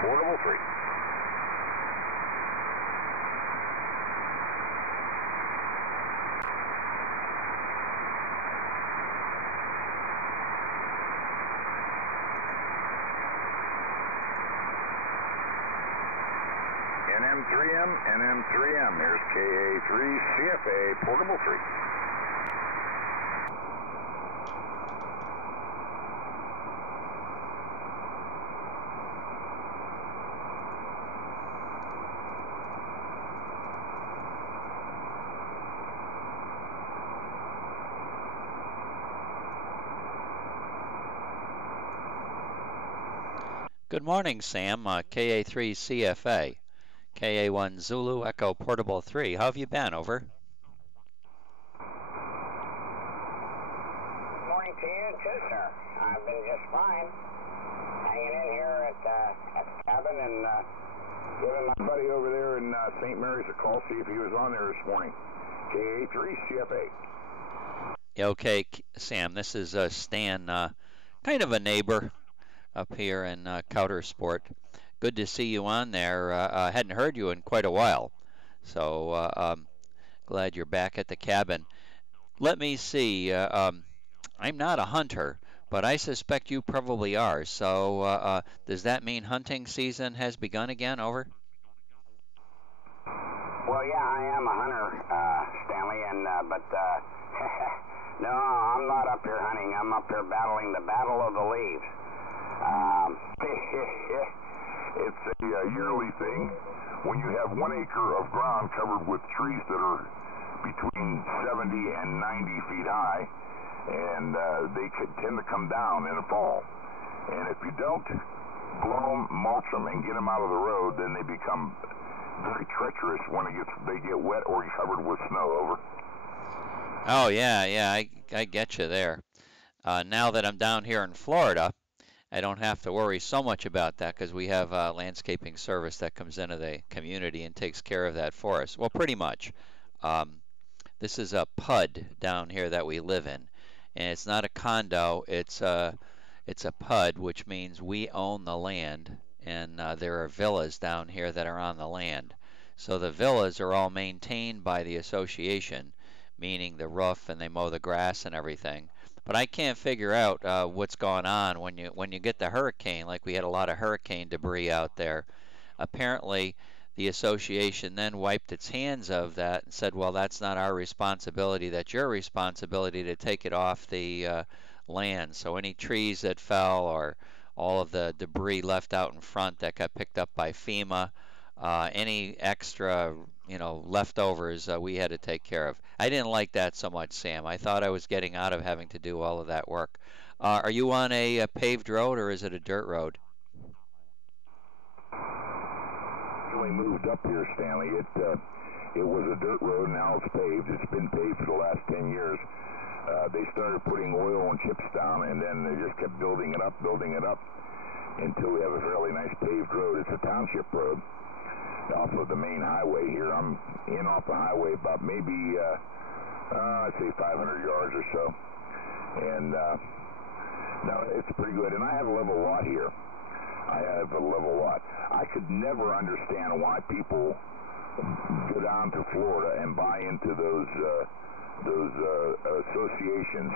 Portable 3. NM3M, NM3M. Here's KA3 CFA, Portable 3. Good morning, Sam. KA3 CFA. KA1 Zulu Echo Portable 3. How have you been? Over. Morning to you too, sir. I've been just fine. Hanging in here at the cabin and Giving my buddy over there in St. Mary's a call, see if he was on there this morning. KA3 CFA. Okay, Sam. This is Stan, kind of a neighbor up here in Coudersport. Good to see you on there. I hadn't heard you in quite a while, so glad you're back at the cabin. Let me see. I'm not a hunter, but I suspect you probably are. So does that mean hunting season has begun again? Over. Well, yeah, I am a hunter, Stanley, and but no, I'm not up here hunting. I'm up here battling the battle of the leaves. It's a yearly thing. When you have 1 acre of ground covered with trees that are between 70 and 90 feet high, and they could tend to come down in the fall. And if you don't blow them, mulch them, and get them out of the road, then they become very treacherous when they get wet or covered with snow. Over. Oh yeah, I get you there. Now that I'm down here in Florida, I don't have to worry so much about that because we have a landscaping service that comes into the community and takes care of that for us. Well, pretty much. This is a PUD down here that we live in, and it's not a condo. It's a PUD, which means we own the land, and there are villas down here that are on the land. So the villas are all maintained by the association, meaning the roof, and they mow the grass and everything. But I can't figure out what's going on when you get the hurricane. Like we had a lot of hurricane debris out there. Apparently, the association then wiped its hands of that and said, "Well, that's not our responsibility. That's your responsibility to take it off the land." So any trees that fell or all of the debris left out in front that got picked up by FEMA, any extra leftovers we had to take care of. I didn't like that so much, Sam. I thought I was getting out of having to do all of that work. Are you on a paved road or is it a dirt road? We moved up here, Stanley. It was a dirt road, now it's paved. It's been paved for the last 10 years. They started putting oil and chips down, and then they just kept building it up until we have a fairly nice paved road. It's a township road off of the main highway here. I'm in off the highway about maybe, I'd say 500 yards or so. And no, it's pretty good. And I have a level lot here. I could never understand why people go down to Florida and buy into those associations,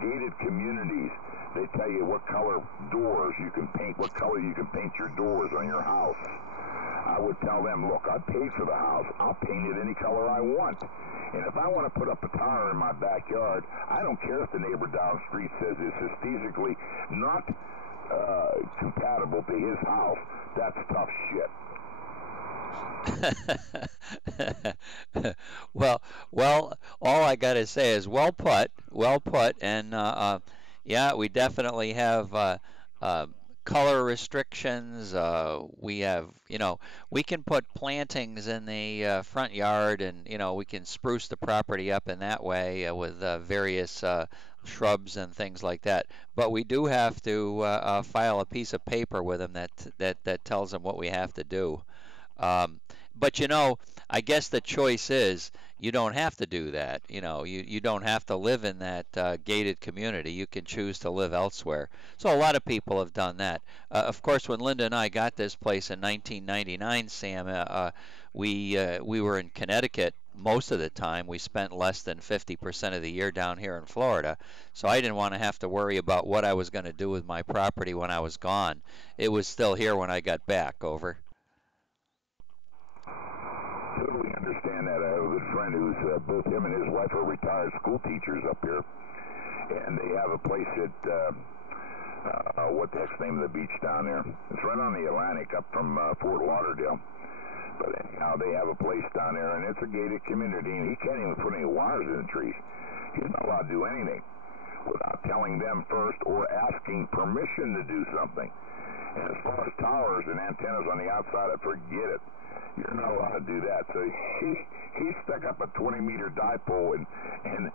gated communities. They tell you what color doors you can paint, what color you can paint your doors on your house. I would tell them, look, I paid for the house. I'll paint it any color I want. And if I want to put up a tower in my backyard, I don't care if the neighbor down the street says it's aesthetically not compatible to his house. That's tough shit. well, all I got to say is well put, and yeah, we definitely have color restrictions. We have, we can put plantings in the front yard, and we can spruce the property up in that way with various shrubs and things like that. But we do have to file a piece of paper with them that tells them what we have to do. But I guess the choice is you don't have to do that. You know, you don't have to live in that gated community. You can choose to live elsewhere. So a lot of people have done that. Of course, when Linda and I got this place in 1999, Sam, we were in Connecticut most of the time. We spent less than 50% of the year down here in Florida. So I didn't want to have to worry about what I was going to do with my property when I was gone. It was still here when I got back. Over. Totally understand that. I have a good friend who's both him and his wife are retired school teachers up here, and they have a place at what the heck's the name of the beach down there? It's right on the Atlantic, up from Fort Lauderdale. But anyhow, they have a place down there, and it's a gated community, and he can't even put any wires in the trees. He's not allowed to do anything without telling them first or asking permission to do something. And as far as towers and antennas on the outside, forget it. You're not allowed to do that. So he stuck up a 20-meter dipole and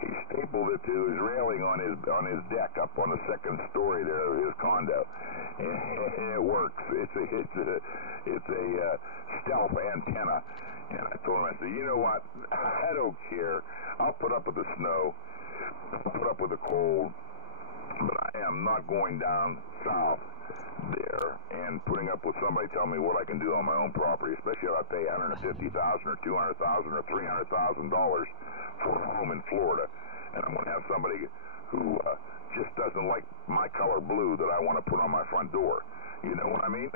he stapled it to his railing on his deck up on the second story there of his condo, and it works. It's a stealth antenna. And I told him, I said, you know what? I don't care. I'll put up with the snow. I'll put up with the cold. But I am not going down south there and putting up with somebody telling me what I can do on my own property, especially if I pay $150,000 or $200,000 or $300,000 for a home in Florida, and I'm going to have somebody who just doesn't like my color blue that I want to put on my front door. You know what I mean?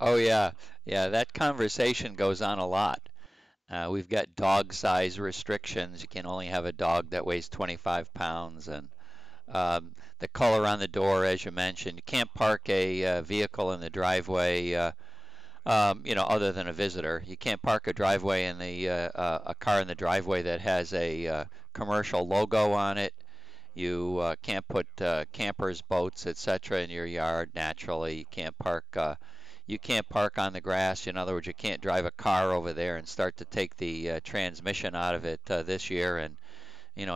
Oh yeah, yeah. That conversation goes on a lot. We've got dog size restrictions. You can only have a dog that weighs 25 pounds, and the color on the door, as you mentioned. You can't park a vehicle in the driveway, other than a visitor. You can't park a driveway in a car in the driveway that has a commercial logo on it. You can't put campers, boats, etc. in your yard. Naturally, you can't park. You can't park on the grass. In other words, you can't drive a car over there and start to take the transmission out of it this year and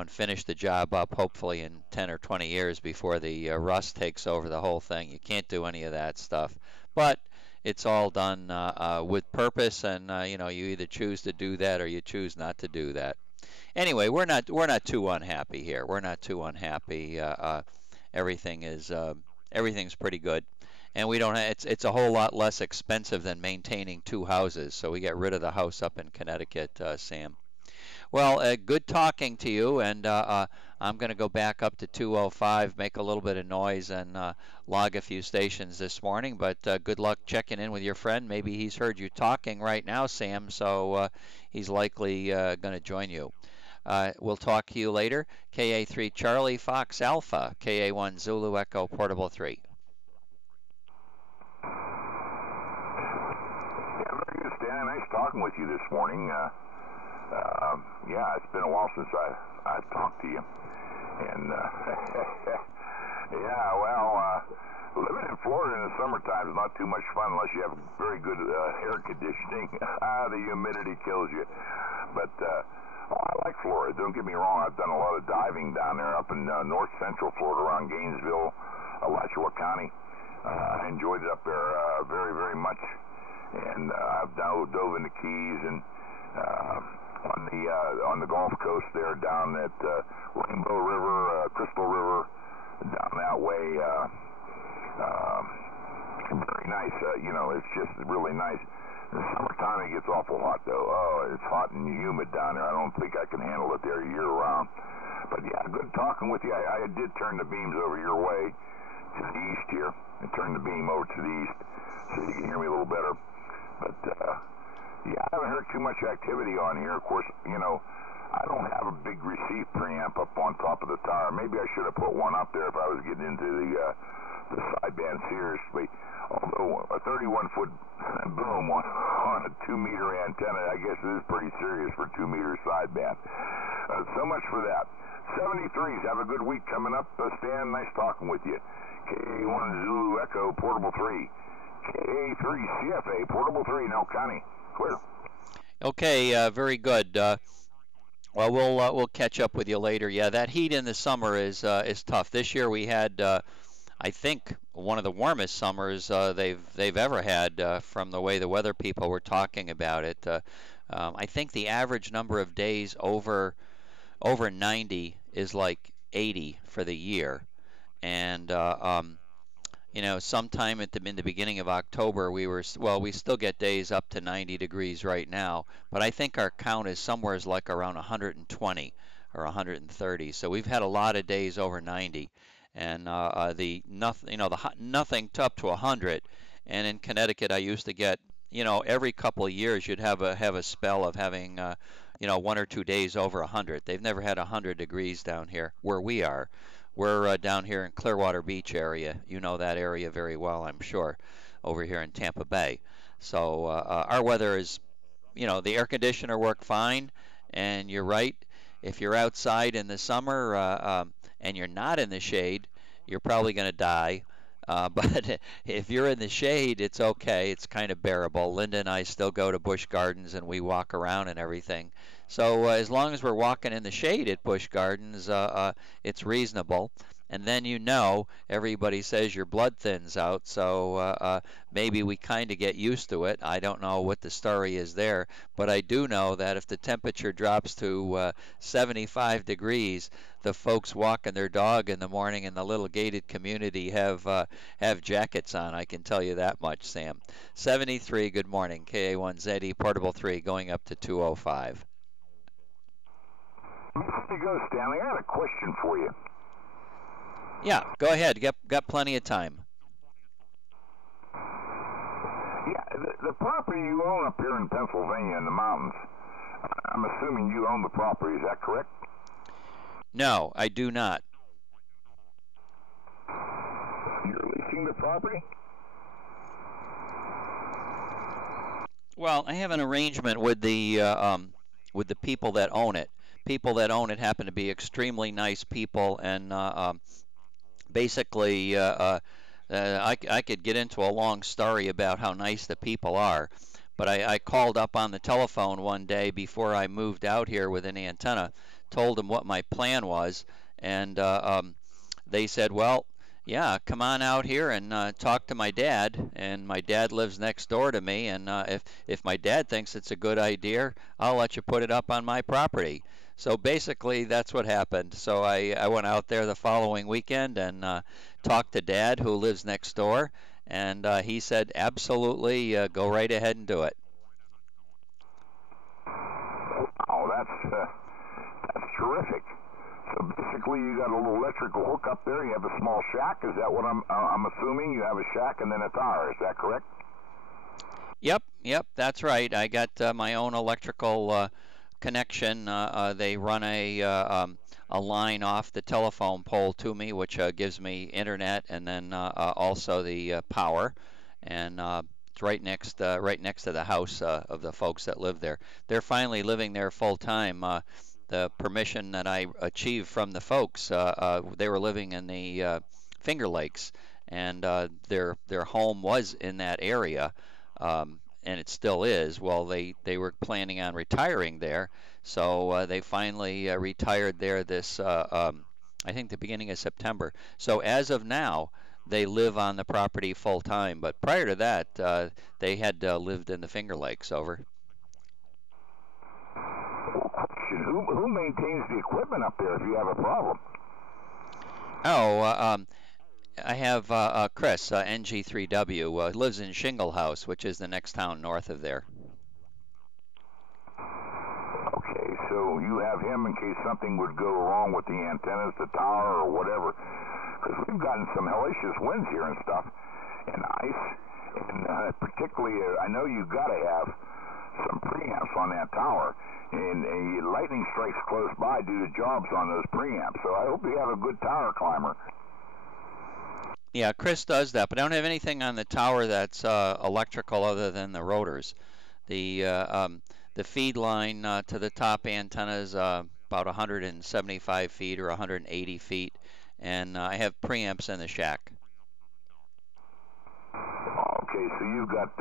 finish the job up hopefully in 10 or 20 years before the rust takes over the whole thing. You can't do any of that stuff. But it's all done with purpose, and you either choose to do that or you choose not to do that. Anyway, we're not too unhappy here. We're not too unhappy. Everything's pretty good. And we don't. It's a whole lot less expensive than maintaining two houses. So we get rid of the house up in Connecticut, Sam. Well, good talking to you, and I'm going to go back up to 205, make a little bit of noise, and log a few stations this morning. But good luck checking in with your friend. Maybe he's heard you talking right now, Sam, so he's likely going to join you. We'll talk to you later. KA3 Charlie Fox Alpha, KA1 Zulu Echo Portable 3. Yeah, very good, Stan. Nice talking with you this morning. Yeah, it's been a while since I've talked to you. And, yeah, well, living in Florida in the summertime is not too much fun unless you have very good air conditioning. The humidity kills you. But, I like Florida. Don't get me wrong. I've done a lot of diving down there up in north central Florida around Gainesville, Alachua County. I enjoyed it up there very, very much. And I've dove into Keys and on the Gulf Coast there, down at Rainbow River, Crystal River, down that way. Very nice. It's just really nice. In the summertime, it gets awful hot, though. Oh, it's hot and humid down there. I don't think I can handle it there year-round. But, yeah, good talking with you. I did turn the beams over your way to the east here, and turn the beam over to the east so you can hear me a little better. But, yeah, I haven't heard too much activity on here. Of course, I don't have a big receive preamp up on top of the tower. Maybe I should have put one up there if I was getting into the sideband seriously. Although a 31-foot boom on a 2-meter antenna, I guess it is pretty serious for 2-meter sideband. So much for that. 73s, have a good week coming up. Stan, nice talking with you. KA1 Zulu Echo Portable 3. KA3 CFA Portable 3, now Connie. Clear. Okay, very good. Well, we'll catch up with you later. Yeah, that heat in the summer is tough. This year we had, I think one of the warmest summers they've ever had from the way the weather people were talking about it. I think the average number of days over 90 is like 80 for the year, and you know, sometime in the beginning of October, we still get days up to 90 degrees right now, but I think our count is somewhere like around 120 or 130. So we've had a lot of days over 90, and the nothing, you know, nothing up to 100. And in Connecticut, I used to get, you know, every couple of years you'd have a spell of having, you know, 1 or 2 days over 100. They've never had 100 degrees down here where we are. We're down here in Clearwater Beach area. You know that area very well, I'm sure, over here in Tampa Bay. So our weather is, you know, the air conditioner worked fine, and you're right. If you're outside in the summer and you're not in the shade, you're probably going to die. But if you're in the shade, it's okay. It's kind of bearable. Linda and I still go to Busch Gardens and we walk around and everything. So as long as we're walking in the shade at Busch Gardens, it's reasonable. And then you know everybody says your blood thins out, so maybe we kind of get used to it. I don't know what the story is there, but I do know that if the temperature drops to 75 degrees, the folks walking their dog in the morning in the little gated community have jackets on. I can tell you that much, Sam. 73. Good morning. KA1ZE Portable 3 going up to 205. Before you go, Stanley, I had a question for you. Yeah, go ahead. Got plenty of time. Yeah, the property you own up here in Pennsylvania in the mountains, I'm assuming you own the property. Is that correct? No, I do not. You're leasing the property? Well, I have an arrangement with the people that own it. People that own it happen to be extremely nice people, and basically, I could get into a long story about how nice the people are, but I called up on the telephone one day before I moved out here with an antenna, told them what my plan was, and they said, well, yeah, come on out here and talk to my dad, and my dad lives next door to me, and if my dad thinks it's a good idea, I'll let you put it up on my property. So basically, that's what happened. So I went out there the following weekend and talked to Dad, who lives next door, and he said, absolutely, go right ahead and do it. Oh, that's terrific. So basically, you got a little electrical hook up there. You have a small shack. Is that what I'm assuming? You have a shack and then a tower. Is that correct? Yep, that's right. I got my own electrical connection. They run a line off the telephone pole to me, which gives me internet, and then also the power. And it's right next to the house of the folks that live there. They're finally living there full time. The permission that I achieved from the folks, they were living in the Finger Lakes, and their home was in that area. And it still is. Well, they were planning on retiring there, so they finally retired there this, I think, the beginning of September. So as of now, they live on the property full time. But prior to that, they had lived in the Finger Lakes. Over. Who maintains the equipment up there if you have a problem? Oh, I have Chris, NG3W, lives in Shingle House, which is the next town north of there. Okay, so you have him in case something would go wrong with the antennas, the tower, or whatever. Because we've gotten some hellacious winds here and stuff, and ice, and particularly, I know you've got to have some preamps on that tower, and lightning strikes close by due to jobs on those preamps. So I hope you have a good tower climber. Yeah, Chris does that, but I don't have anything on the tower that's electrical other than the rotors. The feed line to the top antenna is about 175 feet or 180 feet, and I have preamps in the shack. Okay, so you've got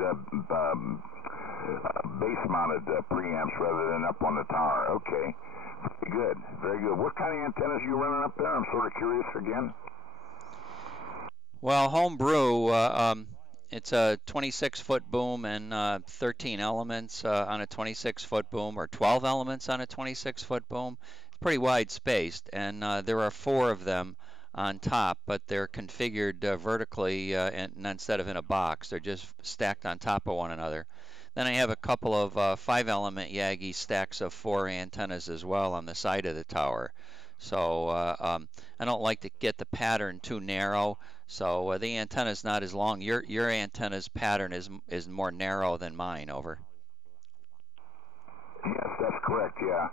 base-mounted preamps rather than up on the tower. Okay, very good, very good. What kind of antennas are you running up there? I'm sort of curious again. Well, homebrew, it's a 26-foot boom and 13 elements on a 26-foot boom, or 12 elements on a 26-foot boom. It's pretty wide spaced, and there are 4 of them on top, but they're configured vertically and instead of in a box. They're just stacked on top of one another. Then I have a couple of 5-element Yagi stacks of 4 antennas as well on the side of the tower. So I don't like to get the pattern too narrow. So the antenna's not as long. Your antenna's pattern is more narrow than mine. Over. Yes, that's correct. Yeah,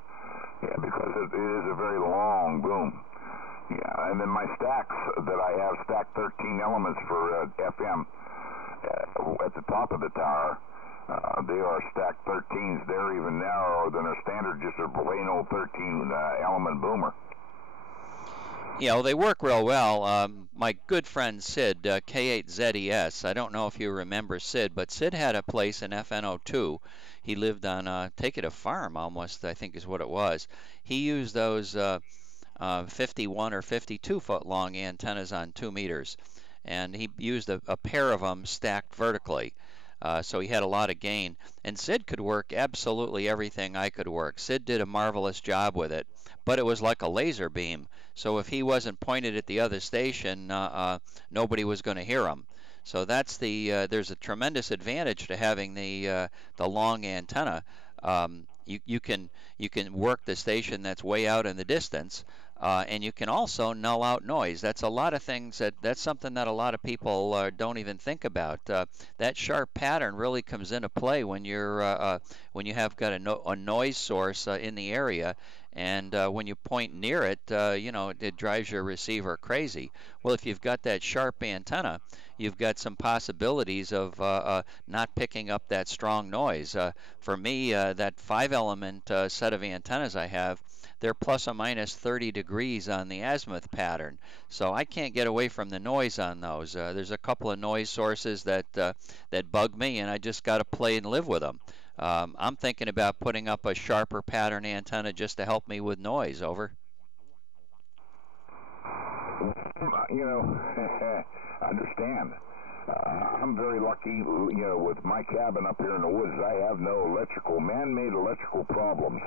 yeah, because it is a very long boom. Yeah, and then my stacks that I have stacked 13 elements for FM at the top of the tower. They are stacked 13s. They're even narrower than our standard, just a plain old 13 element boomer. Yeah, well, they work real well. My good friend Sid, K8ZES, I don't know if you remember Sid, but Sid had a place in FN02. He lived on, take it a farm almost, I think is what it was. He used those 51 or 52 foot long antennas on 2 meters, and he used a pair of them stacked vertically. So he had a lot of gain. And Sid could work absolutely everything I could work. Sid did a marvelous job with it, but it was like a laser beam. So if he wasn't pointed at the other station, nobody was going to hear him. So that's there's a tremendous advantage to having the long antenna. You can work the station that's way out in the distance, and you can also null out noise. That's a lot of things that's something that a lot of people don't even think about. That sharp pattern really comes into play when when you have got a noise source in the area, and when you point near it, it drives your receiver crazy. Well, if you've got that sharp antenna, you've got some possibilities of not picking up that strong noise. For me, that 5-element set of antennas I have, they're plus or minus 30 degrees on the azimuth pattern, so I can't get away from the noise on those. There's a couple of noise sources that bug me, and I just got to play and live with them. I'm thinking about putting up a sharper pattern antenna just to help me with noise. Over. I understand. I'm very lucky, with my cabin up here in the woods. I have no man-made electrical problems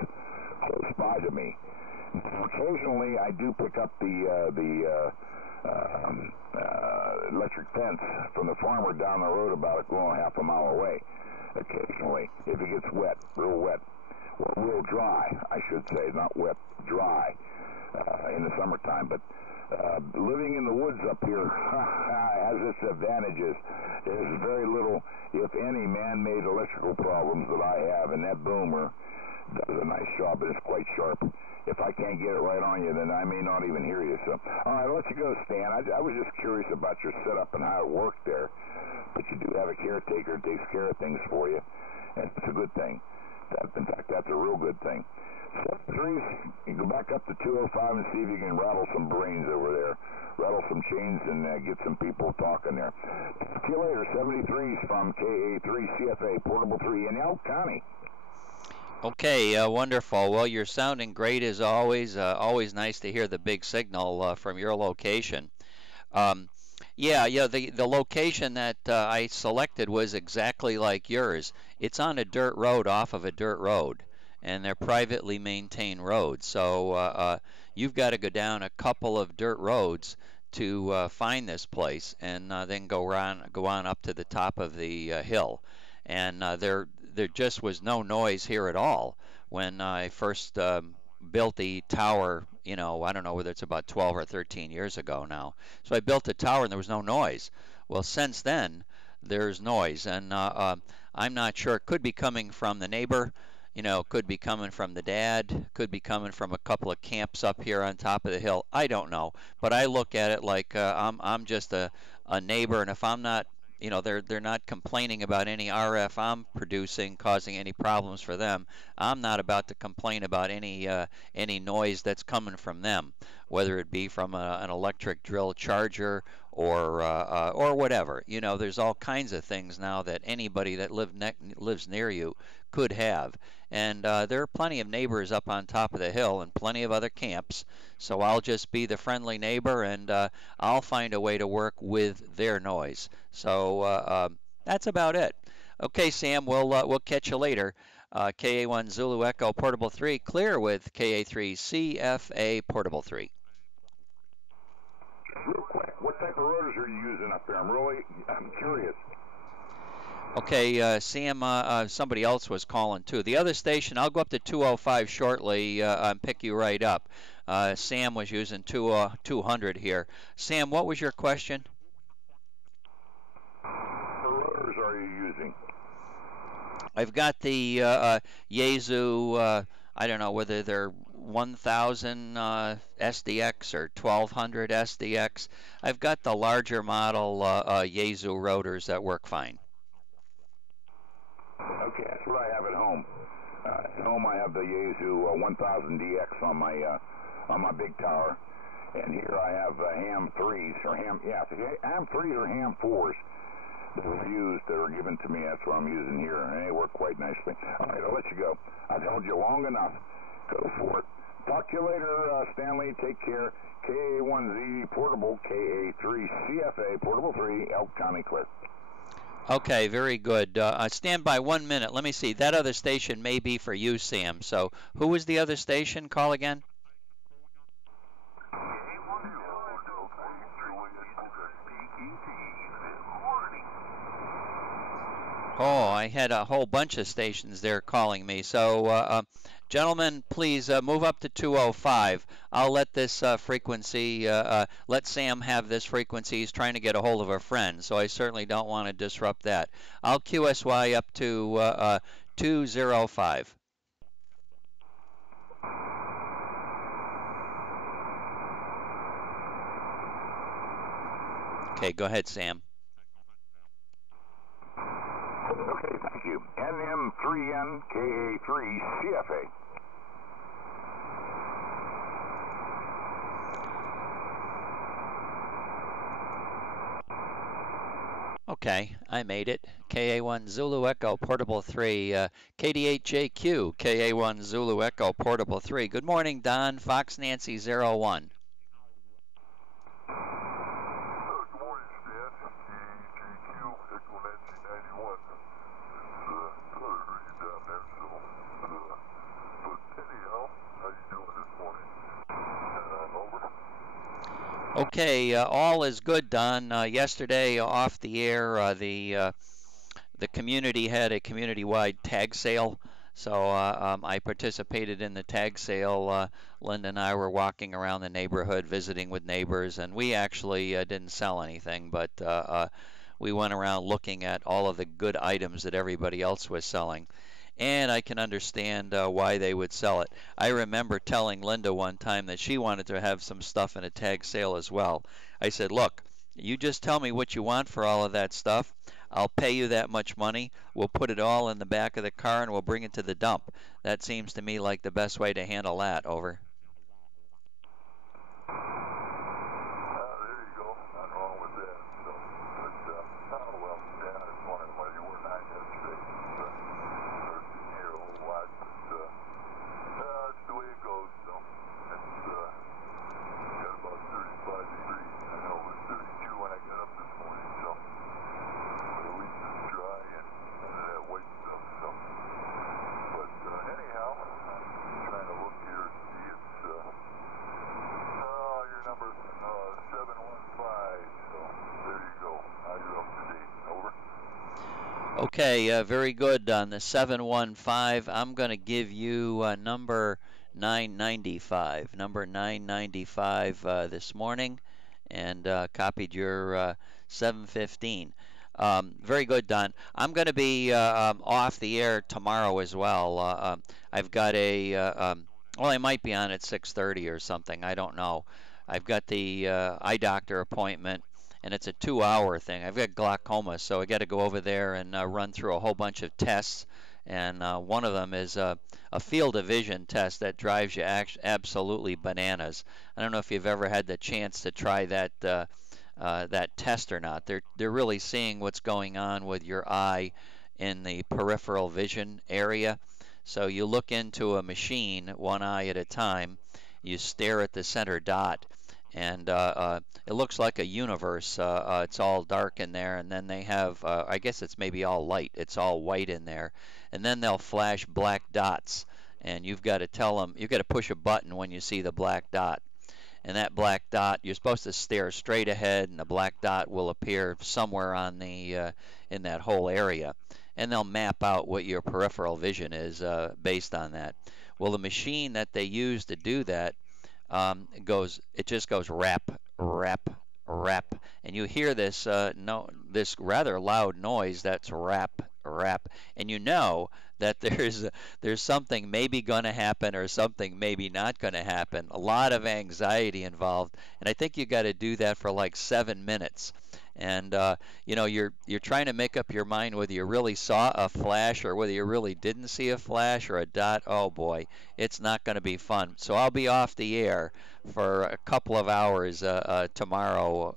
close by to me. Occasionally, I do pick up the electric fence from the farmer down the road about half a mile away. Occasionally, if it gets wet, real wet, or real dry, I should say, not wet, dry, in the summertime. But living in the woods up here has its advantages. There's very little, if any, man-made electrical problems that I have, and that boomer does a nice job, but it's quite sharp. If I can't get it right on you, then I may not even hear you. So, all right, I'll let you go, Stan. I was just curious about your setup and how it worked there. But you do have a caretaker who takes care of things for you, and it's a good thing. In fact, that's a real good thing. So, you go back up to 205 and see if you can rattle some brains over there. Rattle some chains and get some people talking there. See you later. 73s from KA3CFA, Portable 3 in Elk County. Okay, wonderful. Well, you're sounding great as always. Always nice to hear the big signal from your location. The location that I selected was exactly like yours. It's on a dirt road off of a dirt road, and they're privately maintained roads. So you've got to go down a couple of dirt roads to find this place, and then go on up to the top of the hill. And there just was no noise here at all when I first built the tower. I don't know whether it's about 12 or 13 years ago now. So I built a tower and there was no noise. Well, since then there's noise, and I'm not sure. It could be coming from the neighbor, could be coming from the dad, could be coming from a couple of camps up here on top of the hill. I don't know, but I look at it like I'm just a neighbor, and if I'm not, they're not complaining about any RF I'm producing causing any problems for them, I'm not about to complain about any noise that's coming from them. whether it be from an electric drill charger or whatever. You know, there's all kinds of things now that anybody that lives near you could have. And there are plenty of neighbors up on top of the hill and plenty of other camps. So I'll just be the friendly neighbor, and I'll find a way to work with their noise. So that's about it. Okay, Sam, we'll catch you later. KA1 Zulu Echo Portable 3, clear with KA3 CFA Portable 3. Real quick, what type of rotors are you using up there? I'm curious. Okay, Sam, somebody else was calling too. The other station, I'll go up to 205 shortly and pick you right up. Sam was using 200 here. Sam, what was your question? What rotors are you using? I've got the Yaesu, I don't know whether they're 1000 SDX or 1200 SDX. I've got the larger model Yaesu rotors that work fine. Okay, that's what I have at home. At home I have the Yaesu 1000 DX on my big tower, and here I have ham 3s or ham 3s or ham 4s. that are used, that are given to me. That's what I'm using here, and they work quite nicely. All right, I'll let you go. I've held you long enough. Go for it. Talk to you later, Stanley. Take care. KA1Z Portable, KA3 CFA Portable 3, Elk County Clear. Okay, very good. Stand by 1 minute. Let me see. That other station may be for you, Sam. So who was the other station? Call again. Oh, I had a whole bunch of stations there calling me. So, gentlemen, please move up to 205. I'll let this frequency, let Sam have this frequency. He's trying to get a hold of a friend, so I certainly don't want to disrupt that. I'll QSY up to 205. Okay, go ahead, Sam. Okay, thank you. NM3N KA3 CFA. Okay, I made it. KA1 Zulu Echo Portable 3, KD8JQ, KA1 Zulu Echo Portable 3. Good morning, Don, Fox Nancy 01. Okay, all is good, Don. Yesterday, off the air, the community had a community-wide tag sale, so I participated in the tag sale. Linda and I were walking around the neighborhood, visiting with neighbors, and we actually didn't sell anything, but we went around looking at all of the good items that everybody else was selling. And I can understand why they would sell it. I remember telling Linda one time that she wanted to have some stuff in a tag sale as well. I said, look, you just tell me what you want for all of that stuff. I'll pay you that much money. We'll put it all in the back of the car and we'll bring it to the dump. That seems to me like the best way to handle that. Over. Okay, very good on the 715. I'm going to give you number 995. Number 995 this morning, and copied your 715. Very good, Don. I'm going to be off the air tomorrow as well. I've got a, well, I might be on at 6:30 or something. I don't know. I've got the eye doctor appointment. And it's a 2-hour thing. I've got glaucoma, so I got to go over there and run through a whole bunch of tests And one of them is a field of vision test that drives you absolutely bananas. I don't know if you've ever had the chance to try that test or not. They're really seeing what's going on with your eye in the peripheral vision area. So you look into a machine, one eye at a time. You stare at the center dot, and it looks like a universe. It's all dark in there, and then they have, I guess it's maybe all light. It's all white in there, and then they'll flash black dots, and you've got to tell them, you've got to push a button when you see the black dot. And that black dot, you're supposed to stare straight ahead, and the black dot will appear somewhere on the in that whole area. And they'll map out what your peripheral vision is based on that. Well, the machine that they use to do that it just goes rap, rap, rap, and you hear this this rather loud noise that's rap, rap, and you know that there's something maybe going to happen or something maybe not going to happen. A lot of anxiety involved, and I think you got to do that for like 7 minutes. And you know, you're trying to make up your mind whether you really saw a flash or whether you really didn't see a flash or a dot. Oh boy, it's not going to be fun. So I'll be off the air for a couple of hours tomorrow.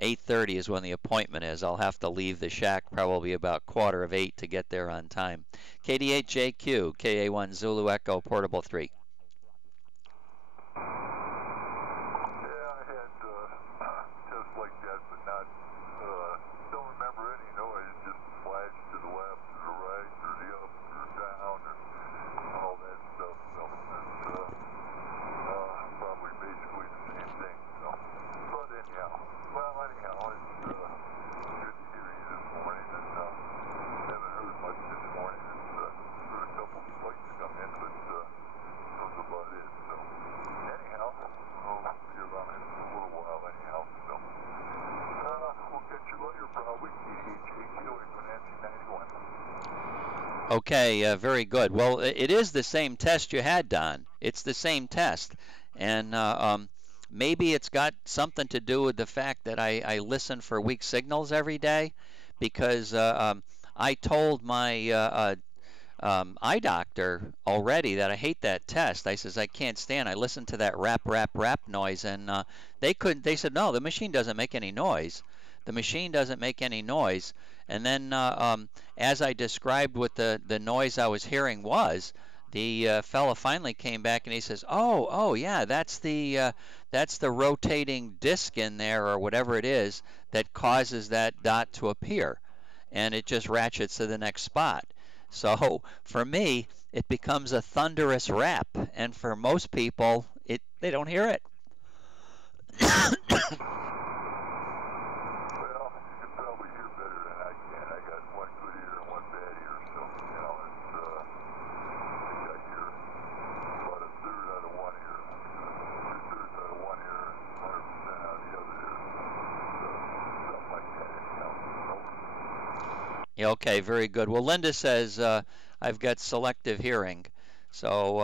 8:30 is when the appointment is. I'll have to leave the shack probably about 7:45 to get there on time. KD8JQ, KA1 Zulu Echo, Portable 3. Okay, very good. Well, it is the same test you had, Don. It's the same test. And maybe it's got something to do with the fact that I listen for weak signals every day, because I told my eye doctor already that I hate that test. I says, I can't stand. I listened to that rap, rap, rap noise, and they said, no, the machine doesn't make any noise. The machine doesn't make any noise. And then as I described what the noise I was hearing was, the fella finally came back and he says, oh yeah, that's the rotating disc in there or whatever it is that causes that dot to appear, and it just ratchets to the next spot. So for me, it becomes a thunderous rap, and for most people, they don't hear it. Okay, very good. Well, Linda says I've got selective hearing, so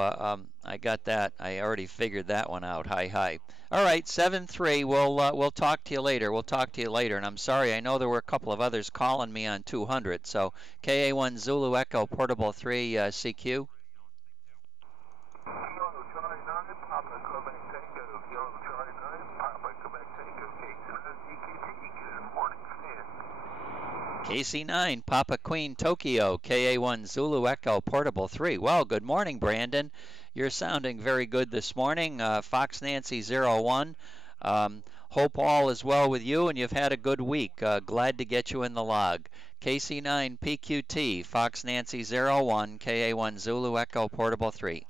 I got that. I already figured that one out. Hi. All right, 7-3. We'll talk to you later. We'll talk to you later. And I'm sorry, I know there were a couple of others calling me on 200. So KA1 Zulu Echo Portable 3 CQ. KC9, Papa Queen Tokyo, KA1 Zulu Echo Portable 3. Well, good morning, Brandon. You're sounding very good this morning. Fox Nancy 01. Hope all is well with you and you've had a good week. Glad to get you in the log. KC9 PQT, Fox Nancy 01, KA1 Zulu Echo Portable 3.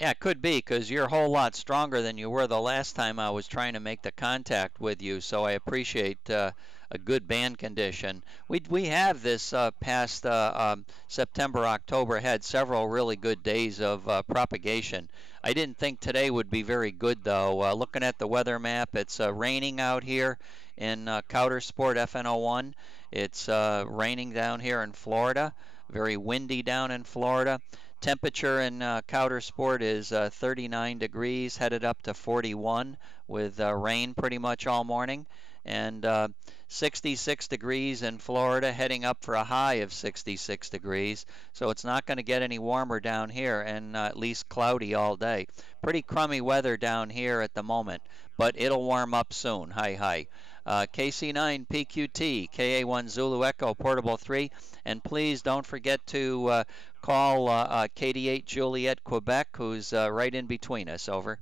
Yeah, it could be, because you're a whole lot stronger than you were the last time I was trying to make the contact with you, so I appreciate a good band condition. We have this past September, October, had several really good days of propagation. I didn't think today would be very good, though. Looking at the weather map, it's raining out here in Couder Sport FN01. It's raining down here in Florida. Very windy down in Florida. Temperature in Coudersport is 39 degrees, headed up to 41 with rain pretty much all morning. And 66 degrees in Florida, heading up for a high of 66 degrees. So it's not going to get any warmer down here, and at least cloudy all day. Pretty crummy weather down here at the moment, but it'll warm up soon. Hi. KC9 PQT, KA1 Zulu Echo Portable 3, and please don't forget to call KD8 Juliet Quebec, who's right in between us. Over.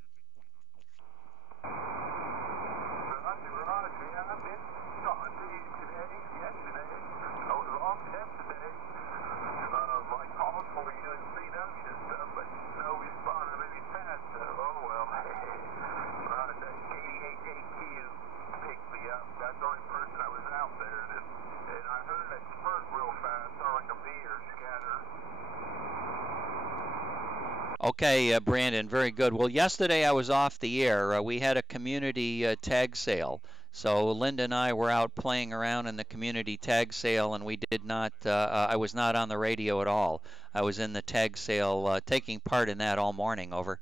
Okay, Brandon, very good. Well, yesterday I was off the air. We had a community tag sale. So Linda and I were out playing around in the community tag sale, and we did not, I was not on the radio at all. I was in the tag sale, taking part in that all morning. Over.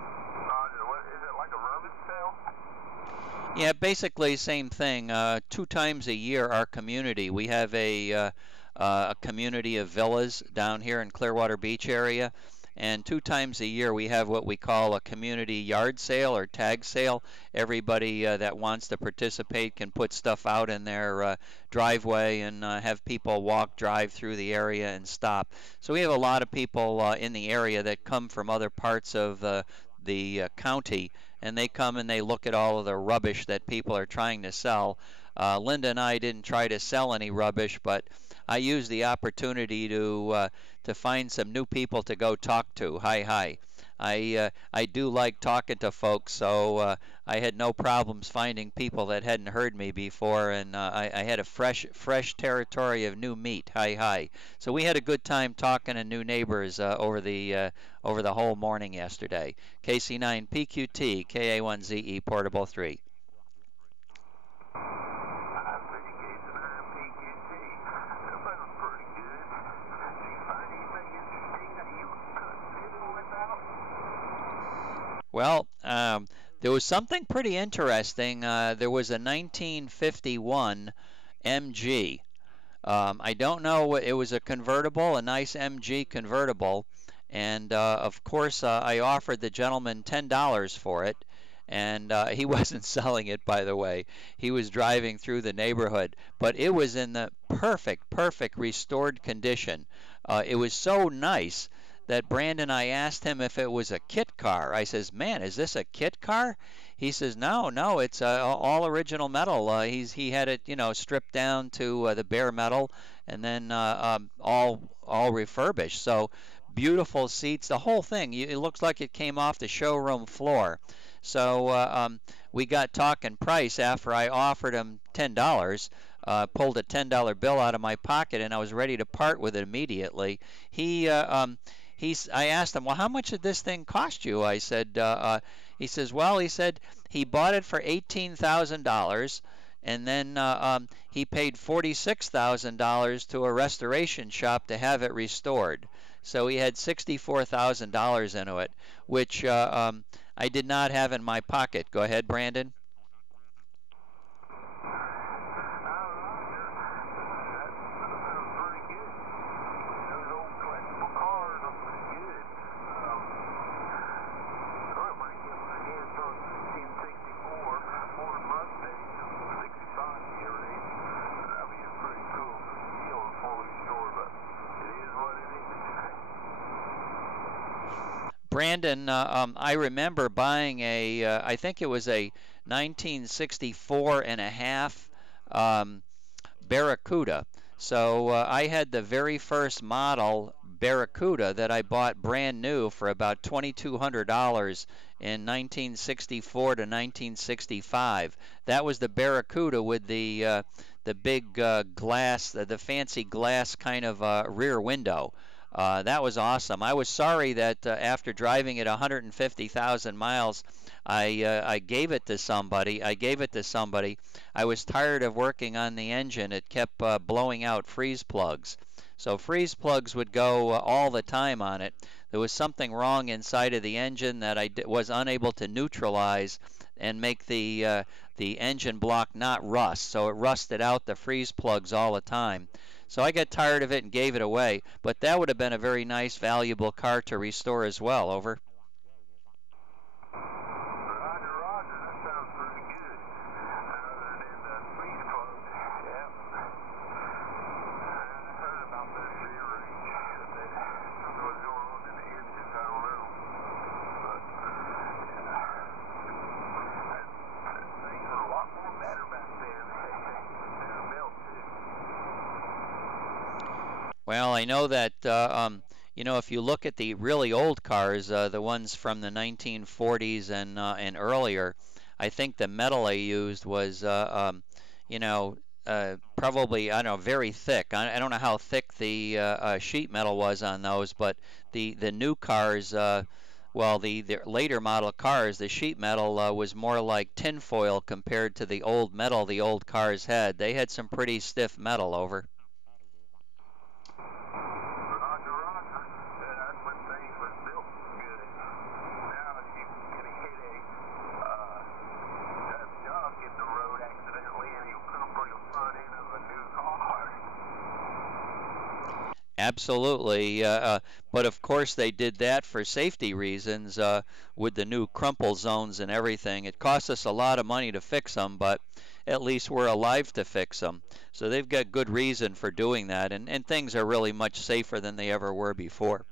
Is it like a rummage sale? Yeah, basically same thing. 2 times a year, our community, we have a community of villas down here in Clearwater Beach area, and 2 times a year we have what we call a community yard sale or tag sale. Everybody that wants to participate can put stuff out in their driveway and have people walk, drive through the area and stop. So we have a lot of people in the area that come from other parts of the county, and they come and they look at all of the rubbish that people are trying to sell. Linda and I didn't try to sell any rubbish, but I used the opportunity to find some new people to go talk to. Hi. I do like talking to folks, so I had no problems finding people that hadn't heard me before, and I had a fresh territory of new meat. Hi. So we had a good time talking to new neighbors over the whole morning yesterday. KC9 PQT KA1ZE Portable 3. Well, there was something pretty interesting. There was a 1951 MG. I don't know what it was, a convertible, a nice MG convertible, and of course I offered the gentleman $10 for it, and he wasn't selling it, by the way. He was driving through the neighborhood, but it was in the perfect restored condition. It was so nice that Brandon, I asked him if it was a kit car. I says, man, is this a kit car? He says, no, it's all original metal. He had it, stripped down to the bare metal, and then all refurbished. So beautiful seats, the whole thing. It looks like it came off the showroom floor. So we got talking price after I offered him $10. Pulled a $10 bill out of my pocket, and I was ready to part with it immediately. I asked him, well, how much did this thing cost you? I said, he says, well, he bought it for $18,000, and then he paid $46,000 to a restoration shop to have it restored. So he had $64,000 into it, which I did not have in my pocket. Go ahead, Brandon. Brandon, I remember buying I think it was a 1964 and a half Barracuda. So I had the very first model Barracuda that I bought brand new for about $2,200 in 1964 to 1965. That was the Barracuda with the big glass, the fancy glass kind of rear window. That was awesome. I was sorry that after driving it 150,000 miles, I gave it to somebody. I was tired of working on the engine. It kept blowing out freeze plugs. So freeze plugs would go all the time on it. There was something wrong inside of the engine that I was unable to neutralize and make the engine block not rust. So it rusted out the freeze plugs all the time. So I got tired of it and gave it away. But that would have been a very nice, valuable car to restore as well. Over. Roger, roger. That sounds pretty good. Other than the freeze plug, yep. I heard about this rear range. That something was going on in the engines. I don't know. But, yeah. Things were a lot more better back then. Better built, too. Well, I know that you know, if you look at the really old cars, the ones from the 1940s and earlier, I think the metal they used was you know, probably, I don't know, very thick. I don't know how thick the sheet metal was on those, but the new cars, well, the later model cars, the sheet metal was more like tinfoil compared to the old metal the old cars had. They had some pretty stiff metal. Over. Roger, roger. Yeah, that's when things were built good. Now you can hit a duck in the road accidentally and you'll crumple your front end of a new car. Absolutely, but of course they did that for safety reasons with the new crumple zones and everything. It cost us a lot of money to fix them, but at least we're alive to fix them. So they've got good reason for doing that, and things are really much safer than they ever were before.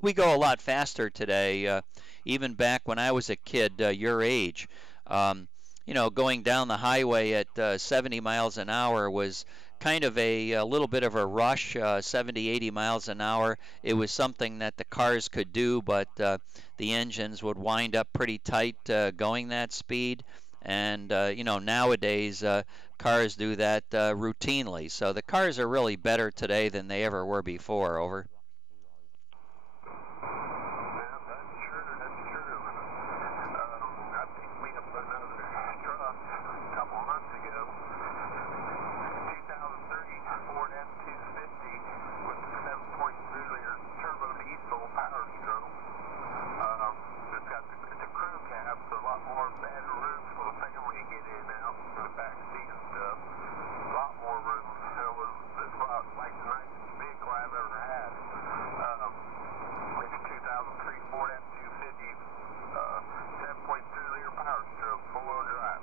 We go a lot faster today, even back when I was a kid, your age. Um, you know, going down the highway at 70 miles an hour was kind of a little bit of a rush, 70, 80 miles an hour. It was something that the cars could do, but the engines would wind up pretty tight going that speed. And, you know, nowadays cars do that routinely. So the cars are really better today than they ever were before. Over. I picked me up another truck a couple months ago. 2003 Ford F-250 with a 7.3-liter turbo diesel power stroke. It's a crew cab, so a lot more better room for the family to get in and out for the back seat and stuff. A lot more room. It's like the nicest vehicle I've ever had. It's 2003 Ford F-250, 7.2-liter power stroke, four-wheel drive.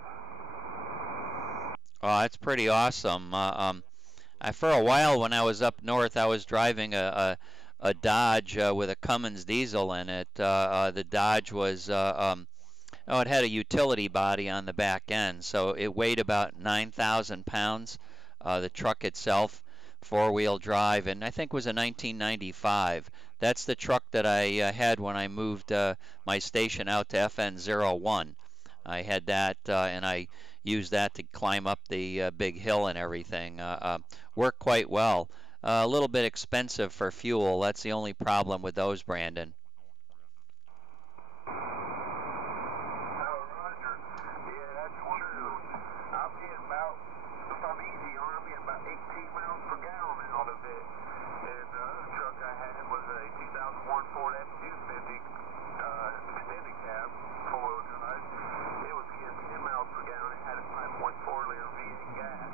Oh, that's pretty awesome. For a while when I was up north, I was driving a Dodge with a Cummins diesel in it. The Dodge was, oh, it had a utility body on the back end, so it weighed about 9,000 pounds. The truck itself, four-wheel drive, and I think it was a 1995. That's the truck that I had when I moved my station out to FN01. I had that, and I used that to climb up the big hill and everything. Worked quite well. A little bit expensive for fuel. That's the only problem with those, Brandon. Oh, Roger. Yeah, that's true. I'm getting about, if I'm easy on, I'm getting about 18 miles per gallon out of it. And the other truck I had was a 2001 Ford F-250 extended cab, four-wheel drive. It was getting 10 miles per gallon. It had a 5.4-liter V8 gas.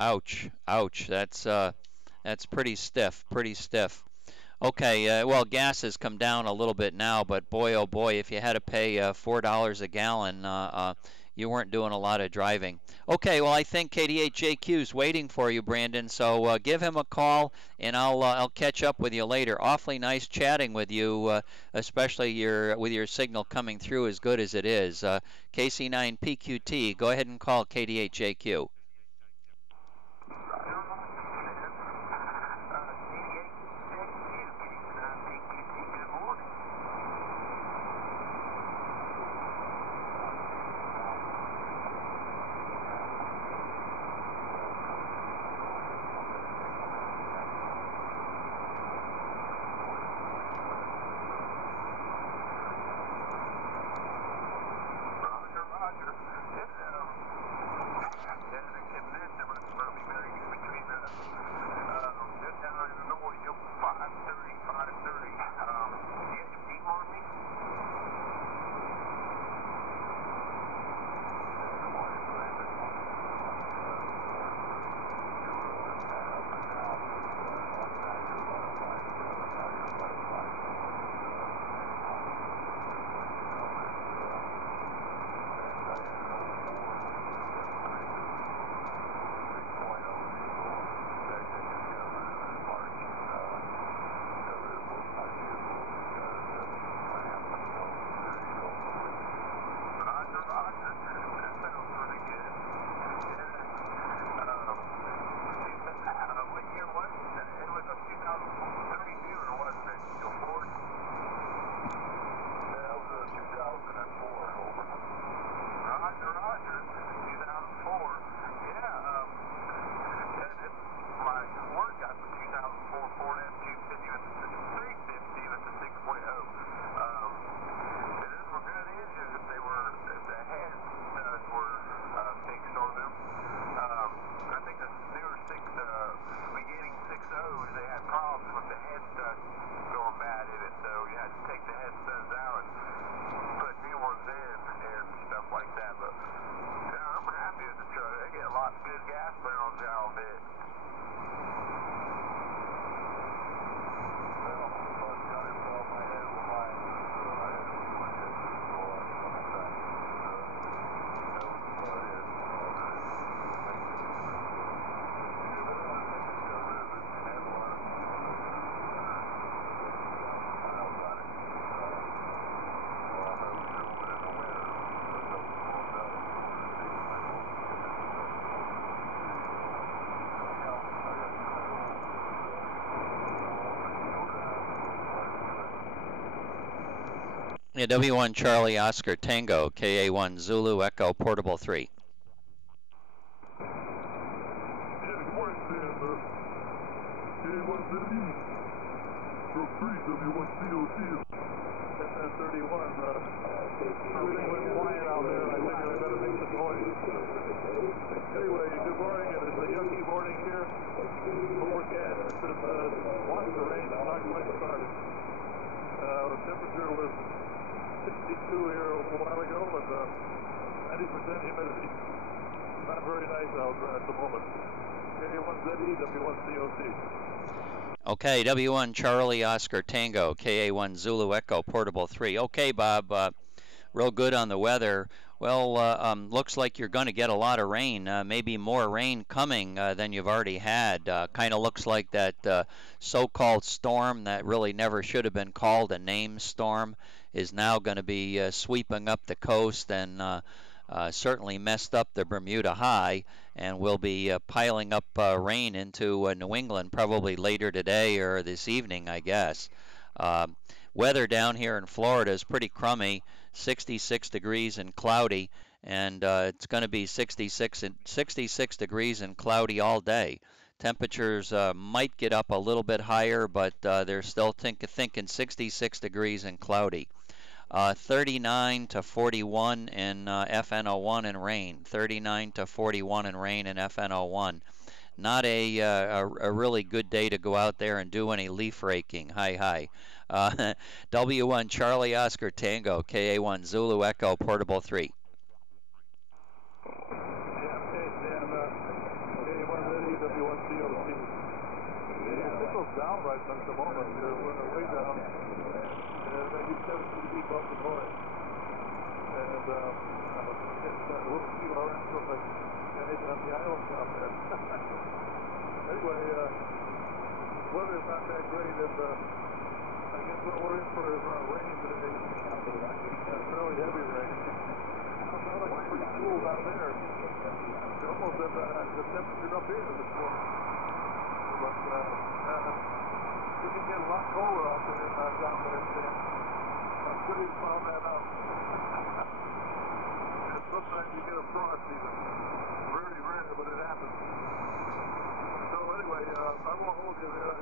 Ouch, ouch. That's pretty stiff, pretty stiff. Okay, well, gas has come down a little bit now, but boy, oh boy, if you had to pay $4 a gallon, you weren't doing a lot of driving. Okay, well, I think KDHJQ is waiting for you, Brandon. So give him a call, and I'll catch up with you later. Awfully nice chatting with you, especially with your signal coming through as good as it is. KC9PQT, go ahead and call KDHJQ. Yeah, W1 Charlie Oscar Tango, KA1 Zulu Echo Portable 3. Anyway, good morning. It is a yucky morning here. Overcast and watch the rain. It's not quite started. The temperature was 62 here a while ago, but 90% humidity. Not very nice out at the moment. KA1ZE, W1COT. Okay, W1 Charlie Oscar Tango, KA1 Zulu Echo Portable 3. Okay, Bob, real good on the weather. Well, looks like you're going to get a lot of rain, maybe more rain coming than you've already had. Kind of looks like that so-called storm that really never should have been called a named storm is now going to be sweeping up the coast and certainly messed up the Bermuda High, and will be piling up rain into New England probably later today or this evening, I guess. Weather down here in Florida is pretty crummy, 66 degrees and cloudy, and it's going to be 66 degrees and cloudy all day. Temperatures might get up a little bit higher, but they're still thinking 66 degrees and cloudy. 39 to 41 in FNO1 and rain. 39 to 41 in rain in FNO1. Not a really good day to go out there and do any leaf raking. Hi. W1 Charlie Oscar Tango, KA1 Zulu Echo Portable 3. Down right at the moment. They're way down. And you said to keep up the noise. And it's a little few hours from the guys on the island down there. Anyway, weather's not that great, and I guess we're in for rain today. Fairly heavy rain. It's pretty cool down there. It's almost at the temperature up here this morning. But you can get a lot colder out there down there, Sam. I'm sure you found that out. And sometimes you get a frost even. Very rare, but it happens. So anyway, I won't hold you there.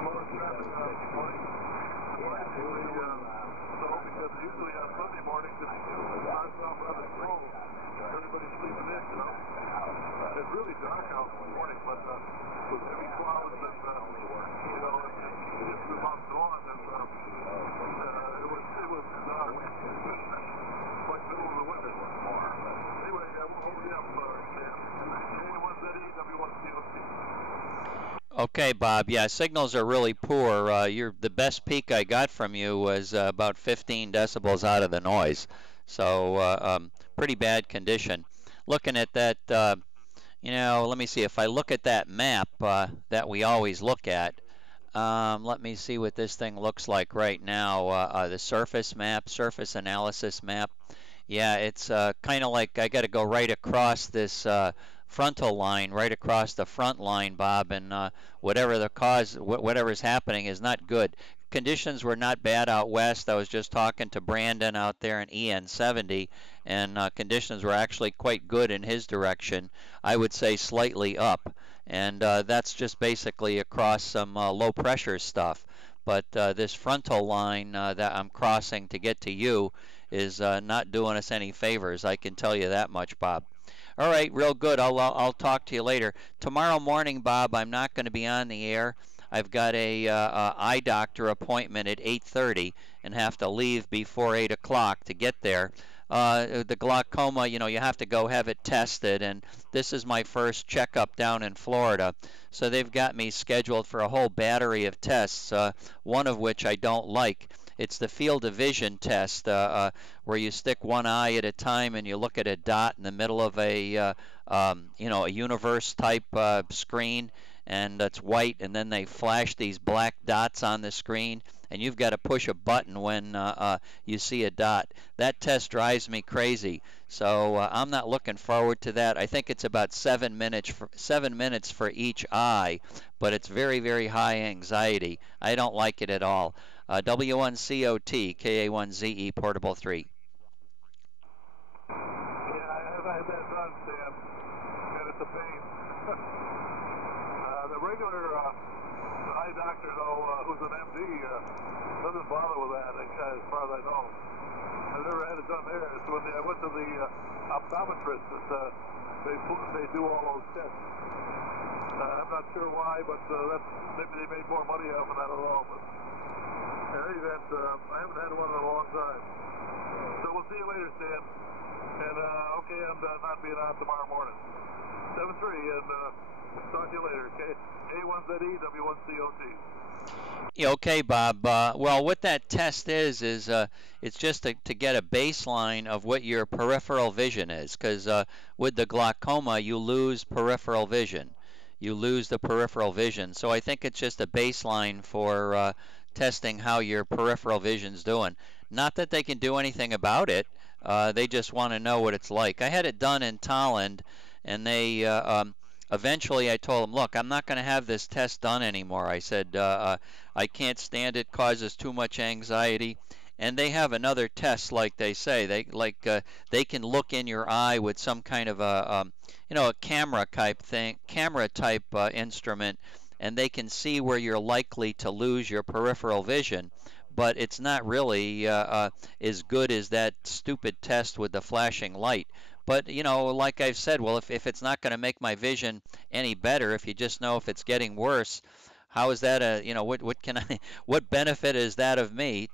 More traffic this morning. Because usually on Sunday mornings it starts off rather slow. Everybody's sleeping in, you know. It's really dark out this morning, but with heavy clouds and, you know, it's about dawn, and it was like middle of the winter. Anyway, we'll hold you up, Sam. K1ZE, W1COT. Okay, Bob. Yeah, signals are really poor. The best peak I got from you was about 15 decibels out of the noise. So pretty bad condition. Looking at that, let me see. If I look at that map that we always look at, let me see what this thing looks like right now. The surface map, surface analysis map. Yeah, it's kind of like I got to go right across this frontal line, right across the front line, Bob, and whatever the cause, whatever's happening is not good. Conditions were not bad out west. I was just talking to Brandon out there in EN70, and conditions were actually quite good in his direction. I would say slightly up, and that's just basically across some low pressure stuff. But this frontal line that I'm crossing to get to you is not doing us any favors. I can tell you that much, Bob. All right, real good. I'll talk to you later. Tomorrow morning, Bob, I'm not going to be on the air. I've got a eye doctor appointment at 8:30 and have to leave before 8 o'clock to get there. The glaucoma, you have to go have it tested, and this is my first checkup down in Florida. So they've got me scheduled for a whole battery of tests, one of which I don't like. It's the field of vision test, where you stick one eye at a time and you look at a dot in the middle of a universe type screen, and it's white, and then they flash these black dots on the screen, and you've got to push a button when you see a dot. That test drives me crazy, so I'm not looking forward to that. I think it's about 7 minutes for each eye, but it's very, very high anxiety. I don't like it at all. W1COT, KA1ZE portable 3. Yeah, I've had that done, Stan, and it's a pain. The regular eye doctor, though, who's an MD, doesn't bother with that, as far as I know. I've never had it done there. It's when I went to the optometrist that they do all those tests. I'm not sure why, but maybe they made more money off of that at all. But in any event, I haven't had one in a long time. So we'll see you later, Stan. And okay, I'm not being on tomorrow morning. 7-3, and talk to you later. Okay, A1ZE, W1COT. Yeah, okay, Bob. Well, what that test is it's just to get a baseline of what your peripheral vision is, because with the glaucoma, you lose peripheral vision. You lose the peripheral vision. So I think it's just a baseline for testing how your peripheral vision's doing. Not that they can do anything about it. They just want to know what it's like. I had it done in Tolland, and they eventually I told them, look, I'm not going to have this test done anymore. I said, I can't stand it, causes too much anxiety. And they have another test, like they say. They can look in your eye with some kind of a camera type instrument, and they can see where you're likely to lose your peripheral vision. But it's not really as good as that stupid test with the flashing light. But, like I've said, well, if it's not going to make my vision any better, if you just know if it's getting worse, how is that what benefit is that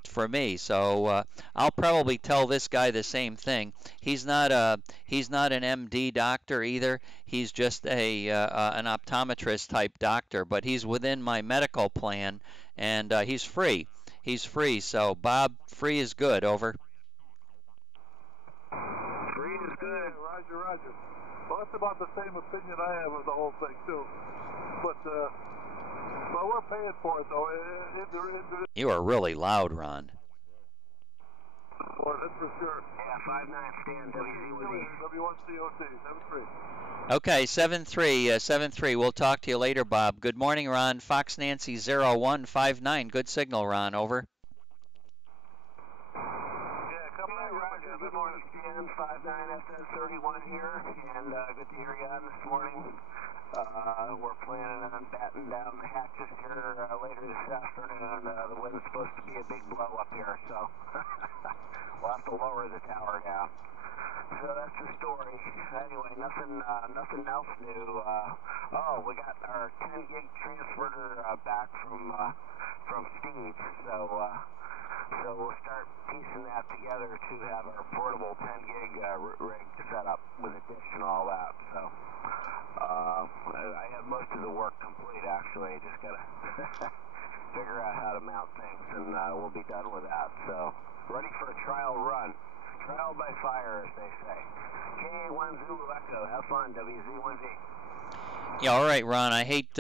for me? So I'll probably tell this guy the same thing. He's not an MD doctor either. He's just an optometrist type doctor, but he's within my medical plan, and he's free. He's free. So Bob, free is good. Over. Free is good. Roger, Roger. Well, that's about the same opinion I have of the whole thing, too. But, well, we're paying for it, though. You are really loud, Ron. Well, that's for sure. Yeah, 5-9 Stan, W1COT, 7-3. Okay, 7-3. We'll talk to you later, Bob. Good morning, Ron. Fox Nancy 0159. Good signal, Ron. Over. Good morning, Stan. 59SN31 here, and good to hear you on this morning. We're planning on batting down the hatches here later this afternoon. The wind's supposed to be a big blow up here, so we'll have to lower the tower down. So that's the story. Anyway, nothing else new. We got our 10 gig transverter back from Steve, so we'll start piecing that together to have our portable 10 gig rig set up with a dish and all that. So I have most of the work complete, actually. I just got to figure out how to mount things, and we'll be done with that. So ready for a trial run. Trial by fire, as they say. KA1 Zulu Echo. Have fun, WZ1Z. Yeah, all right, Ron. I hate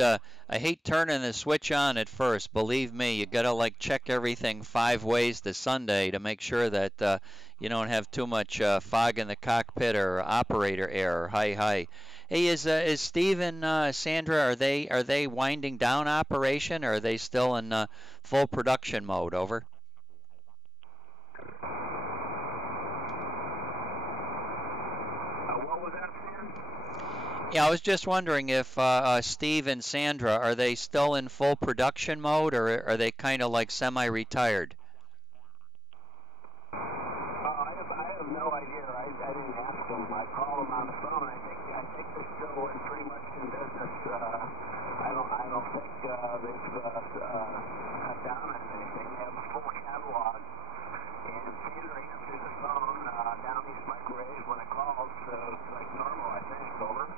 turning the switch on at first. Believe me, you gotta check everything 5 ways to Sunday to make sure that you don't have too much fog in the cockpit or operator error. Hi. Hey, is Steve and Sandra, are they winding down operation, or are they still in full production mode? Over. Yeah, I was just wondering if Steve and Sandra, are they still in full production mode, or are they kind of like semi-retired? I have no idea. I didn't ask them. I called them on the phone. I think they're still pretty much in business. I don't think they've cut down on anything. They have a full catalog. And Sandra answered the phone down these microwaves when it calls, so it's like normal, I think. Over.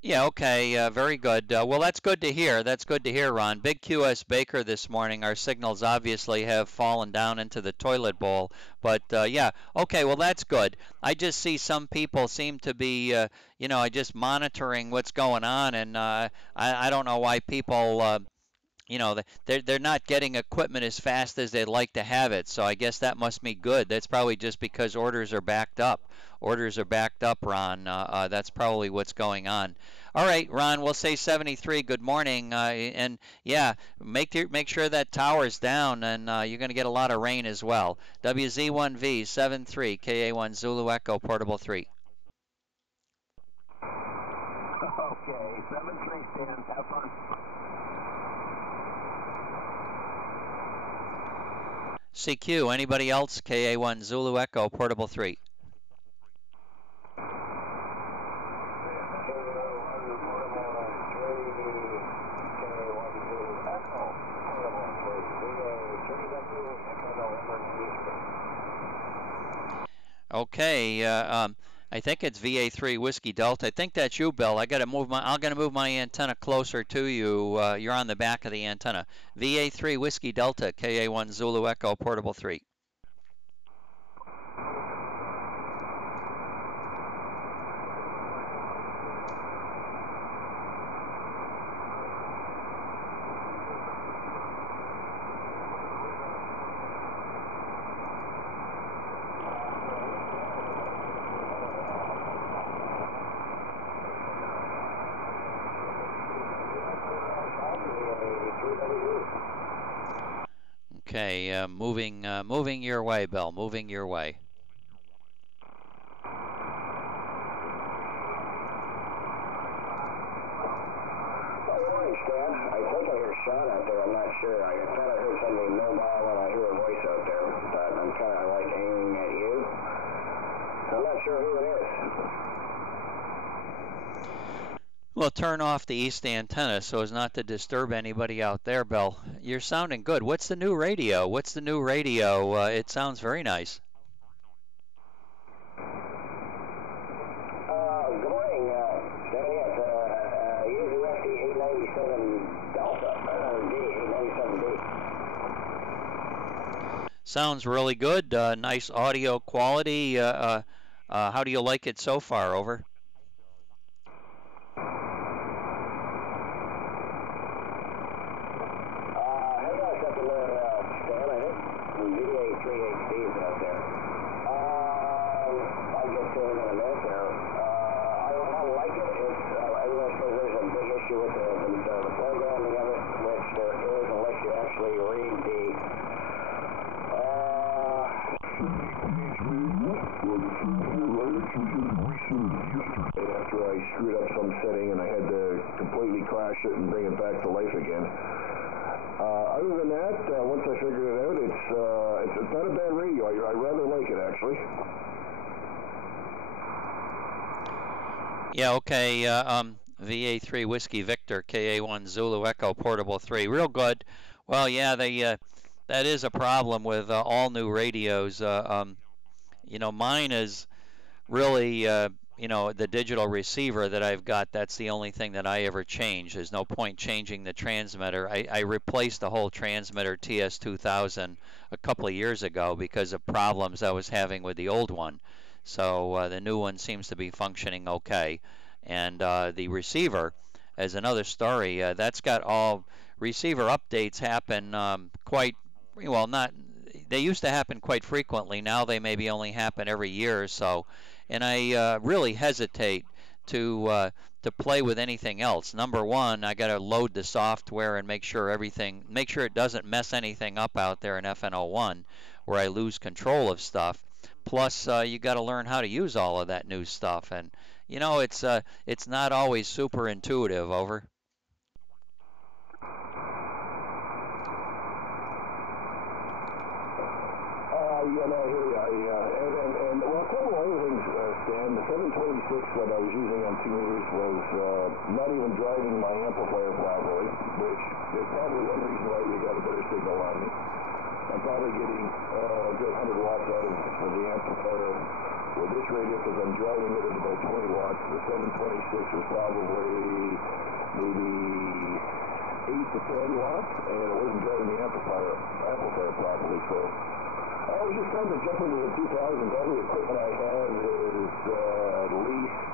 Yeah, okay, very good. Well, that's good to hear. That's good to hear, Ron. Big QS Baker this morning. Our signals obviously have fallen down into the toilet bowl. But, yeah, okay, well, that's good. I just see some people seem to be, just monitoring what's going on. And I don't know why people you know, they're not getting equipment as fast as they'd like to have it. So I guess that must be good. That's probably just because orders are backed up. Orders are backed up, Ron. That's probably what's going on. All right, Ron, we'll say 73. Good morning. And yeah, make sure that tower's down, and you're going to get a lot of rain as well. WZ1V 73 KA1 Zulu Echo Portable 3. Okay, 7-3 Stan. Have fun. CQ, anybody else? KA1 Zulu Echo Portable 3. Okay, I think it's VA3 Whiskey Delta. I think that's you, Bill. I'm gonna move my antenna closer to you. You're on the back of the antenna. VA3 Whiskey Delta, KA1 Zulu Echo Portable 3. Okay, moving your way, Bill. Moving your way. I think I hear Sean out there. I'm not sure. I thought I heard something mobile when I hear a voice out there, but I'm kind of like aiming at you. I'm not sure who it is. Well, turn off the east antenna so as not to disturb anybody out there, Bill. You're sounding good. What's the new radio? What's the new radio? It sounds very nice. Good morning, Danny. It's UFD 897 Delta, D, 897D. Sounds really good. Nice audio quality. How do you like it so far? Over. After I screwed up some setting and I had to completely crash it and bring it back to life again. Other than that, once I figured it out, it's not a bad radio. I rather like it, actually. Yeah, okay. VA3 Whiskey Victor, KA1 Zulu Echo Portable 3. Real good. Well, yeah, that is a problem with all new radios. You know, mine is really, you know, the digital receiver that I've got, that's the only thing that I ever change. There's no point changing the transmitter. I replaced the whole transmitter TS2000 a couple of years ago because of problems I was having with the old one. So the new one seems to be functioning okay. And the receiver, as another story, that's got all receiver updates happen quite, well, not, they used to happen quite frequently. Now they maybe only happen every year or so. And I really hesitate to play with anything else. Number one, I got to load the software and make sure it doesn't mess anything up out there in FN01 where I lose control of stuff. Plus, you got to learn how to use all of that new stuff. And, you know, it's not always super intuitive. Over. Yeah, no, I hear you. And well, a couple other things, Stan. The 726 that I was using on 2 meters was not even driving my amplifier properly, which is probably one reason why we got a better signal on me. I'm probably getting a good 100 watts out of the amplifier with this radio because I'm driving it at about 20 watts. The 726 was probably maybe 8 to 10 watts, and it wasn't driving the amplifier properly. So I was just trying to jump into the 2000s. All the equipment I have is at least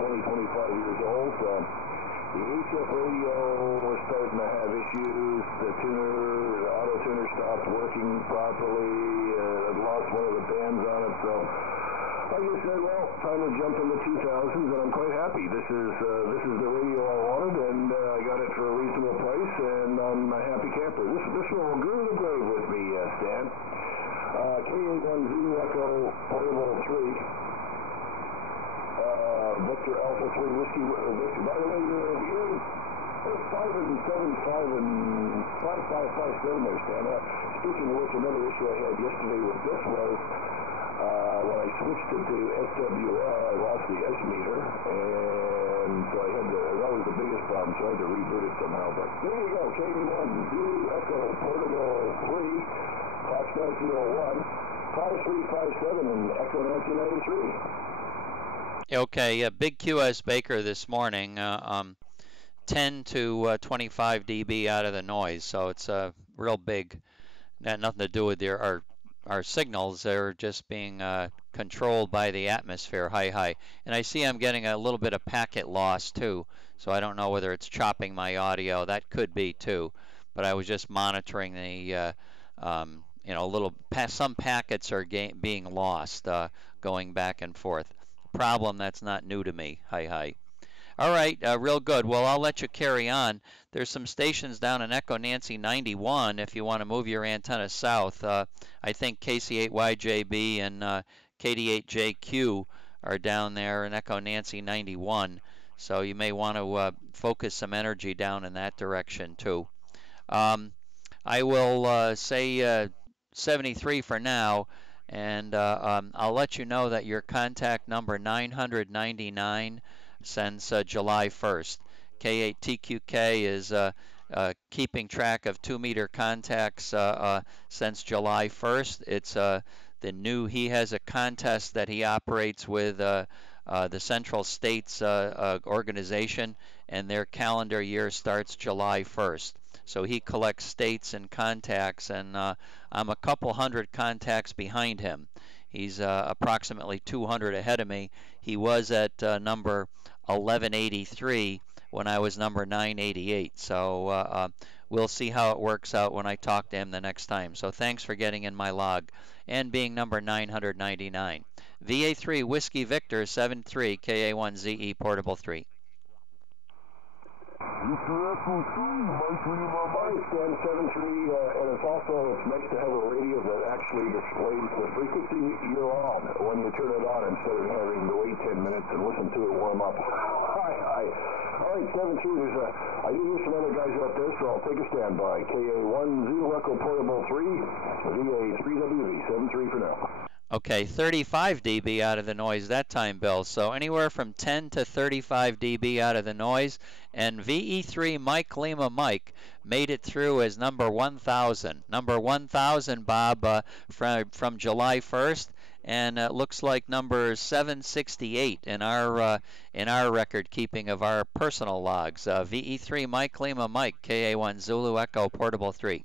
20, 25 years old. The HF radio was starting to have issues. The auto tuner stopped working properly. It lost one of the bands on it. So I just said, well, time to jump into 2000s, and I'm quite happy. This is the radio I wanted, and I got it for a reasonable price, and I'm a happy camper. This will go to the grave with me, Stan. KA1 Zulu Echo Portable 3. Victor Alpha 3 Whiskey Victor. By the way, you're 5 and 7, 5 and 5, 5, 5, 7 there, Stan. Speaking of which, another issue I had yesterday with this was when I switched it to SWR, I lost the S meter, and so I had to, that was the biggest problem, so I had to reboot it somehow. But there you go, KD1 Zulu Echo Portable 3, Fox 901, 5357 and Echo 1993. Okay, Big QS Baker this morning, 10 to 25 dB out of the noise, so it's real big. Had nothing to do with our signals. They're just being controlled by the atmosphere, high. And I see I'm getting a little bit of packet loss too, so I don't know whether it's chopping my audio. That could be too, but I was just monitoring the, some packets are being lost, going back and forth. Problem that's not new to me. Hi. All right, real good. Well, I'll let you carry on. There's some stations down in Echo Nancy 91 if you want to move your antenna south. I think KC8YJB and KD8JQ are down there in Echo Nancy 91, so you may want to focus some energy down in that direction too. I will say 73 for now. And I'll let you know that your contact number 999 since July 1st. K8TQK is keeping track of 2-meter contacts since July 1st. It's he has a contest that he operates with the Central States organization, and their calendar year starts July 1st. So he collects states and contacts, and I'm a couple hundred contacts behind him. He's approximately 200 ahead of me. He was at number 1183 when I was number 988. So we'll see how it works out when I talk to him the next time. So thanks for getting in my log and being number 999. VA3 Whiskey Victor 73 KA1ZE Portable 3. Stan 73, and it's nice to have a radio that actually displays the frequency you're on when you turn it on instead of having to wait 10 minutes and listen to it warm up. Hi. All right, 73, I do hear some other guys out there, so I'll take a standby. KA1 Zulu Echo Portable 3, VA3WV 73 for now. Okay, 35 dB out of the noise that time, Bill. So anywhere from 10 to 35 dB out of the noise. And VE3 Mike Lima Mike made it through as number 1,000. Number 1,000, Bob, from July 1st. And it looks like number 768 in our record keeping of our personal logs. VE3 Mike Lima Mike, KA1 Zulu Echo Portable 3.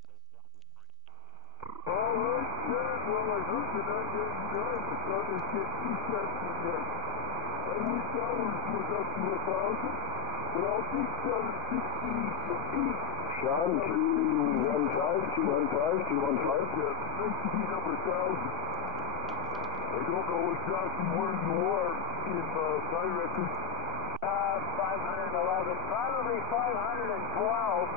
Sean, 215. Yeah, nice to be number 1,000. I don't know exactly where you are in my record. 511, probably 512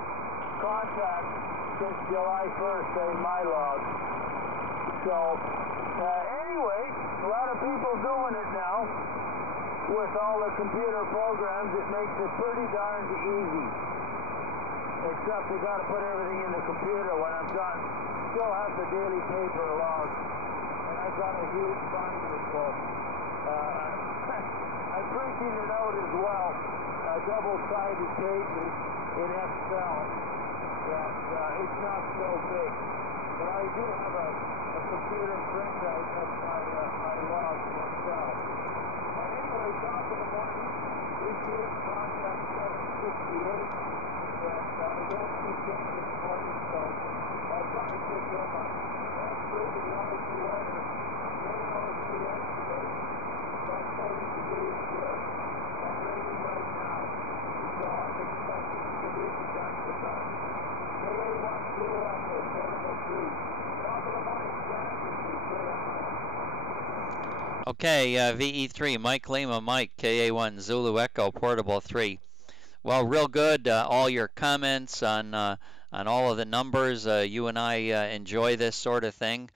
contacts since July 1st in my log. So, anyway, a lot of people doing it now. With all the computer programs, it makes it pretty darn easy. Except you got to put everything in the computer when I'm done. Still have the daily paper log. And I've got a huge binder full. I'm printing it out as well. Double-sided pages in Excel. That it's not so big. But I do have a computer printout of my log in Excel. Anyway, top of the morning, appreciate contact 768, and I don't see things this morning, so I'll try to get them on pretty lousy weather. No noise to yesterday, about 70 degrees already right now. So Okay, VE3, Mike Lima, Mike, KA1 Zulu Echo, Portable 3. Well, real good. All your comments on all of the numbers. You and I enjoy this sort of thing.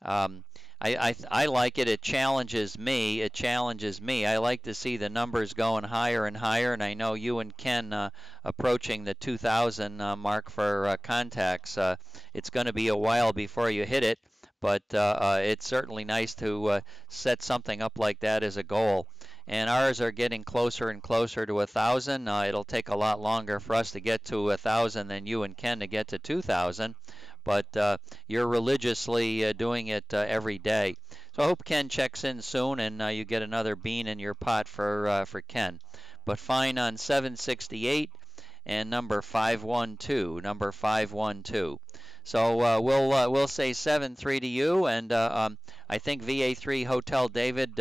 I like it. It challenges me. It challenges me. I like to see the numbers going higher and higher, and I know you and Ken approaching the 2,000 mark for contacts. It's going to be a while before you hit it, but it's certainly nice to set something up like that as a goal. And ours are getting closer and closer to 1,000. It'll take a lot longer for us to get to 1,000 than you and Ken to get to 2,000. But you're religiously doing it every day. So I hope Ken checks in soon and you get another bean in your pot for Ken. But fine on 768 and number 512, number 512. So we'll say 7-3 to you, and I think VA3 Hotel David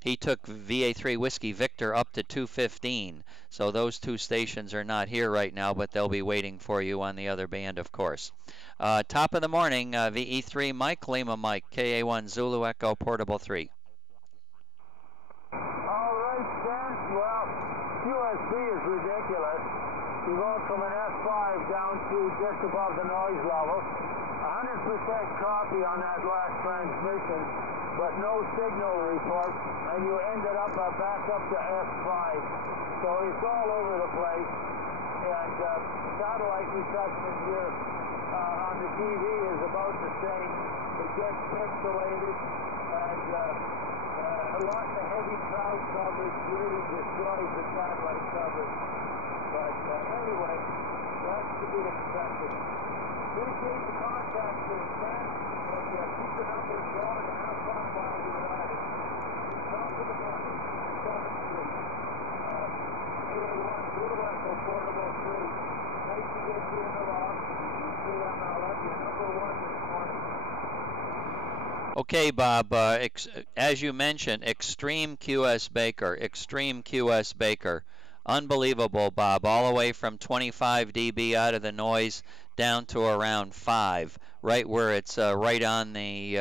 he took VA3 Whiskey Victor up to 215. So those two stations are not here right now, but they'll be waiting for you on the other band, of course. Top of the morning, VE3 Mike, Lima Mike, KA1 Zulu Echo, Portable 3. All right, Stan. Well, QSB is ridiculous. You're going from an F5 down to just above the noise level. 100% copy on that last transmission, but no signal report, and you ended up back up to F5. So it's all over the place, and satellite reception here on the TV is about the same. It gets pixelated, and a lot of heavy cloud coverage really destroys the satellite coverage. But anyway, that's to be expected. Appreciate the contact with Stan, and keep the numbers going and have fun while you're at it. Top of the morning, 7-3. KA1 Zulu Echo, Portable 3. Nice to get you in the loft. KMLF, you're number one this morning. Okay, Bob, as you mentioned, Extreme QS Baker, Extreme QS Baker. Unbelievable, Bob, all the way from 25 dB out of the noise down to around 5, right where it's right on the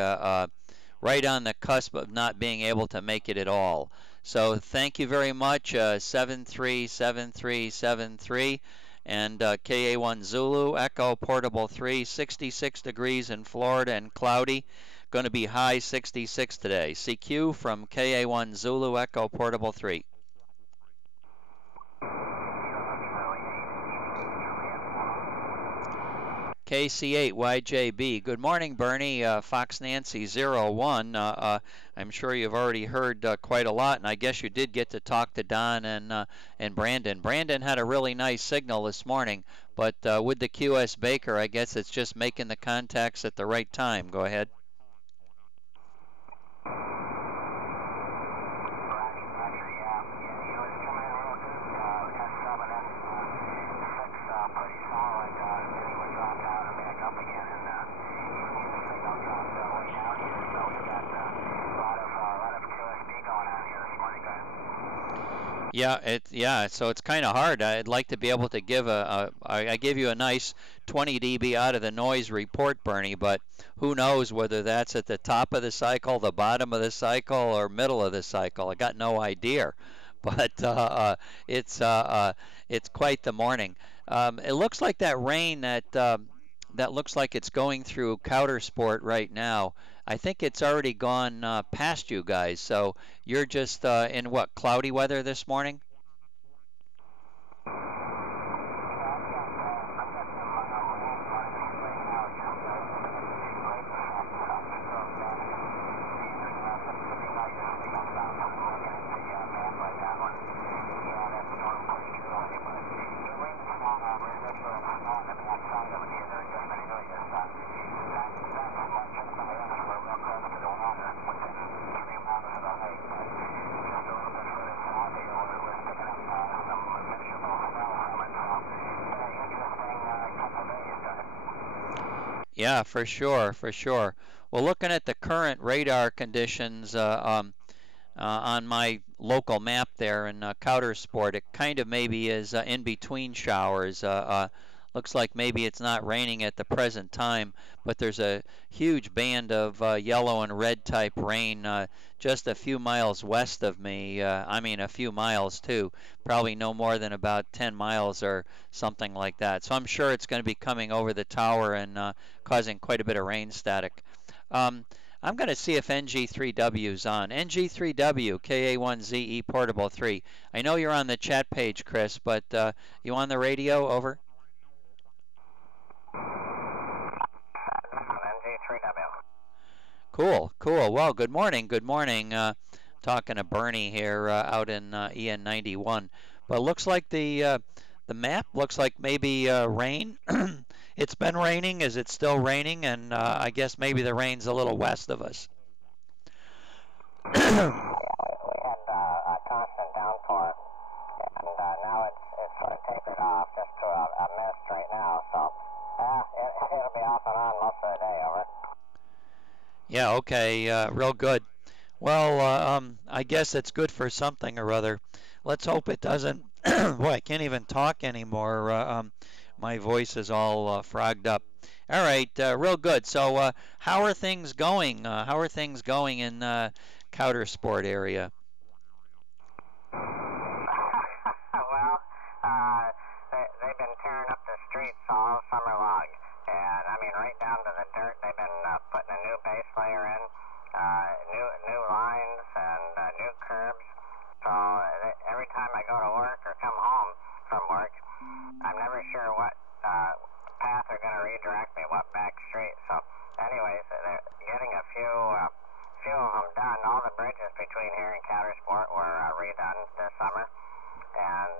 cusp of not being able to make it at all. So thank you very much, 737373, and KA1 Zulu Echo Portable 3, 66 degrees in Florida and cloudy. Going to be high 66 today. CQ from KA1 Zulu Echo Portable 3. KC8YJB. Good morning, Bernie. Fox Nancy 01. I'm sure you've already heard quite a lot, and I guess you did get to talk to Don and Brandon. Brandon had a really nice signal this morning, but with the QS Baker, I guess it's just making the contacts at the right time. Go ahead. Yeah, so it's kind of hard. I'd like to be able to give I give you a nice 20 dB out of the noise report, Bernie, but who knows whether that's at the top of the cycle, the bottom of the cycle, or middle of the cycle. I got no idea, but it's quite the morning. It looks like that rain that looks like it's going through Couter Sport right now. I think it's already gone past you guys, so you're just in what, cloudy weather this morning? Yeah, for sure, for sure. Well, looking at the current radar conditions on my local map there in Couter Sport, it kind of maybe is in between showers. Looks like maybe it's not raining at the present time, but there's a huge band of yellow and red type rain just a few miles west of me. I mean, a few miles too, probably no more than about 10 miles or something like that. So I'm sure it's going to be coming over the tower and causing quite a bit of rain static. I'm going to see if NG3W is on. NG3W, KA1ZE Portable 3. I know you're on the chat page, Chris, but you on the radio? Over. Cool, cool. Well, good morning, good morning. Talking to Bernie here out in EN91. But looks like the map looks like maybe rain. It's been raining. Is it still raining? And I guess maybe the rain's a little west of us. We had a constant downpour, and now it's sort of tapered off just to a mist right now. So it'll be off and on most of the day. Over. Yeah. Okay. Real good. Well, I guess it's good for something or other. Let's hope it doesn't. Boy, I can't even talk anymore. My voice is all frogged up. All right, real good. So, how are things going? How are things going in Couder Sport area? Well, they've been tearing up the streets all summer long, and I mean right down to the dirt. They've been putting a new base layer in, new lines and new curbs. So every time I go to work or come home from work, I'm never sure what path they're going to redirect me, what back street. So anyways, they're getting a few of them done. All the bridges between here and Coudersport were redone this summer. And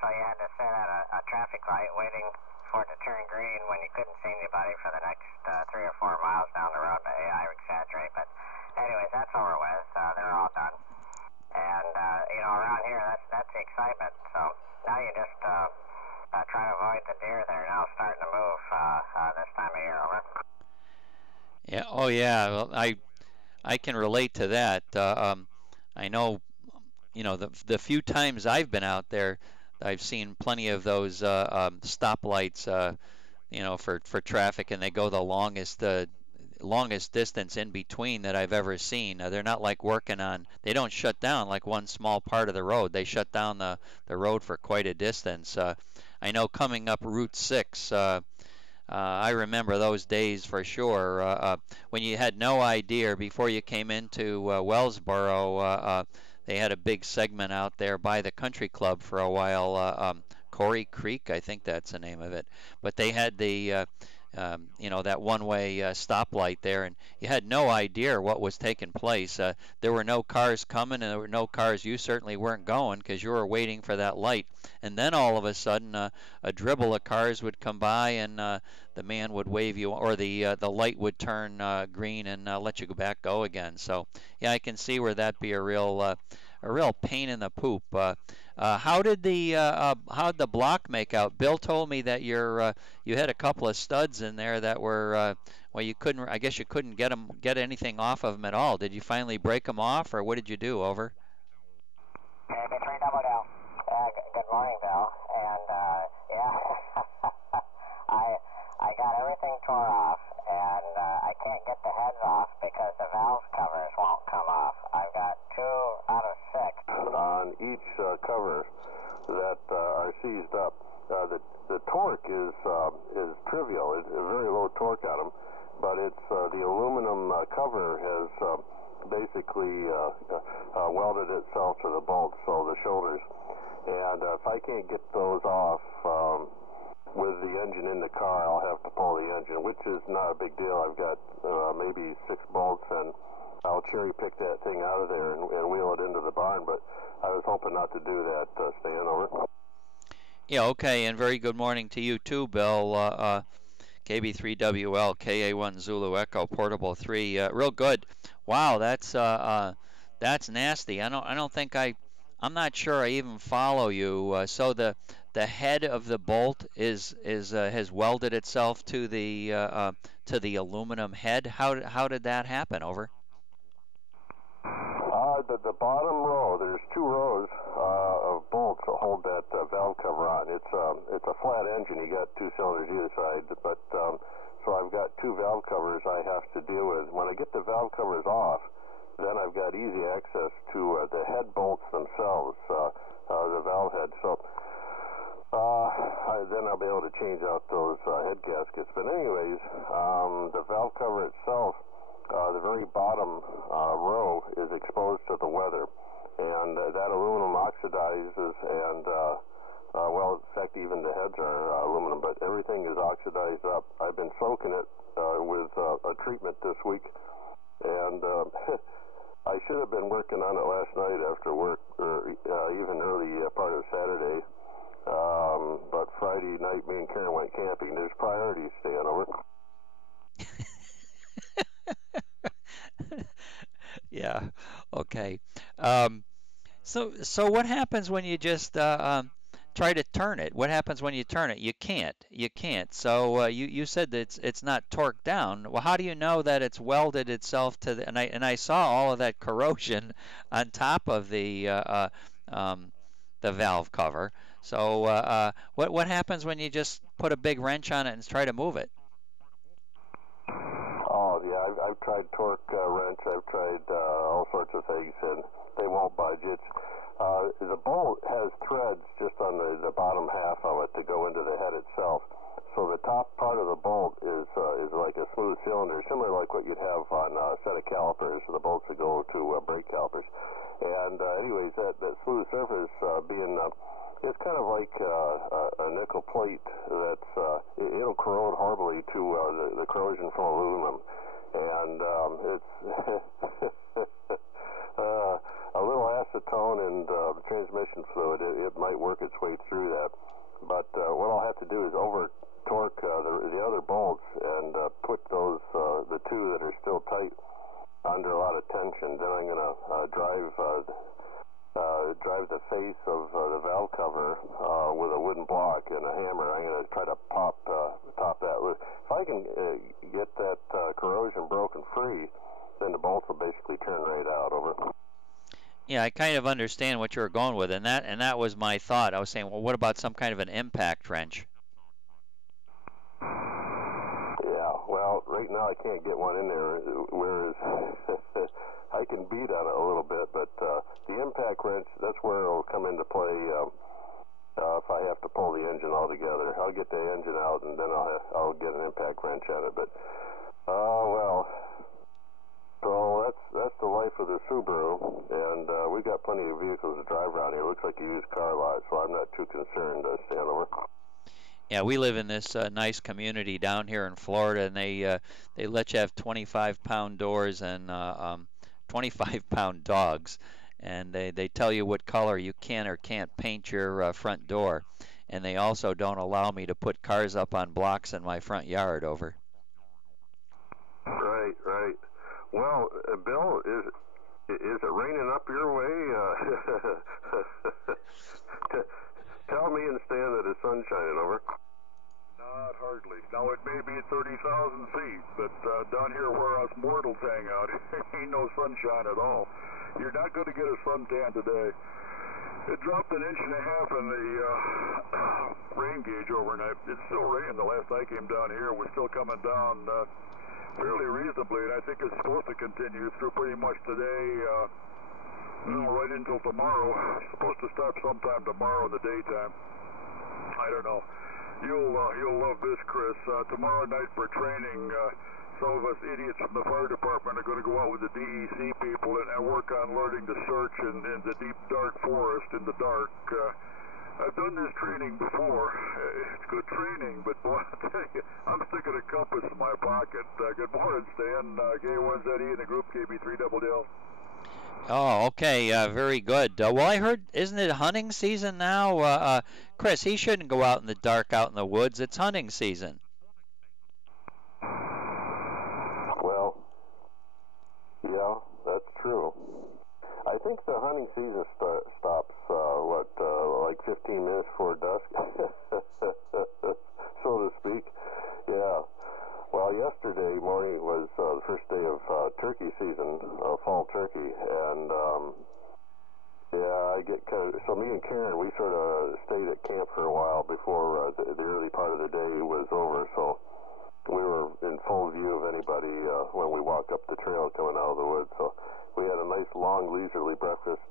so you had to sit at a traffic light waiting for it to turn green when you couldn't see anybody for the next 3 or 4 miles down the road. But I exaggerate. But anyways, that's over with. They're all done. And, around here, that's the excitement. So now you just try to avoid the deer. They're now starting to move this time of year. Over. Yeah. Oh, yeah. Well, I can relate to that. I know, the few times I've been out there, I've seen plenty of those stoplights, for traffic, and they go the longest distance in between that I've ever seen. They're not like they don't shut down like one small part of the road. They shut down the road for quite a distance. I know coming up Route 6, I remember those days for sure when you had no idea before you came into Wellsboro. They had a big segment out there by the country club for a while, Corey Creek, I think that's the name of it. But they had the that one-way stoplight there, and you had no idea what was taking place. There were no cars coming, and there were no cars. You certainly weren't going because you were waiting for that light. And then all of a sudden, a dribble of cars would come by, and the man would wave you, or the light would turn green and let you go again. So yeah, I can see where that'd be a real pain in the poop. How'd the block make out? Bill told me that you had a couple of studs in there that were I guess you couldn't get anything off of them at all. Did you finally break them off, or what did you do? Over. AB3WL. Good morning, Bill. And I got everything tore off, and I can't get the heads off because the valve covers won't come off. I've got 2 out of 6 on each cover that are seized up. The torque is trivial. It's a very low torque on them, but it's the aluminum cover has basically welded itself to the bolts, so the shoulders. And if I can't get those off with the engine in the car, I'll have to pull the engine, which is not a big deal. I've got maybe 6 bolts, and I'll cherry pick that thing out of there and wheel it into the barn. But I was hoping not to do that. Stan, over. Yeah, okay, and very good morning to you too, Bill. KB3WL, KA1 Zulu Echo, Portable 3. Real good. Wow, that's nasty. I'm not sure I even follow you. So the head of the bolt has welded itself to the aluminum head. How did that happen? Over. the bottom row, there's two rows of bolts that hold that valve cover on. It's a flat engine. You got two cylinders either side, but so I've got two valve covers I have to deal with. When I get the valve covers off, then I've got easy access to the head bolts themselves, the valve head. So then I'll be able to change out those head gaskets. But anyways, the valve cover itself, the very bottom row is exposed to the weather, and that aluminum oxidizes, and well, in fact, even the heads are aluminum, but everything is oxidized up. I've been soaking it with a treatment this week, and I should have been working on it last night after work, or even early part of Saturday, but Friday night me and Karen went camping. There's priorities, Stan, over. Yeah. Okay. So what happens when you just try to turn it? What happens when you turn it? You can't. You can't. So you said that it's not torqued down. Well, how do you know that it's welded itself to the? And I saw all of that corrosion on top of the valve cover. So what happens when you just put a big wrench on it and try to move it? Oh, yeah, I've tried torque wrench, I've tried all sorts of things, and they won't budge. The bolt has threads just on the bottom half of it to go into the head itself. So the top part of the bolt is like a smooth cylinder, similar like what you'd have on a set of calipers, the bolts that go to brake calipers. And anyways, that smooth surface being... it's kind of like a nickel plate that's it'll corrode horribly to the corrosion from aluminum, and it's a little acetone and transmission fluid. It might work its way through that, but what I'll have to do is over torque the other bolts and put those the two that are still tight under a lot of tension. Then I'm going to drive the face of the valve cover with a wooden block and a hammer. I'm going to try to pop that loose. If I can get that corrosion broken free, then the bolts will basically turn right out. Over. Yeah, I kind of understand what you were going with, and that was my thought. I was saying, well, what about some kind of an impact wrench? Yeah, well, right now I can't get one in there, whereas I can beat on it a little bit, but the impact wrench, that's where it'll come into play if I have to pull the engine all together. I'll get the engine out, and then I'll get an impact wrench on it, but, well, so that's the life of the Subaru, and we've got plenty of vehicles to drive around here. It looks like a used car lot, so I'm not too concerned, Stan, over. Yeah, we live in this nice community down here in Florida, and they let you have 25-pound doors and 25-pound dogs, and they tell you what color you can or can't paint your front door, and they also don't allow me to put cars up on blocks in my front yard. Over. Right. Well, Bill, is it raining up your way? Tell me and Stan that the sun's shining. Over. Not hardly. Now, it may be 30,000 feet, but down here where us mortals hang out, ain't no sunshine at all. You're not going to get a suntan today. It dropped 1.5 inches in the rain gauge overnight. It's still raining. The last I came down here, was still coming down fairly reasonably, and I think it's supposed to continue through pretty much today, right until tomorrow. It's supposed to start sometime tomorrow in the daytime. I don't know. You'll love this, Chris. Tomorrow night for training, some of us idiots from the fire department are going to go out with the DEC people and work on learning to search in the deep, dark forest in the dark. I've done this training before. It's good training, but boy, I tell you, I'm sticking a compass in my pocket. Good morning, Stan. K1ZE in the group, KB3DL. Oh, okay, very good. Well, I heard, isn't it hunting season now? Chris, he shouldn't go out in the dark, out in the woods. It's hunting season. Well, yeah, that's true. I think the hunting season stops, like 15 minutes before dusk, so to speak. Yeah. Well, yesterday morning was the first day of turkey season, fall turkey, and yeah, I get kind of, so me and Karen, we sort of stayed at camp for a while before the early part of the day was over, so we were in full view of anybody when we walked up the trail coming out of the woods. So we had a nice long leisurely breakfast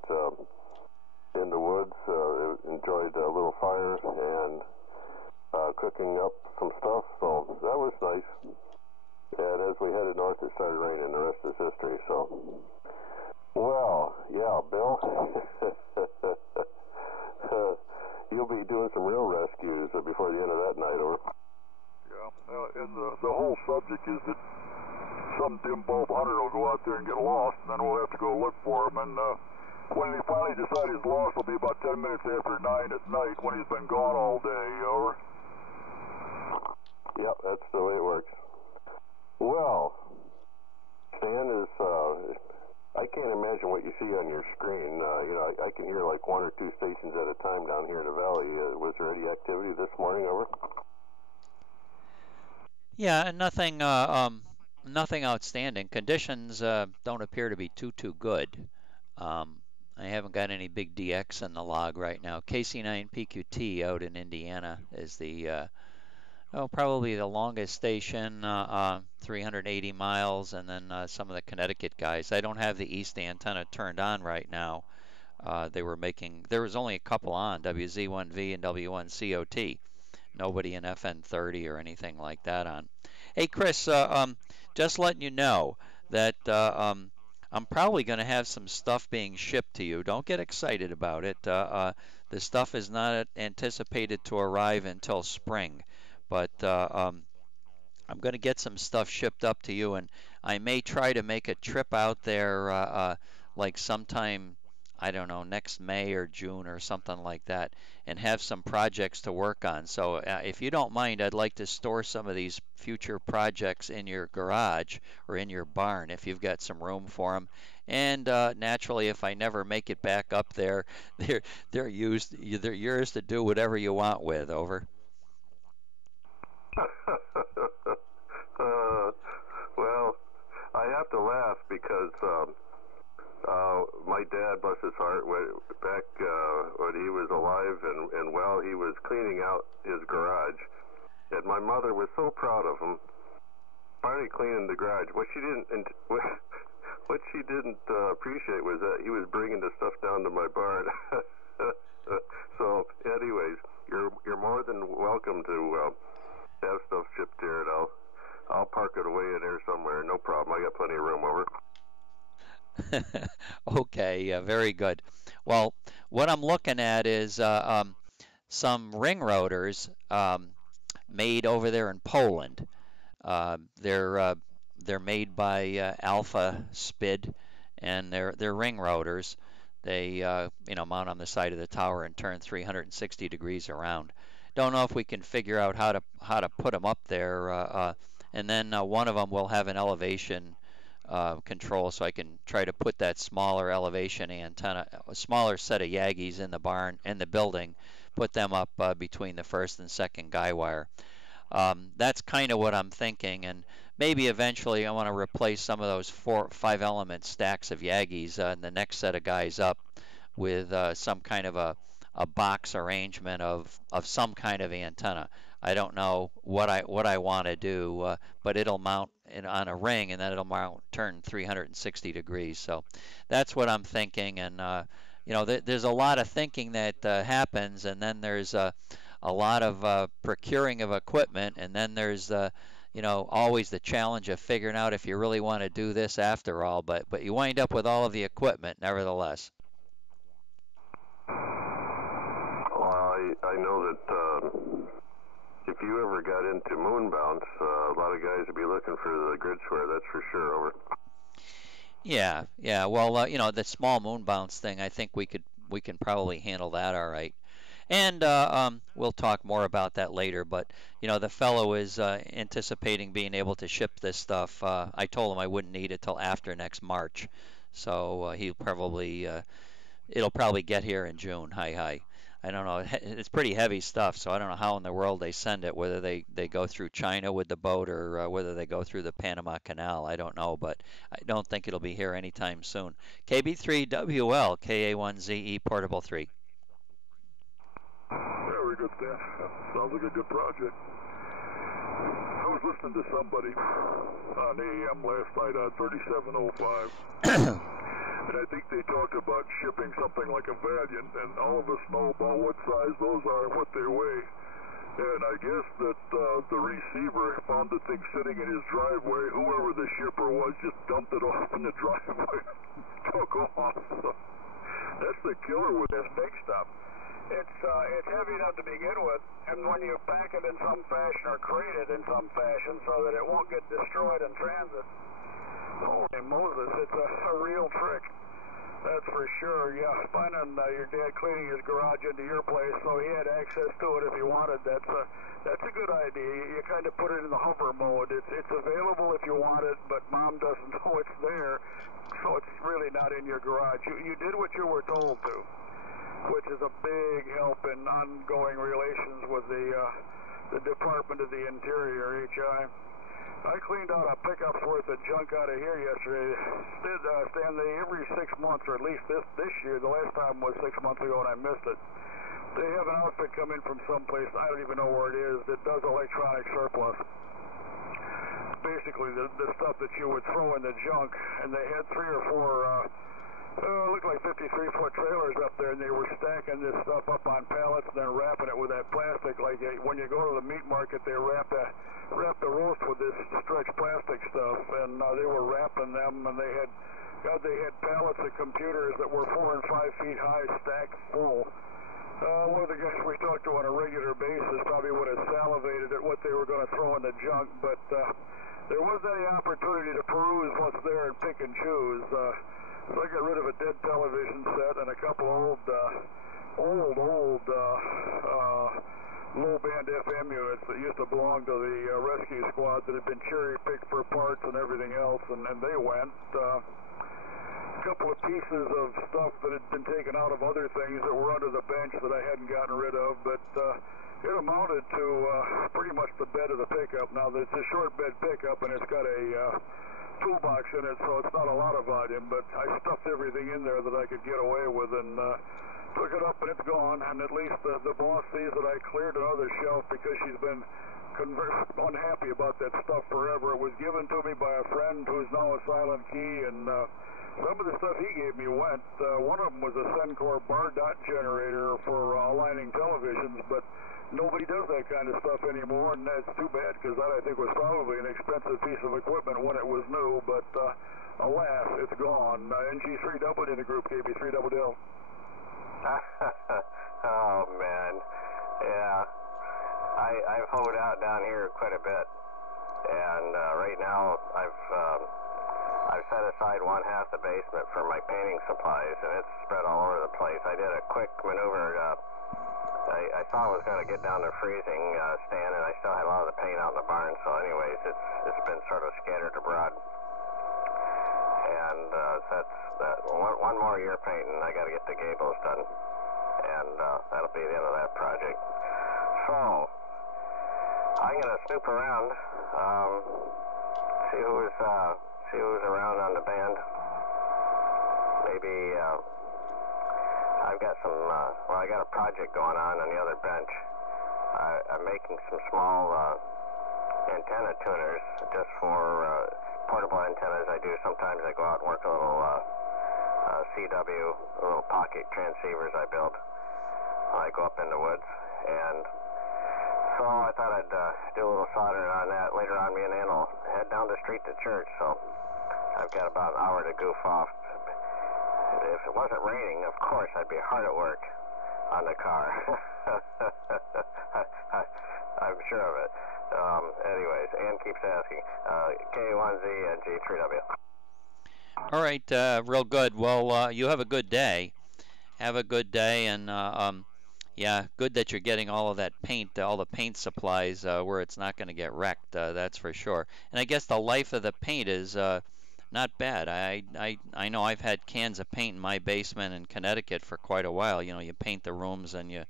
in the woods, enjoyed a little fire and cooking up some stuff, so that was nice. And as we headed north, it started raining. The rest is history. So, well, yeah, Bill, you'll be doing some real rescues before the end of that night, over. Yeah, and the whole subject is that some dim bulb hunter will go out there and get lost, and then we'll have to go look for him. And when he finally decides he's lost, it'll be about 10 minutes after 9 at night when he's been gone all day. Over. Yep, that's the way it works. Well, Stan, is I can't imagine what you see on your screen. You know, I can hear like 1 or 2 stations at a time down here in the valley. Was there any activity this morning, over? Yeah, and nothing nothing outstanding. Conditions don't appear to be too good. I haven't got any big DX in the log right now. KC9PQT out in Indiana is the probably the longest station, 380 miles, and then some of the Connecticut guys. I don't have the east antenna turned on right now. There was only a couple on, WZ1V and W1COT. Nobody in FN30 or anything like that on. Hey, Chris, just letting you know that I'm probably going to have some stuff being shipped to you. Don't get excited about it. The stuff is not anticipated to arrive until spring. But I'm going to get some stuff shipped up to you, and I may try to make a trip out there like sometime, I don't know, next May or June or something like that, and have some projects to work on. So if you don't mind, I'd like to store some of these future projects in your garage or in your barn if you've got some room for them. And naturally, if I never make it back up there, they're yours to do whatever you want with. Over. Well, I have to laugh because my dad, bless his heart, back when he was alive and well, he was cleaning out his garage, and my mother was so proud of him. Finally cleaning the garage. What she didn't appreciate was that he was bringing the stuff down to my barn. So, anyways, you're more than welcome to have stuff shipped here, and I'll park it away in there somewhere. No problem. I got plenty of room, over. Okay, very good. Well, what I'm looking at is some ring rotors made over there in Poland. They're made by Alpha Spid, and they're ring rotors. They mount on the side of the tower and turn 360 degrees around. Don't know if we can figure out how to put them up there, and then one of them will have an elevation control, so I can try to put that smaller elevation antenna, a smaller set of Yagis in the barn, in the building, put them up between the first and second guy wire. That's kind of what I'm thinking, and maybe eventually I want to replace some of those 4 or 5 element stacks of Yagis in the next set of guys up with some kind of a box arrangement of some kind of antenna. I don't know what I want to do, but it'll mount on a ring, and then it'll turn 360 degrees. So that's what I'm thinking, and there's a lot of thinking that happens, and then there's a lot of procuring of equipment, and then there's always the challenge of figuring out if you really want to do this after all. But you wind up with all of the equipment nevertheless. I know that if you ever got into moon bounce, a lot of guys would be looking for the grid square, that's for sure, over. Yeah. Well, the small moon bounce thing, I think we can probably handle that all right. And we'll talk more about that later. But the fellow is anticipating being able to ship this stuff. I told him I wouldn't need it till after next March, so it'll probably get here in June. Hi. I don't know. It's pretty heavy stuff, so I don't know how in the world they send it, whether they go through China with the boat or whether they go through the Panama Canal. I don't know, but I don't think it'll be here anytime soon. KB3WL, KA1ZE Portable 3. Very good, Stan. Sounds like a good project. I was listening to somebody on AM last night on 3705. And I think they talked about shipping something like a Valiant, and all of us know about what size those are and what they weigh. And I guess that the receiver found the thing sitting in his driveway. Whoever the shipper was just dumped it off in the driveway, took off. So that's the killer with this big stuff. It's heavy enough to begin with, and when you pack it in some fashion or crate it in some fashion so that it won't get destroyed in transit, holy Moses, it's a real trick. That's for sure. Yeah, finding your dad cleaning his garage into your place so he had access to it if he wanted. That's a good idea. You kind of put it in the hover mode. It's available if you want it, but Mom doesn't know it's there, so it's really not in your garage. You did what you were told to, which is a big help in ongoing relations with the Department of the Interior, HI. I cleaned out a pickup's worth of junk out of here yesterday. Stan, every 6 months, or at least this year, the last time was 6 months ago and I missed it, they have an outfit come in from someplace, I don't even know where it is, that does electronic surplus. Basically the stuff that you would throw in the junk, and they had 3 or 4 looked like 53-foot trailers up there, and they were stacking this stuff up on pallets and then wrapping it with that plastic. Like when you go to the meat market, they wrap the roast with this stretch plastic stuff, and they were wrapping them, and they had pallets of computers that were 4 and 5 feet high, stacked full. One of the guys we talked to on a regular basis probably would have salivated at what they were going to throw in the junk, but there wasn't any opportunity to peruse what's there and pick and choose. So I got rid of a dead television set and a couple old low-band FM units that used to belong to the rescue squad that had been cherry-picked for parts and everything else, and they went. A couple of pieces of stuff that had been taken out of other things that were under the bench that I hadn't gotten rid of, but it amounted to pretty much the bed of the pickup. Now, it's a short bed pickup, and it's got a toolbox in it, so it's not a lot of volume, but I stuffed everything in there that I could get away with, and took it up, and it's gone. And at least the boss sees that I cleared another shelf because she's been unhappy about that stuff forever. It was given to me by a friend who's now a silent key, and some of the stuff he gave me went. One of them was a Sencor bar dot generator for aligning televisions, but nobody does that kind of stuff anymore, and that's too bad, because that, I think, was probably an expensive piece of equipment when it was new, but alas, it's gone. NG3W in the group, KB3WL. Oh, man. Yeah. I've hoed out down here quite a bit, and right now I've set aside 1/2 the basement for my painting supplies, and it's spread all over the place. I did a quick maneuver. I thought I was going to get down to freezing, Stan, and I still had a lot of the paint out in the barn, so anyways, it's been sort of scattered abroad. And that's one more year painting. I got to get the gables done, and that'll be the end of that project. So I'm going to snoop around, see who's around on the band. Maybe I've got some, I got a project going on the other bench. I'm making some small antenna tuners just for portable antennas. I do sometimes I go out and work a little CW, little pocket transceivers I build when I go up in the woods. And so I thought I'd do a little soldering on that. Later on, me and Ann will head down the street to church, so I've got about an hour to goof off. If it wasn't raining, of course, I'd be hard at work on the car. I'm sure of it. Anyways, Ann keeps asking. K1Z and G3W. All right, real good. Well, you have a good day. Have a good day, and yeah, good that you're getting all of that paint, all the paint supplies where it's not going to get wrecked. That's for sure. And I guess the life of the paint is not bad. I know I've had cans of paint in my basement in Connecticut for quite a while. You know, you paint the rooms and you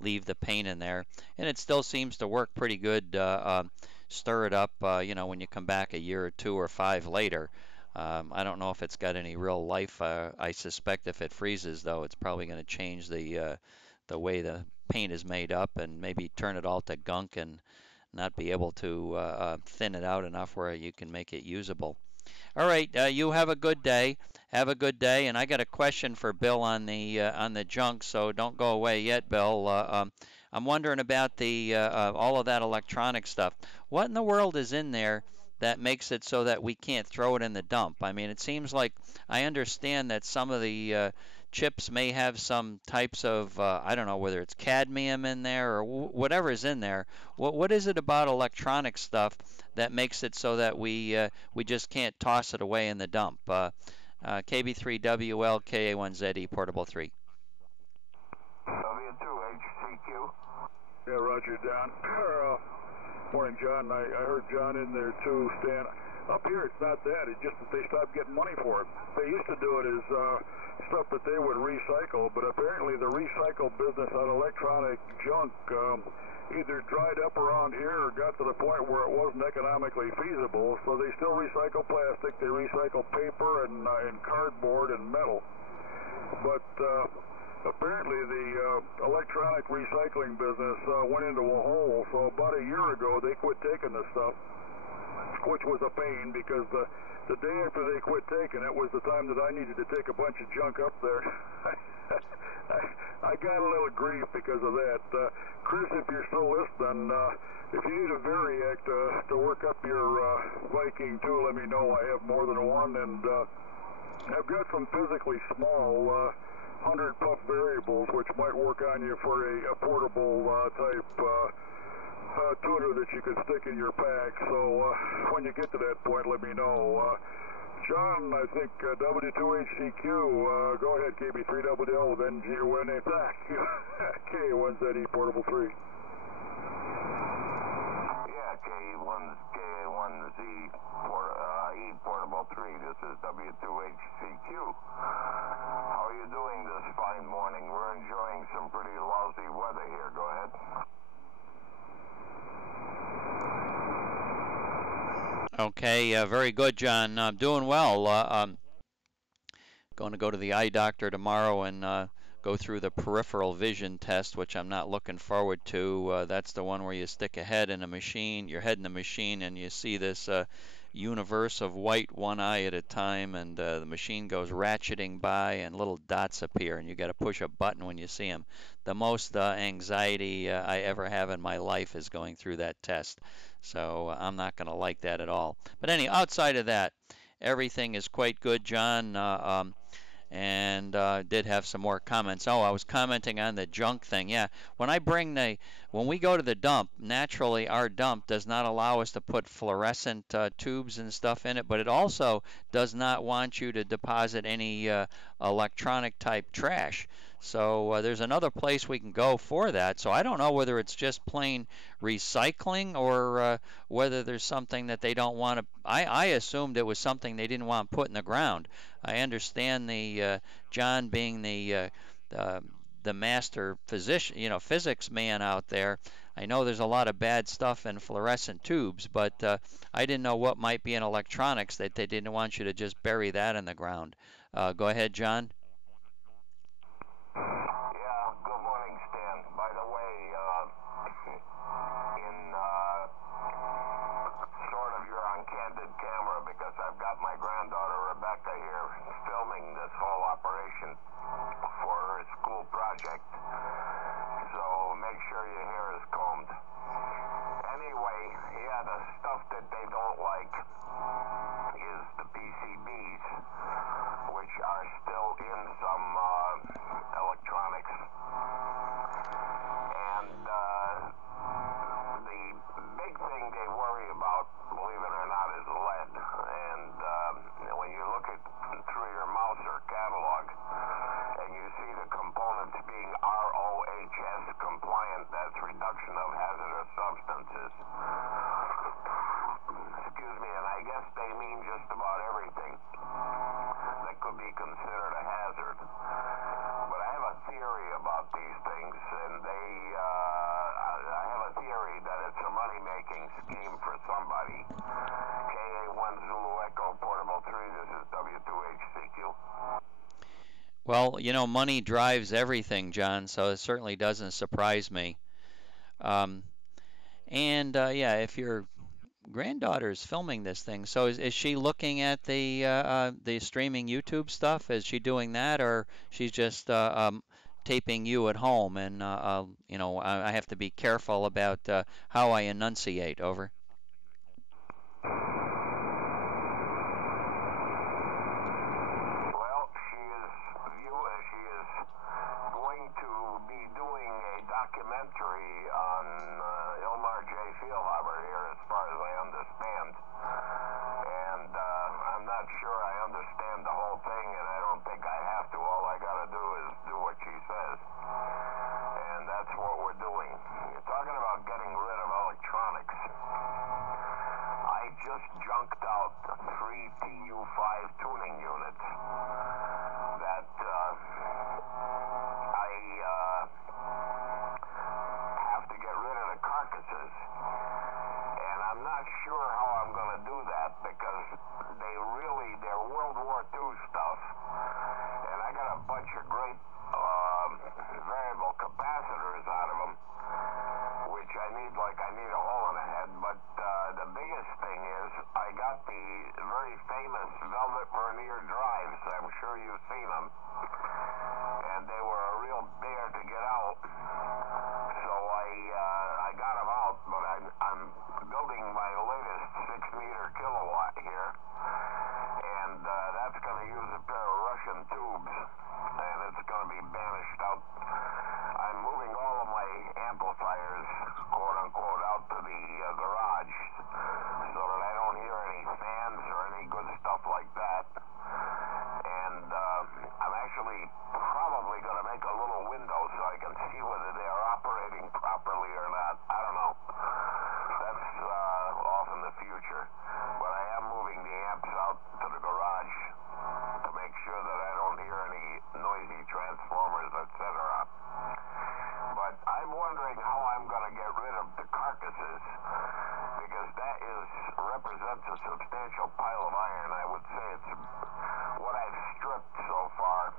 leave the paint in there, and it still seems to work pretty good. Stir it up, you know, when you come back a year or 2 or 5 later. I don't know if it's got any real life. I suspect if it freezes, though, it's probably going to change the way the paint is made up and maybe turn it all to gunk and not be able to thin it out enough where you can make it usable. All right, you have a good day. Have a good day. And I got a question for Bill on the junk, so don't go away yet, Bill. I'm wondering about the all of that electronic stuff. What in the world is in there that makes it so that we can't throw it in the dump? I mean, it seems like I understand that some of the chips may have some types of I don't know whether it's cadmium in there or whatever is in there. What is it about electronic stuff that makes it so that we just can't toss it away in the dump? KB3WL KA1ZE Portable 3. W2HCQ. Yeah, Roger, John. Morning, John. I heard John in there too, Stan. Up here, it's not that. It's just that they stopped getting money for it. They used to do it as stuff that they would recycle, but apparently the recycle business on electronic junk either dried up around here or got to the point where it wasn't economically feasible. So they still recycle plastic, they recycle paper and cardboard and metal. But apparently the electronic recycling business went into a hole. So about a year ago, they quit taking this stuff, which was a pain because the day after they quit taking it was the time that I needed to take a bunch of junk up there. I got a little grief because of that. Chris, if you're still listening, if you need a Variac to work up your Viking too, let me know. I have more than one, and I've got some physically small 100 puff variables which might work on you for a portable type tuner that you could stick in your pack. So when you get to that point, let me know. John, I think W2HCQ, go ahead, KB3WL with NGUNA, K1ZE Portable 3. Yeah, K1Z E Portable 3, this is W2HCQ. How are you doing this fine morning? We're enjoying some pretty lousy weather here. Go ahead. Okay, very good, John. I'm doing well. I'm going to go to the eye doctor tomorrow and go through the peripheral vision test, which I'm not looking forward to. That's the one where you stick a head in a machine, your head in the machine, and you see this universe of white one eye at a time, and the machine goes ratcheting by and little dots appear, and you got to push a button when you see them. The most anxiety I ever have in my life is going through that test. So I'm not going to like that at all. But anyway, outside of that, everything is quite good, John. And did have some more comments. Oh, I was commenting on the junk thing. Yeah, when we go to the dump, naturally our dump does not allow us to put fluorescent tubes and stuff in it, but it also does not want you to deposit any electronic type trash. So there's another place we can go for that. So I don't know whether it's just plain recycling or whether there's something that they don't want to. I assumed it was something they didn't want put in the ground. I understand the John being the master physician, physics man out there. I know there's a lot of bad stuff in fluorescent tubes, but I didn't know what might be in electronics that they didn't want you to just bury that in the ground. Go ahead, John. Yeah, good morning, Stan. By the way, in sort of you're on candid camera because I've got my granddaughter Rebecca here filming this whole operation for her school project. So make sure your hair is combed. Anyway, yeah, the stuff that they don't like is the PCBs, which are still in Well, you know, money drives everything, John, so it certainly doesn't surprise me. Um, and yeah, if your granddaughter's filming this thing, so is she looking at the streaming YouTube stuff? Is she doing that, or she's just taping you at home? And you know, I have to be careful about how I enunciate. Over. Well, she is going to be doing a documentary on Ilmar J. Fieldhaber here, as far as I understand. And I'm not sure I understand the whole thing, and I don't think I have to. All I got to do is do what she says. And that's what we're doing. You're talking about getting rid of electronics. I just junked out 3 TU5 tuning units that I have to get rid of the carcasses. And I'm not sure how I'm going to do that because they're World War II stuff. And I got a bunch of great variable capacitors out of them, which I need a hole in the head. But the biggest thing is I got the very famous velvet vernier drives. I'm sure you've seen them. And they were a real bear to get out. So I got them out, but I'm building my latest 6-meter kilowatt here. And that's going to use a pair of Russian tubes. And it's going to be banished out. I'm moving all of my amplifiers, quote unquote, out to the garage so that I don't hear any fans or any good stuff like that. And I'm actually probably going to make a little window so I can see whether they're operating properly or not. I don't know. That's off in the future. But I am moving the amps out to the garage to make sure that I don't hear any noisy transformers, etc. But I'm wondering how I'm going to get rid of the carcasses, because that represents a substantial pile of iron. I would say it's what I've stripped so far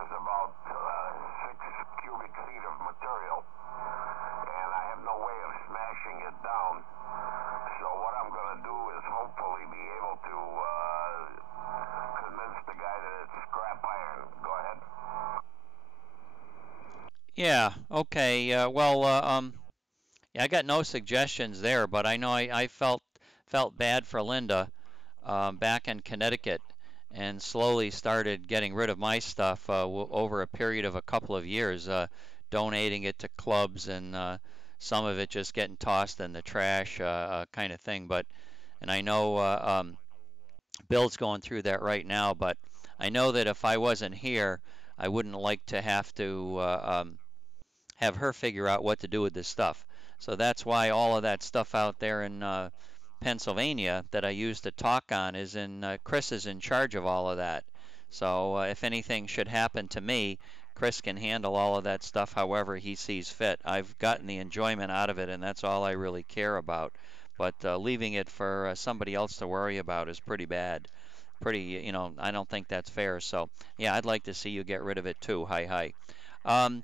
is about 6 cubic feet of material, and I have no way of smashing it down. So what I'm going to do is hopefully be able to convince the guy that it's scrap iron. Go ahead. Yeah. Okay. Well, yeah, I got no suggestions there, but I know I felt bad for Linda back in Connecticut, and slowly started getting rid of my stuff over a period of a couple of years, donating it to clubs, and some of it just getting tossed in the trash, kind of thing. And I know Bill's going through that right now, but I know that if I wasn't here, I wouldn't like to have to have her figure out what to do with this stuff. So that's why all of that stuff out there in Pennsylvania that I use to talk on is Chris is in charge of all of that. So if anything should happen to me, Chris can handle all of that stuff however he sees fit. I've gotten the enjoyment out of it, and that's all I really care about. But leaving it for somebody else to worry about is pretty bad. You know, I don't think that's fair. So yeah, I'd like to see you get rid of it too. Hi, hi. Um,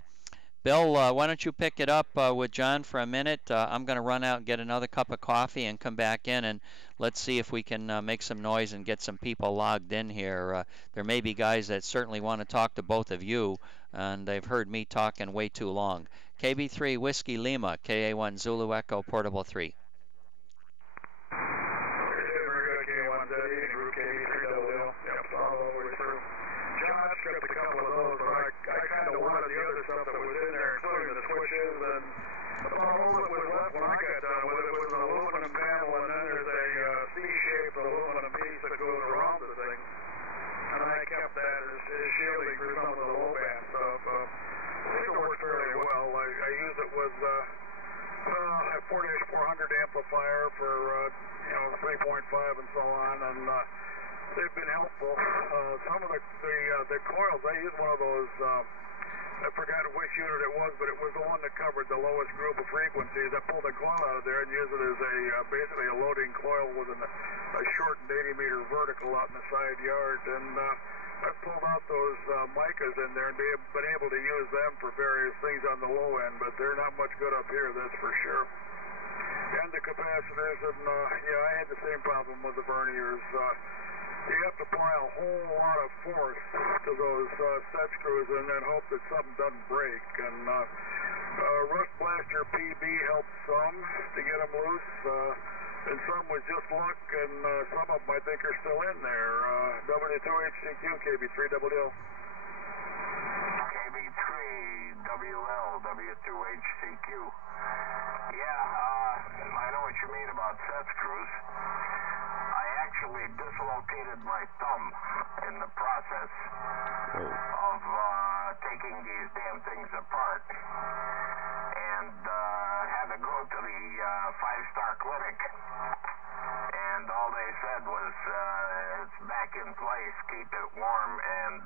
Bill, why don't you pick it up with John for a minute? I'm going to run out and get another cup of coffee and come back in, and let's see if we can make some noise and get some people logged in here. There may be guys that certainly want to talk to both of you, and they've heard me talking way too long. KB3 Whiskey Lima, KA1 Zulu Echo Portable 3. Stripped a couple of those, but I kind of wanted the other stuff that was in there, including the switches, and about all that was left when I got done with it was an aluminum panel, and then there's a C-shaped aluminum piece that goes around the thing, and I kept that as shielding for some of the low band stuff. I think it worked fairly well. I use it with a 4-400 amplifier for 3.5 and so on, and they've been helpful. Some of the coils, I used one of those, I forgot which unit it was, but it was the one that covered the lowest group of frequencies. I pulled the coil out of there and used it as basically a loading coil with a shortened 80-meter vertical out in the side yard. And I pulled out those micas in there and been able to use them for various things on the low end, but they're not much good up here, that's for sure. And the capacitors, and yeah, I had the same problem with the verniers. You have to apply a whole lot of force to those set screws and then hope that something doesn't break. And Rust Blaster PB helped some to get them loose, and some was just luck, and some of them I think are still in there. W2HCQ, KB3WL. KB3WL, W2HCQ. Yeah, I know what you mean about set screws. I actually dislocated my thumb in the process of taking these damn things apart, and had to go to the five-star clinic, and all they said was it's back in place, keep it warm, and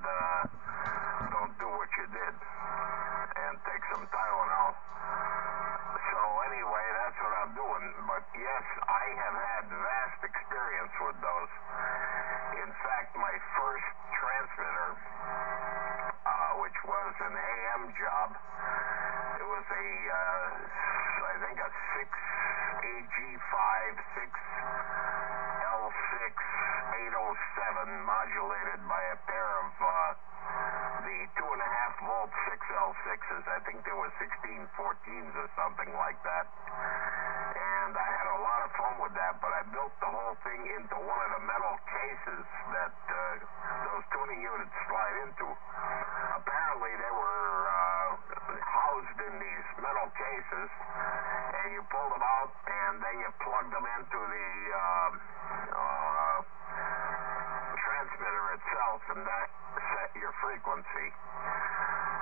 don't do what you did, and take some Tylenol. So anyway, that's what I'm doing. But yes, I have had vast experience with those. In fact, my first transmitter, which was an AM job, it was a, I think a 6AG5 6L6 807 modulated by a pair of the 2.5 volt 6L6s. I think they were 1614s or something like that. And I had a lot of fun with that, but I built the whole thing into one of the metal cases that those tuning units slide into. Apparently they were housed in these metal cases, and you pull them out, and then you plug them into the transmitter itself, and that set your frequency.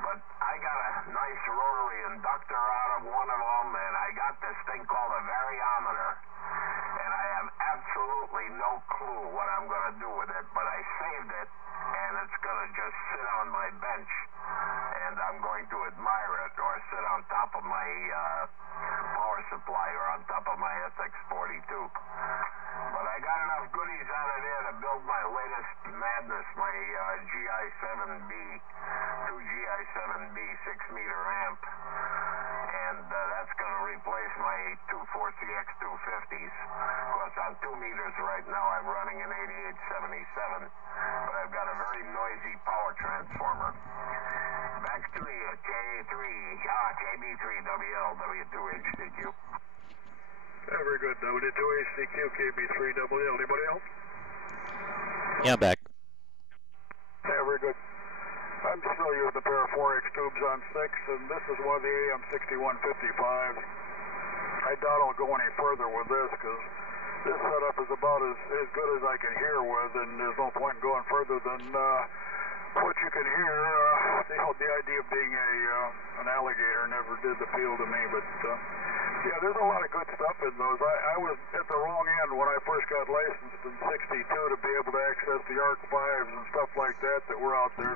But I got a nice rotary inductor out of one of them, and I got this thing called a variometer, and I have absolutely no clue what I'm going to do with it, but I saved it, and it's going to just sit on my bench, and I'm going to admire it, or sit on top of my power supply, or on top of my SX42. But I got enough goodies out of there to build my latest madness, my GI7B, 2 GI7B 6-meter amp, and that's going to replace my 2.4CX 250s. Of course, on 2 meters right now I'm running an 8877, but I've got a very noisy power transformer. Back to you, KB3WL, W2HCQ. Very good, W2HCQ, KB3WL. Anybody else? Yeah, I'm back. Very good. I'm still using the pair of 4X tubes on 6, and this is one of the AM6155s. I doubt I'll go any further with this, because this setup is about as good as I can hear with, and there's no point in going further than what you can hear. The idea of being an alligator never did the appeal to me, but yeah, there's a lot of good stuff in those. I was at the wrong end when I first got licensed in '62 to be able to access the ARC 5s and stuff like that were out there.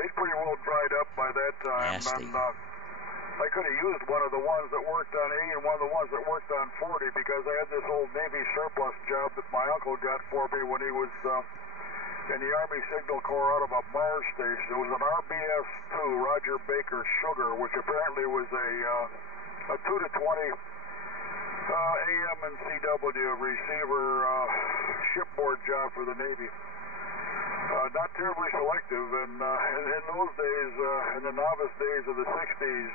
They'd pretty well dried up by that time. Nasty. And I could have used one of the ones that worked on 80 and one of the ones that worked on 40, because I had this old Navy surplus job that my uncle got for me when he was in the Army Signal Corps out of a Mars station. It was an RBS-2, Roger Baker Sugar, which apparently was a 2 to 20 AM and CW receiver shipboard job for the Navy. Not terribly selective, and in those days, in the novice days of the 60s,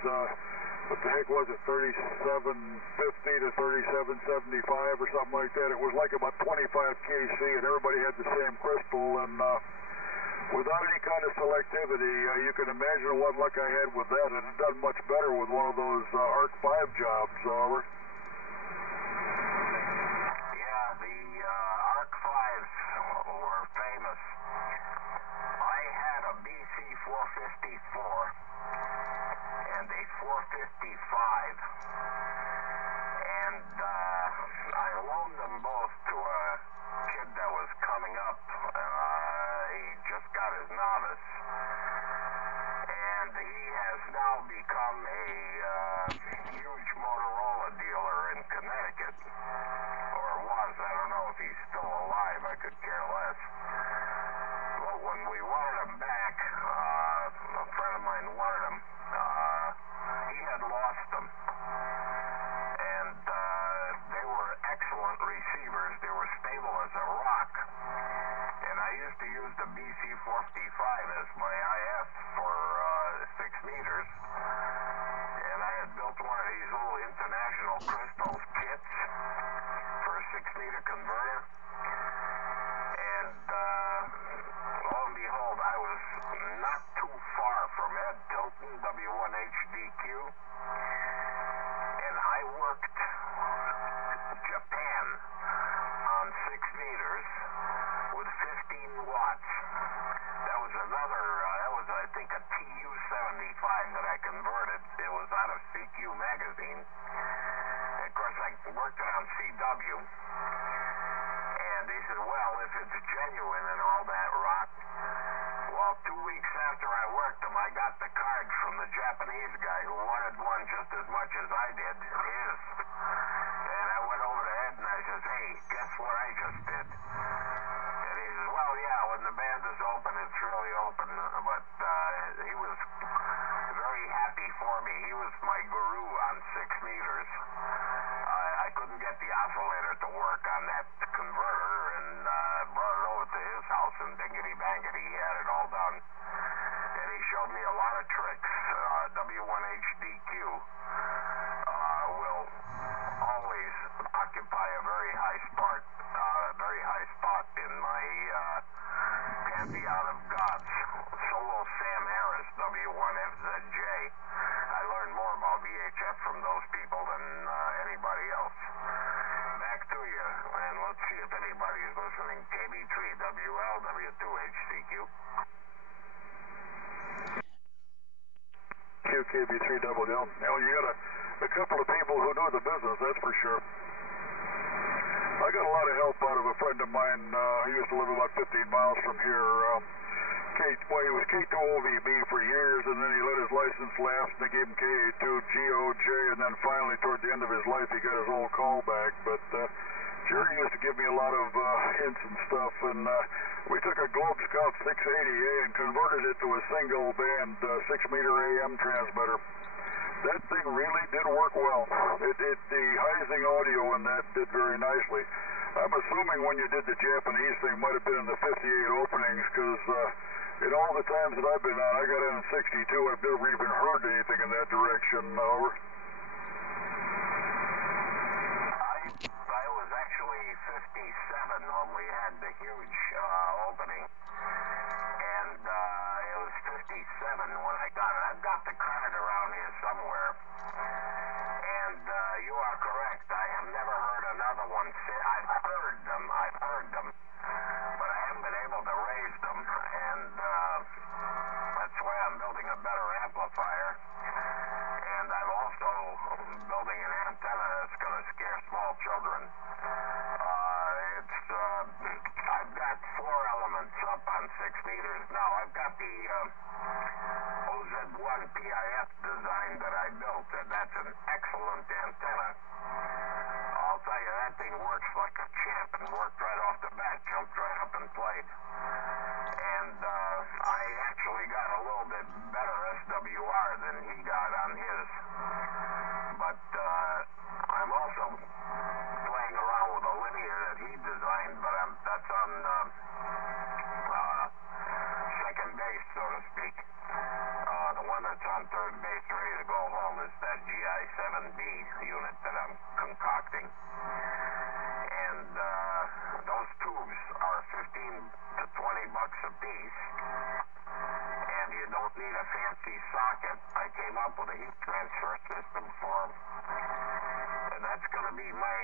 what the heck was it, 3750 to 3775 or something like that. It was like about 25 kC, and everybody had the same crystal, and without any kind of selectivity, you can imagine what luck I had with that, and it done much better with one of those ARC 5 jobs. Yeah, the ARC 5s were famous. I had a BC 454 and a 455, and I loaned them both to a kid that was coming up. He just got his novice, and he has now become a huge Motorola dealer in Connecticut, or was. I don't know if he's still alive. I could care less. But when we went as my IF for 6 meters. And I had built one of these little international crystals kits for a 6-meter converter. And lo and behold, I was not too far from Ed Tilton, W1HDQ. And I worked Japan on 6 meters with 15 watts. That was another, that was I think a TU-75 that I converted. It was out of CQ magazine. And of course I worked it on CW. And they said, well, if it's genuine and all that rot. Well, 2 weeks after I worked them, I got the card from the Japanese guy who wanted one just as much as I did, his. And I went over to Ed and I says, hey, guess what I just did? And he says, well, yeah, when the band is open, it's really open. But he was very happy for me. He was my guru on 6 meters. I couldn't get the oscillator to work on that converter, and brought it over to his house, and dingity-bangity, he had it all done. And he showed me a lot of tricks. W1HDQ will always occupy a very high spot in my pantheon of gods. So will Sam Harris, W1FZJ. I learned more about VHF from those people than anybody else. Back to you, and let's see if anybody is listening. KB3WL, W2HCQ. QKB3WL. Now, you got a couple of people who know the business, that's for sure. I got a lot of help out of a friend of mine. He used to live about 15 miles from here. He was K2OVB for years, and then he let his license lapse, and they gave him KA2GOJ, and then finally, toward the end of his life, he got his old call back. But Jerry used to give me a lot of hints and stuff, and we took a Globe Scout 680A and converted it to a single-band 6-meter AM transmitter. That thing really did work well. The Heising audio in that did very nicely. I'm assuming when you did the Japanese thing might have been in the 58 openings, because in all the times that I've been on, I got in 62, I've never even heard anything in that direction. Over. I was actually 57 when we had the huge opening, and it was 57 when I got it. I've got the card around here somewhere, and you are correct. I have never heard another one say. I've heard them, but I haven't been able to raise them, and that's why I'm building a better amplifier. And I'm also building an antenna that's going to scare small children. I've got 4 elements up on 6 meters now. I've got the OZ1 PIF design that I built, and that's an excellent antenna. I'll tell you, that thing works like a champ and worked right off the bat, jumped right up and played. And I actually got a little bit better SWR than he got on his. But I'm also playing around with a linear that he designed, but that's on second base, so to speak. The one that's on third base ready to go home is that GI-7B unit that I'm concocting. And those tubes are 15 to 20 bucks a piece. And you don't need a fancy socket. I came up with a heat transfer system for them. And that's going to be my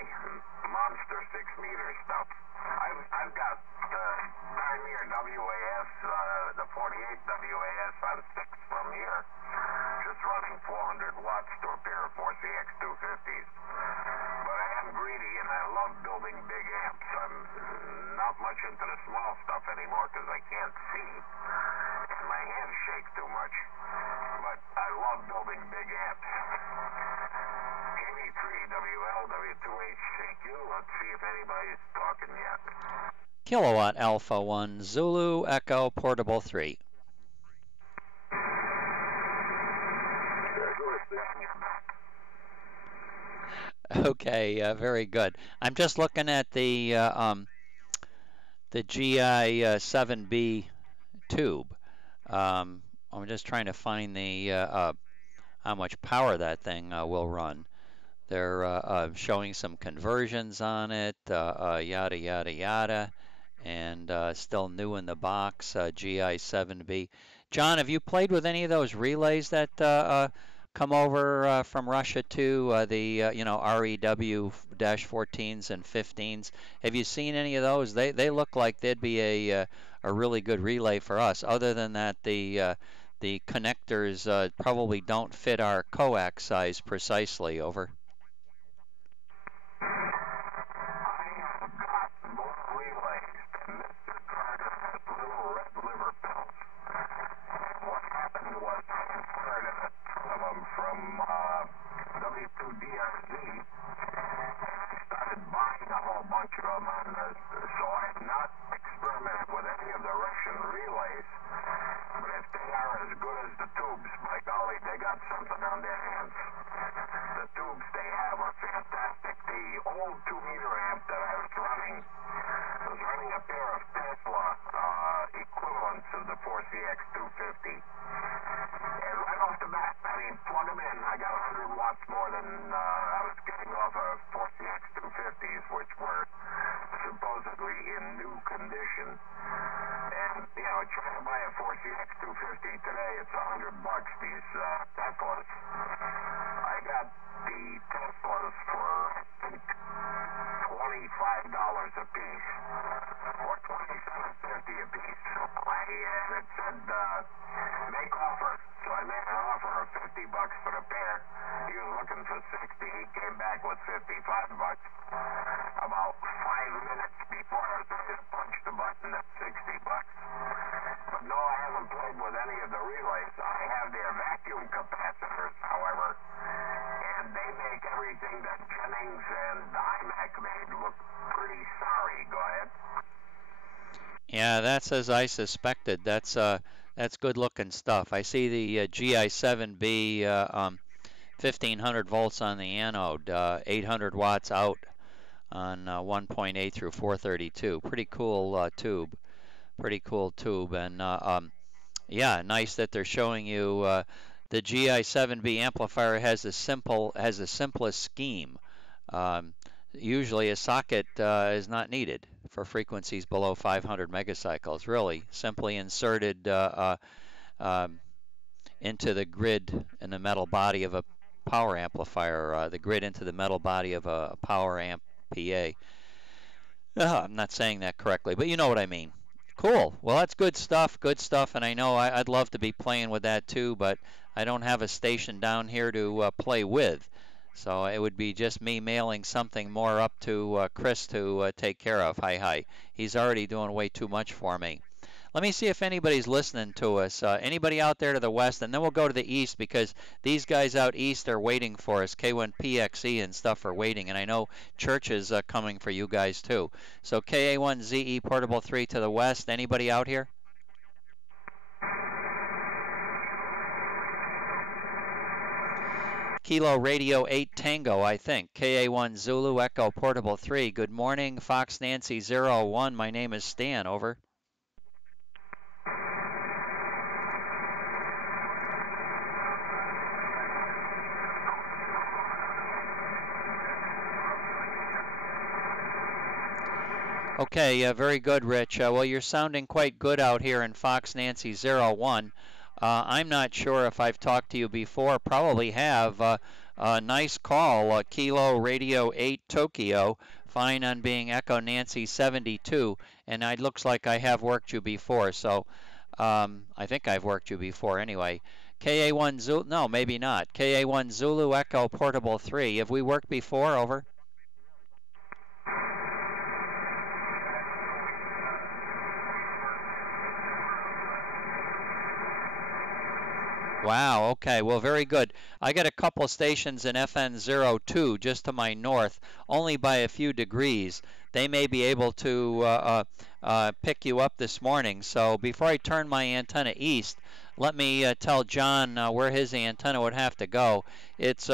monster 6-meter stuff. I've got Pioneer WAS, the 48 WAS on 6 from here, just running 400 watts to a pair of 4CX 250s. But I am greedy and I love building big amps. I'm not much into the small stuff anymore because I can't see and my hands shake too much. But I love building big amps. KB3WL, W2HCQ. Let's see if anybody's talking yet. Kilowatt Alpha 1 Zulu Echo Portable 3. Okay, very good. I'm just looking at the GI-7B tube. I'm just trying to find the how much power that thing will run. They're showing some conversions on it, yada, yada, yada, and still new in the box, GI7B. John, have you played with any of those relays that come over from Russia too, the REW-14s and 15s? Have you seen any of those? They look like they'd be a really good relay for us. Other than that, the connectors probably don't fit our coax size precisely. Over. Yeah, that's as I suspected. That's good looking stuff. I see the GI7B 1500 volts on the anode, 800 watts out on 1.8 through 432. Pretty cool tube. Pretty cool tube. And yeah, nice that they're showing you the GI7B amplifier has the simplest scheme. Usually a socket is not needed for frequencies below 500 megacycles. Really, simply inserted into the grid in the metal body of a power amplifier, the grid into the metal body of a power amp PA. I'm not saying that correctly, but you know what I mean. Cool. Well, that's good stuff, and I know I'd love to be playing with that too, but I don't have a station down here to play with. So it would be just me mailing something more up to Chris to take care of. Hi. He's already doing way too much for me. Let me see if anybody's listening to us. Anybody out there to the west, and then we'll go to the east because these guys out east are waiting for us. K1PXE and stuff are waiting, and I know Church is coming for you guys too. So KA1ZE Portable 3 to the west. Anybody out here? Kilo Radio 8 Tango, I think. KA1 Zulu Echo Portable 3. Good morning, Fox Nancy 01. My name is Stan. Over. Okay, very good, Rich. Well, you're sounding quite good out here in Fox Nancy 01. I'm not sure if I've talked to you before. Probably have. A nice call, Kilo Radio 8 Tokyo. Fine on being Echo Nancy 72. And it looks like I have worked you before. So I think I've worked you before anyway. KA1 Zulu. No, maybe not. KA1 Zulu Echo Portable 3. Have we worked before? Over. Wow, okay, well, very good. I got a couple stations in FN02 just to my north, only by a few degrees. They may be able to pick you up this morning. So before I turn my antenna east, let me tell John where his antenna would have to go. It's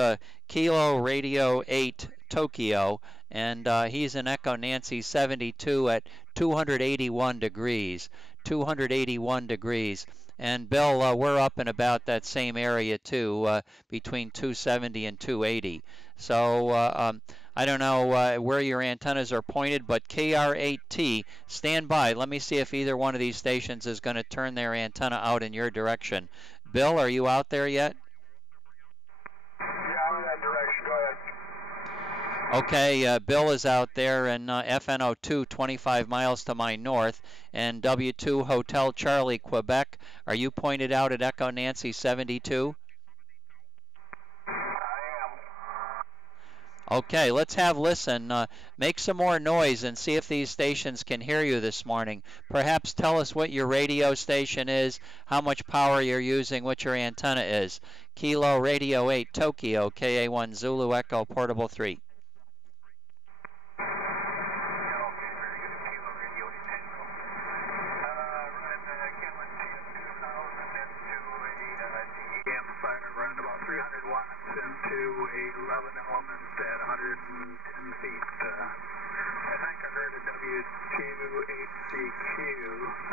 Kilo Radio 8 Tokyo, and he's in Echo Nancy 72 at 281 degrees. 281 degrees. And Bill, we're up in about that same area too, between 270 and 280. So I don't know where your antennas are pointed, but KR8T, stand by. Let me see if either one of these stations is going to turn their antenna out in your direction. Bill, are you out there yet? Yeah, I'm in that direction. Go ahead. Okay, Bill is out there in FNO2, 25 miles to my north, and W2 Hotel Charlie, Quebec. Are you pointed out at Echo Nancy 72? I am. Okay, let's have listen. Make some more noise and see if these stations can hear you this morning. Perhaps tell us what your radio station is, how much power you're using, what your antenna is. Kilo Radio 8 Tokyo, KA1 Zulu Echo Portable 3. Running about 300 watts into a 11 element at 110 feet. I think I heard a W28CQ.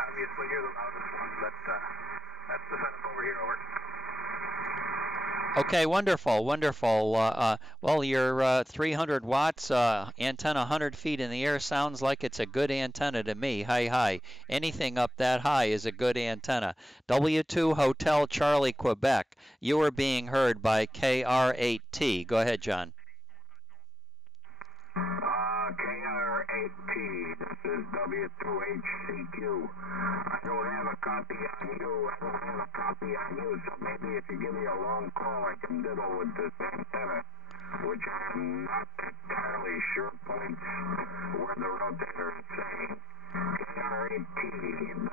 Obviously, you're the loudest one, but that's the setup over here. Over. Okay, wonderful, wonderful. Well, your 300 watts antenna 100 feet in the air sounds like it's a good antenna to me. Hi. Anything up that high is a good antenna. W2 Hotel Charlie, Quebec. You are being heard by KR8T. Go ahead, John. KR8T, this is W2HCQ. I don't have a copy on you. I don't have a copy on you, so maybe if you give me a long call, I can diddle with this antenna, which I'm not entirely sure points where the rotator is saying. KR8T,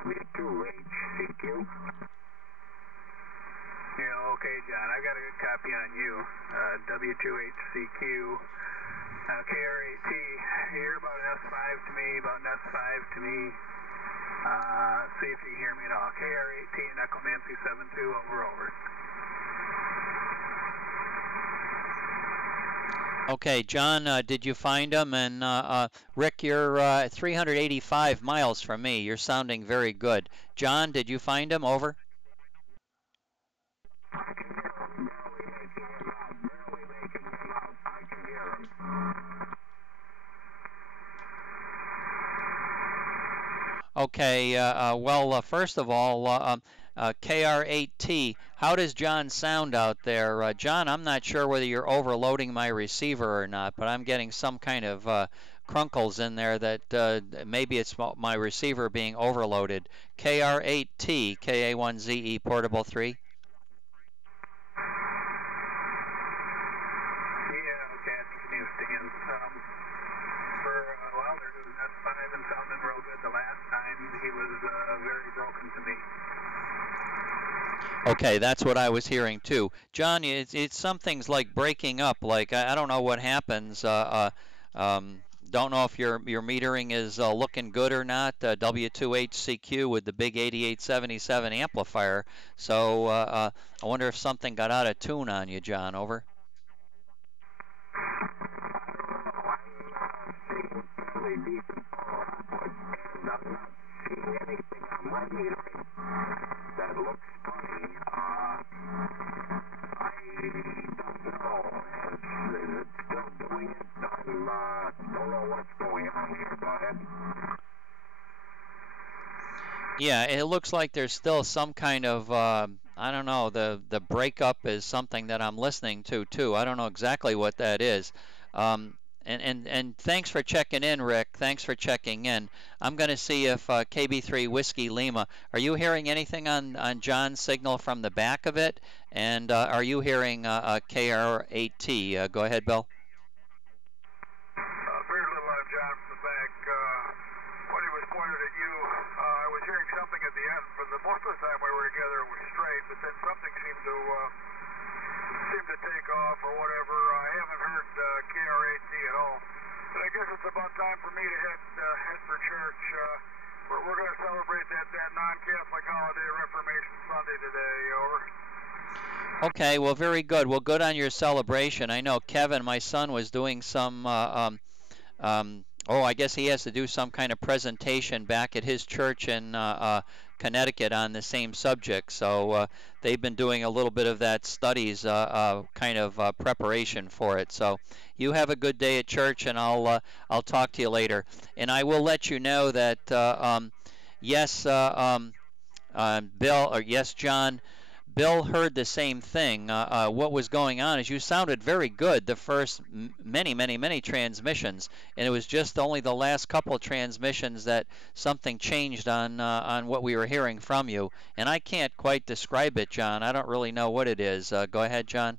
W2HCQ. Yeah, okay, John. I've got a good copy on you. W2HCQ. KR8T, you're about an S5 to me, about an S5 to me. See if you can hear me at all. KR8T and Echo Nancy 72, over. Okay, John, did you find them? And Rick, you're 385 miles from me. You're sounding very good. John, did you find them? Over. Okay, well, first of all, KR8T, how does John sound out there? John, I'm not sure whether you're overloading my receiver or not, but I'm getting some kind of crunkles in there that maybe it's my receiver being overloaded. KR8T, KA1ZE Portable 3. And sounding real good. The last time he was very broken to me. Okay, that's what I was hearing too. John, it's some things like breaking up. Like I don't know what happens. Don't know if your metering is looking good or not. W2HCQ with the big 8877 amplifier. So I wonder if something got out of tune on you, John. Over. That looks funny. I don't know. Is it still doing it? I don't know what's going on here. Go ahead. Yeah, it looks like there's still some kind of, I don't know, the breakup is something that I'm listening to too. I don't know exactly what that is. And thanks for checking in, Rick. Thanks for checking in. I'm going to see if KB3 Whiskey Lima, are you hearing anything on John's signal from the back of it? And are you hearing KR8T? Go ahead, Bill. Very little on John from the back. When he was pointed at you, I was hearing something at the end. For the most of the time we were together, it was straight, but then something seemed to take off or whatever. I haven't heard KR8T at all. But I guess it's about time for me to head for church. We're going to celebrate that non-Catholic holiday, Reformation Sunday today. Over. Okay, well, very good. Well, good on your celebration. I know Kevin, my son, was doing some Oh, I guess he has to do some kind of presentation back at his church in Connecticut on the same subject. So they've been doing a little bit of that studies kind of preparation for it. So you have a good day at church, and I'll talk to you later. And I will let you know that yes, Bill, or yes, John. Bill heard the same thing. What was going on is you sounded very good the first many transmissions, and it was just only the last couple of transmissions that something changed on what we were hearing from you. And I can't quite describe it, John. I don't really know what it is. Go ahead, John.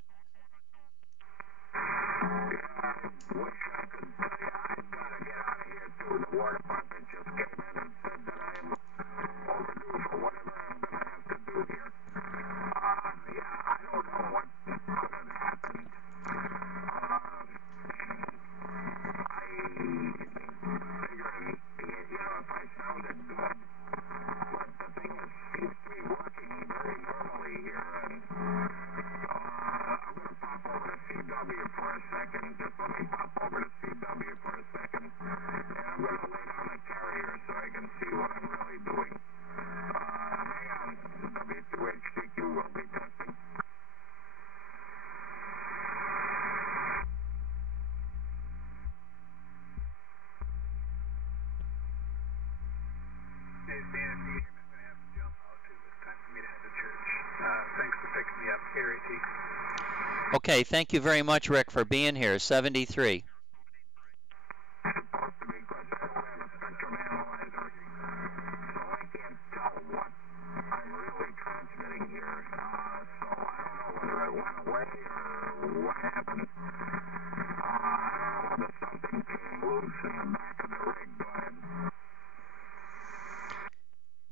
Okay, thank you very much, Rick, for being here. 73.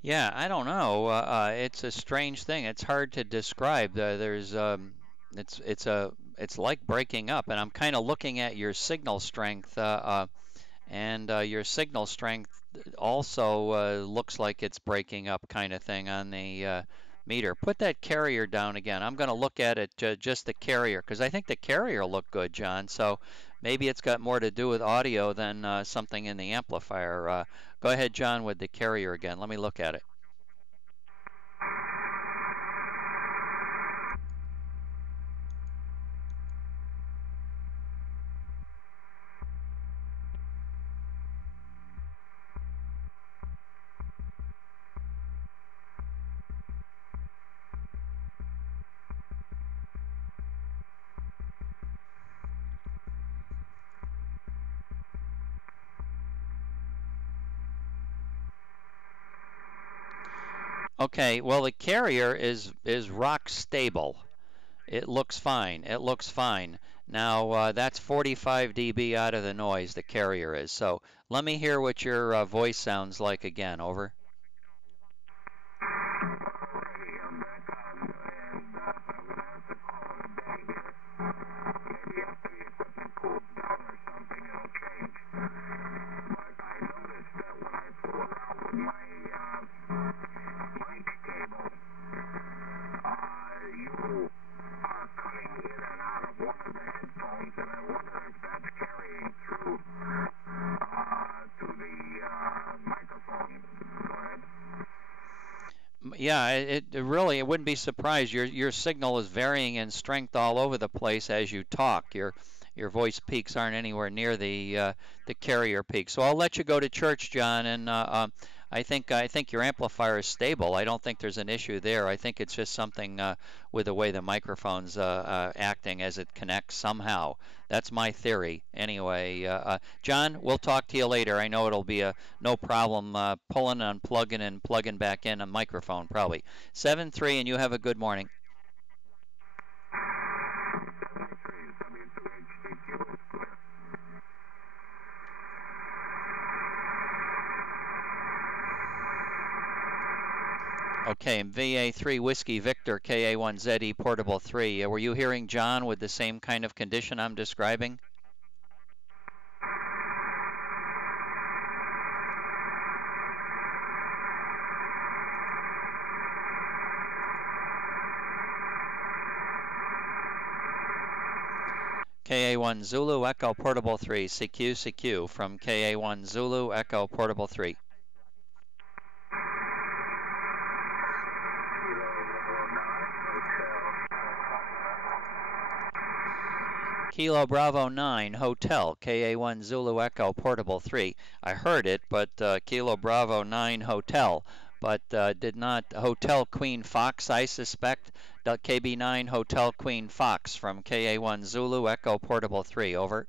Yeah, I don't know. It's a strange thing. It's hard to describe. It's like breaking up, and I'm kind of looking at your signal strength, and your signal strength also looks like it's breaking up, kind of thing on the meter. Put that carrier down again. I'm going to look at it just the carrier, because I think the carrier looked good, John. So maybe it's got more to do with audio than something in the amplifier. Go ahead, John, with the carrier again. Let me look at it. Okay, well, the carrier is rock stable. It looks fine. It looks fine. Now, that's 45 dB out of the noise, the carrier is. So let me hear what your voice sounds like again. Over. Yeah, it really, it wouldn't be surprised. Your signal is varying in strength all over the place as you talk. Your voice peaks aren't anywhere near the carrier peak. So I'll let you go to church, John, and I think your amplifier is stable. I don't think there's an issue there. I think it's just something with the way the microphone's acting as it connects somehow. That's my theory. Anyway, John, we'll talk to you later. I know it'll be no problem pulling, unplugging, and plugging back in a microphone, probably. 7-3, and you have a good morning. Okay, VA3 Whiskey Victor KA1ZE Portable 3. Were you hearing John with the same kind of condition I'm describing? KA1 Zulu Echo Portable 3, CQ, CQ from KA1 Zulu Echo Portable 3. Kilo Bravo 9 Hotel, KA1 Zulu Echo Portable 3. I heard it, but Kilo Bravo 9 Hotel, but did not. Hotel Queen Fox, I suspect. KB9 Hotel Queen Fox from KA1 Zulu Echo Portable 3. Over.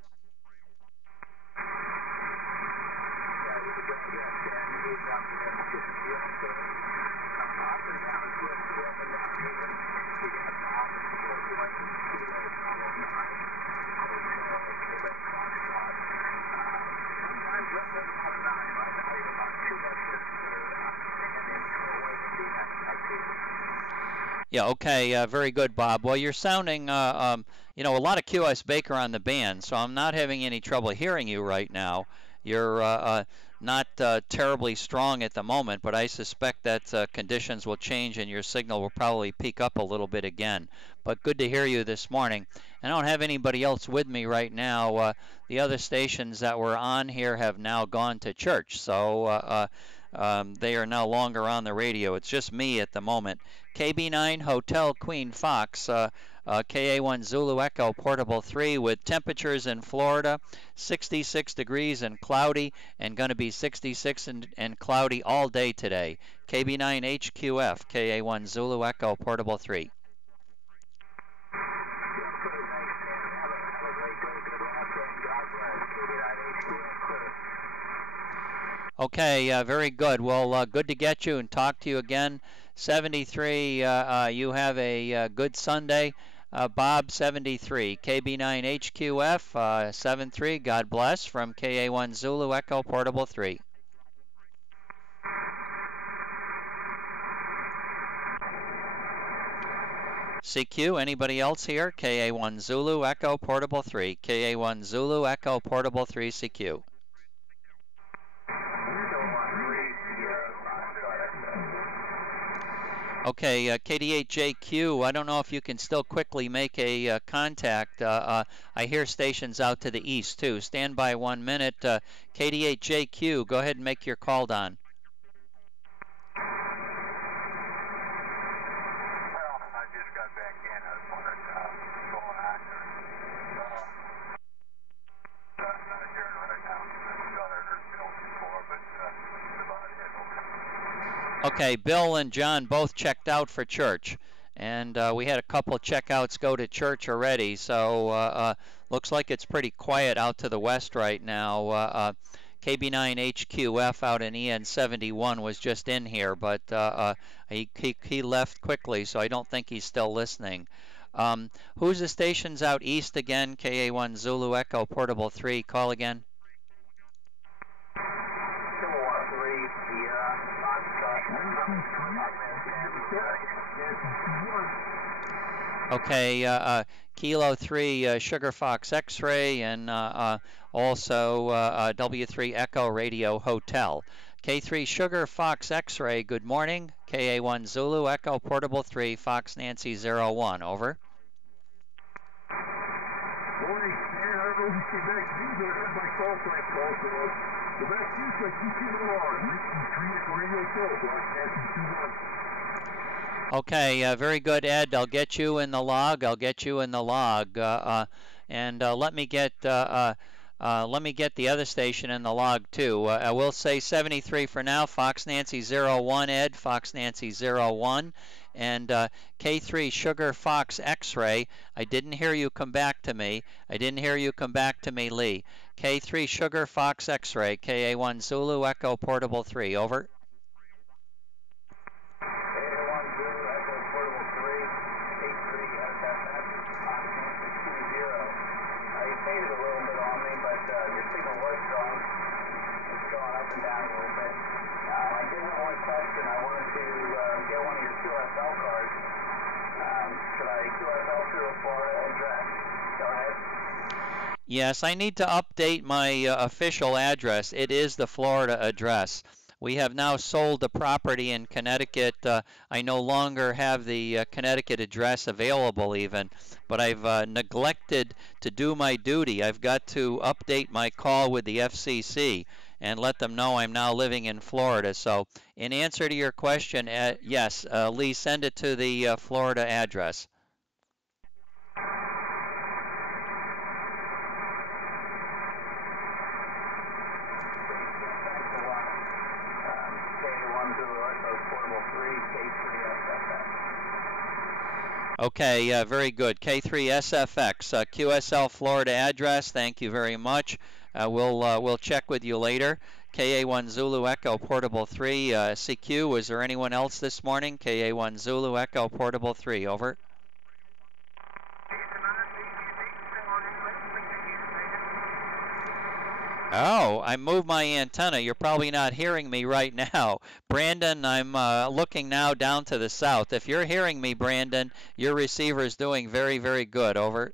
Yeah, okay, very good, Bob. Well, you're sounding, you know, a lot of QS Baker on the band, so I'm not having any trouble hearing you right now. You're not terribly strong at the moment, but I suspect that conditions will change and your signal will probably peak up a little bit again. But good to hear you this morning. I don't have anybody else with me right now. The other stations that were on here have now gone to church, so they are no longer on the radio. It's just me at the moment. KB9 Hotel Queen Fox, KA1 Zulu Echo Portable 3 with temperatures in Florida, 66 degrees and cloudy, and going to be 66 and cloudy all day today. KB9 HQF, KA1 Zulu Echo Portable 3. Okay, very good. Well, good to get you and talk to you again. 73, you have a good Sunday. Bob, 73, KB9 HQF, 73, God bless, from KA1 Zulu Echo Portable 3. CQ, anybody else here? KA1 Zulu Echo Portable 3, KA1 Zulu Echo Portable 3, CQ. Okay, KD8JQ, I don't know if you can still quickly make a contact. I hear stations out to the east, too. Stand by 1 minute. KD8JQ, go ahead and make your call, Don. Well, I just got back in. I was wondering what's going on there. I'm not hearing right now. I thought I heard Bill before, but that's about it. Okay, Bill and John both checked out for church, and we had a couple checkouts go to church already, so looks like it's pretty quiet out to the west right now. KB9HQF out in EN71 was just in here, but he left quickly, so I don't think he's still listening. Who's the stations out east again? KA1 Zulu Echo Portable 3, call again. Okay, Kilo 3 Sugar Fox X-Ray, and also W3 Echo Radio Hotel. K3 Sugar Fox X-Ray, good morning. KA1 Zulu Echo Portable 3 Fox Nancy 01, over. Morning, man, I don't know if you came back to me, but I heard my call sign call, so the best news like you came along. Radio Show, Fox Nancy 21. Okay, very good, Ed. I'll get you in the log. And let me get the other station in the log too. I will say 73 for now. Fox Nancy 01, Ed. Fox Nancy 01, and K3 Sugar Fox X-Ray. I didn't hear you come back to me. Lee. K3 Sugar Fox X-Ray. KA1 Zulu Echo Portable 3. Over. Yes, I need to update my official address. It is the Florida address. We have now sold the property in Connecticut. I no longer have the Connecticut address available even, but I've neglected to do my duty. I've got to update my call with the FCC and let them know I'm now living in Florida. So in answer to your question, yes, Lee, send it to the Florida address. Okay, very good. K3SFX, QSL Florida address. Thank you very much. We'll check with you later. KA1 Zulu Echo Portable 3, CQ. Was there anyone else this morning? KA1 Zulu Echo Portable 3, over. Oh, I moved my antenna. You're probably not hearing me right now. Brandon, I'm looking now down to the south. If you're hearing me, Brandon, your receiver is doing very, very good. Over.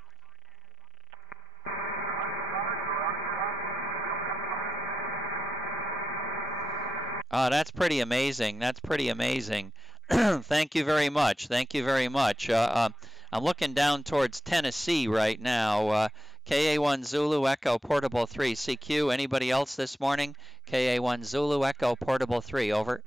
Oh, that's pretty amazing. That's pretty amazing. Thank you very much. Thank you very much. I'm looking down towards Tennessee right now. KA1 Zulu Echo Portable 3, CQ. Anybody else this morning? KA1 Zulu Echo Portable 3, over.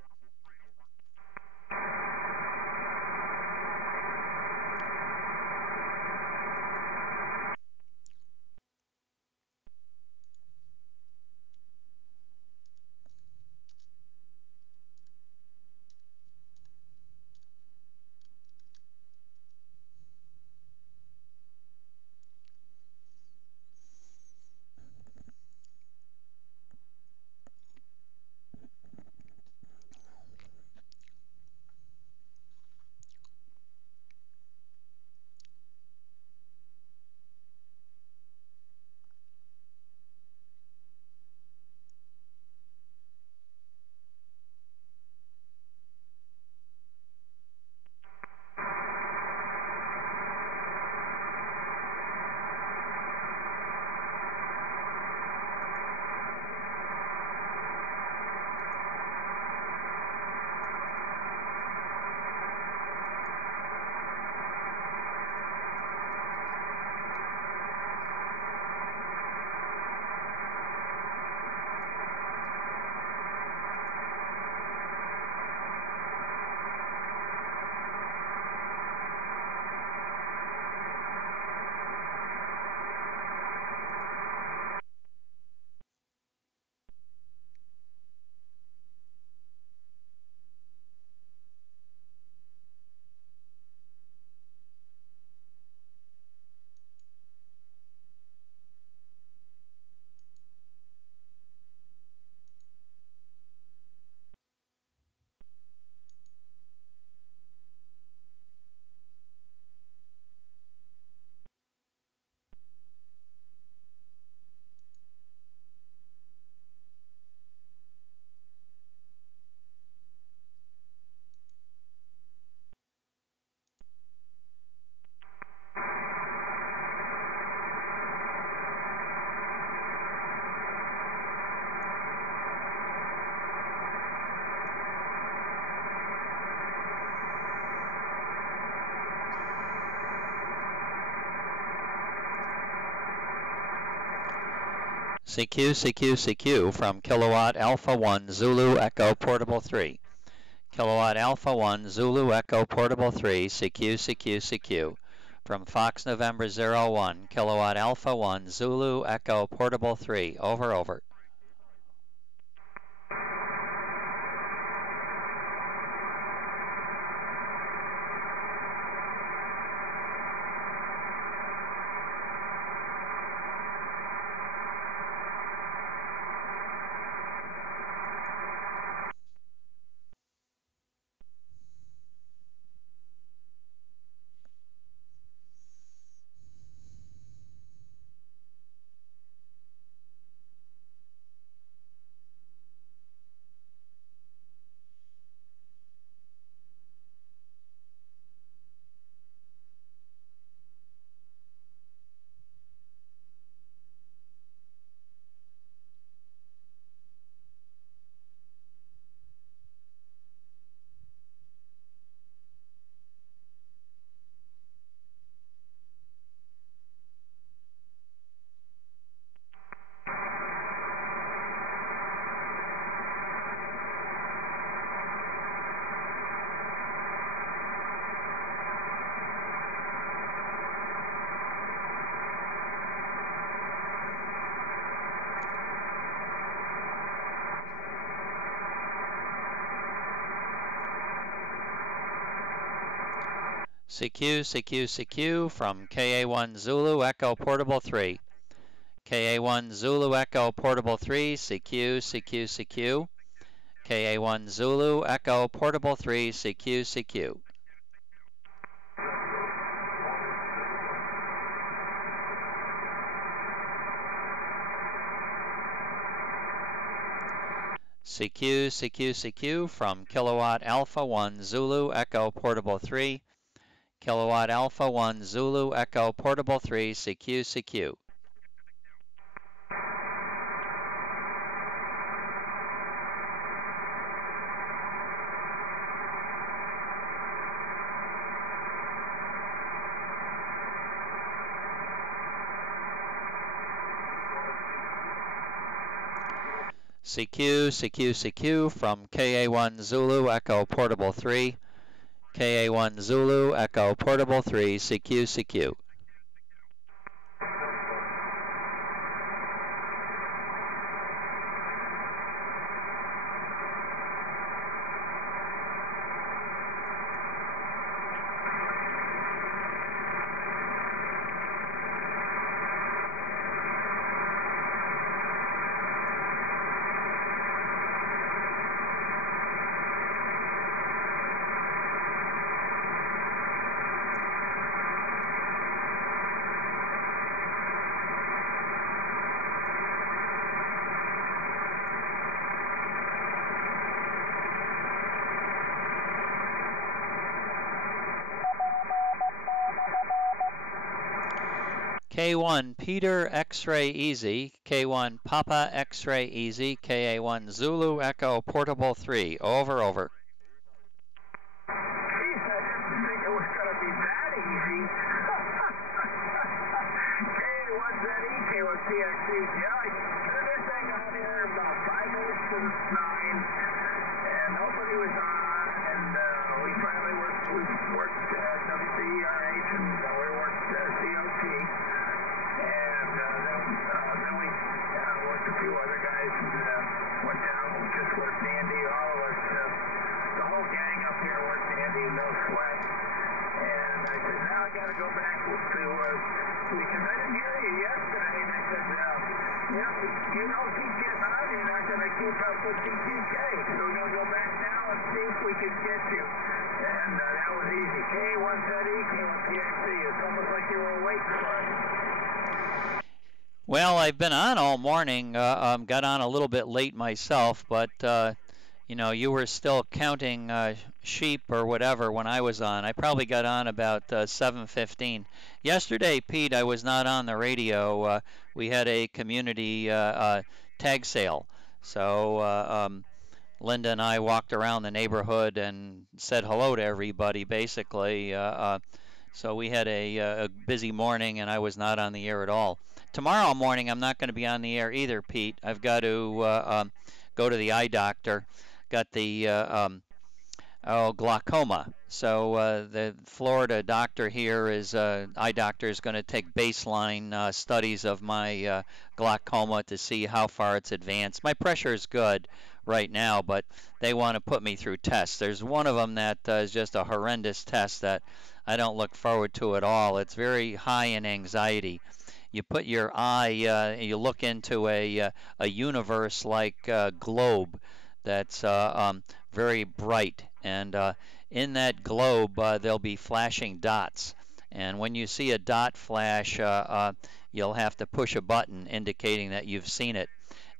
CQ, CQ, CQ from Kilowatt Alpha 1 Zulu Echo Portable 3. Kilowatt Alpha 1 Zulu Echo Portable 3, CQ, CQ, CQ. From Fox November 01, Kilowatt Alpha 1 Zulu Echo Portable 3. Over, over. CQ, CQ, CQ from KA1 Zulu Echo Portable 3. KA1 Zulu Echo Portable 3, CQ, CQ, CQ. KA1 Zulu Echo Portable 3, CQ, CQ. CQ, CQ, CQ from Kilowatt Alpha 1 Zulu Echo Portable 3. Kilowatt Alpha 1 Zulu Echo Portable 3, CQ, CQ. CQ, CQ, CQ from KA1 Zulu Echo Portable 3. KA1 Zulu Echo Portable 3, CQ, CQ. K1 Peter X-Ray Easy, K1 Papa X-Ray Easy, KA1 Zulu Echo Portable 3. Over, over. Geez, I didn't think it was going to be that easy. K1ZE, K1CXE. Yeah, I turned this thing on here about 5 minutes to 9, and nobody was on, and we finally worked WCERH, and we worked COT. Then we worked a few other guys and went down and just worked Andy, all of us, the whole gang up here worked Andy, no sweat. And I said, now I got to go back to, because I didn't hear you yesterday, and I said, you don't keep getting on, you're not going to keep up with TTK, so we're going to go back now and see if we can get you. And that was easy. K1ZE, K1PXE, it's almost like you were waiting for us. Well, I've been on all morning. Got on a little bit late myself, but you know, you were still counting sheep or whatever when I was on. I probably got on about 7:15. Yesterday, Pete, I was not on the radio. We had a community tag sale, so Linda and I walked around the neighborhood and said hello to everybody, basically. So we had a busy morning, and I was not on the air at all. Tomorrow morning, I'm not going to be on the air either, Pete. I've got to go to the eye doctor. Got the glaucoma. So the Florida doctor here is eye doctor is going to take baseline studies of my glaucoma to see how far it's advanced. My pressure is good right now, but they want to put me through tests. There's one of them that is just a horrendous test that I don't look forward to at all. It's very high in anxiety. You put your eye, you look into a universe-like globe that's very bright, and in that globe there'll be flashing dots. And when you see a dot flash, you'll have to push a button indicating that you've seen it.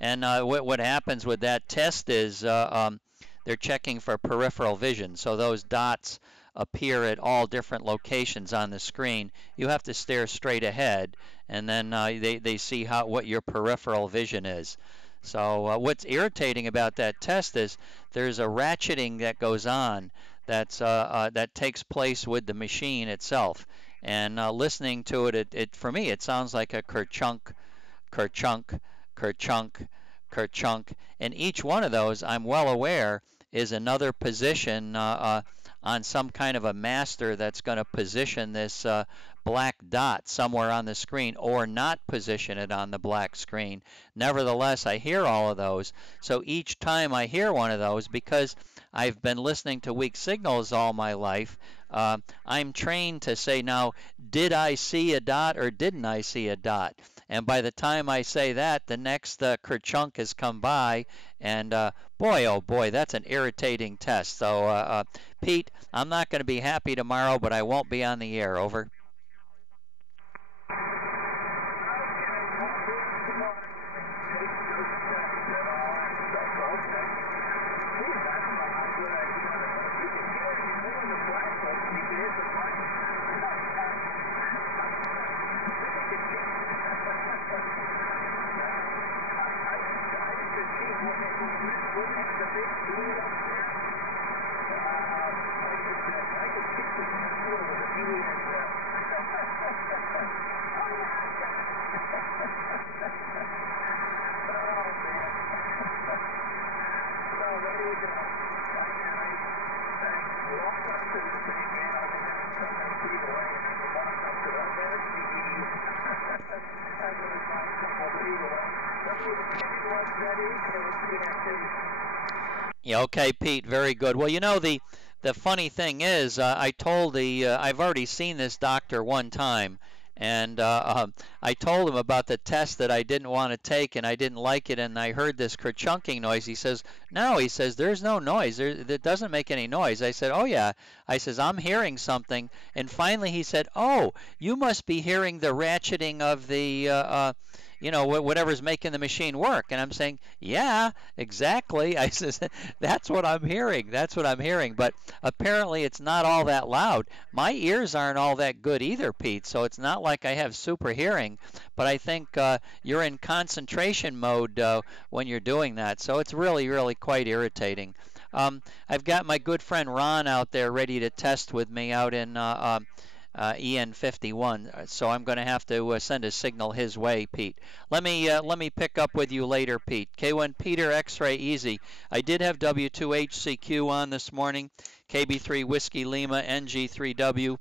And what happens with that test is they're checking for peripheral vision. So those dots appear at all different locations on the screen. You have to stare straight ahead, and then they see what your peripheral vision is. So what's irritating about that test is there's a ratcheting that goes on that takes place with the machine itself. And listening to it for me, it sounds like a kerchunk, kerchunk, kerchunk, kerchunk. And each one of those, I'm well aware, is another position on some kind of a master that's going to position this black dot somewhere on the screen or not position it on the black screen. Nevertheless, I hear all of those. So each time I hear one of those, because I've been listening to weak signals all my life. I'm trained to say now, did I see a dot or didn't I see a dot? And by the time I say that, the next kerchunk has come by, and boy, oh boy, that's an irritating test. So, Pete, I'm not going to be happy tomorrow, but I won't be on the air. Over. Yeah, okay, Pete, very good. Well, you know, the funny thing is, I told I've already seen this doctor one time, and I told him about the test that I didn't want to take, and I didn't like it, and I heard this kerchunking noise. He says, no, he says, there's no noise. It doesn't make any noise. I said, oh, yeah. I says, I'm hearing something. And finally he said, oh, you must be hearing the ratcheting of the you know, whatever's making the machine work. And I'm saying, yeah, exactly. I says, that's what I'm hearing. That's what I'm hearing. But apparently it's not all that loud. My ears aren't all that good either, Pete. So it's not like I have super hearing. But I think you're in concentration mode when you're doing that. So it's really, really quite irritating. I've got my good friend Ron out there ready to test with me out in EN51, so I'm going to have to send a signal his way, Pete. Let me pick up with you later, Pete. K1 Peter X-ray easy. I did have W2HCQ on this morning, KB3 Whiskey Lima NG3W.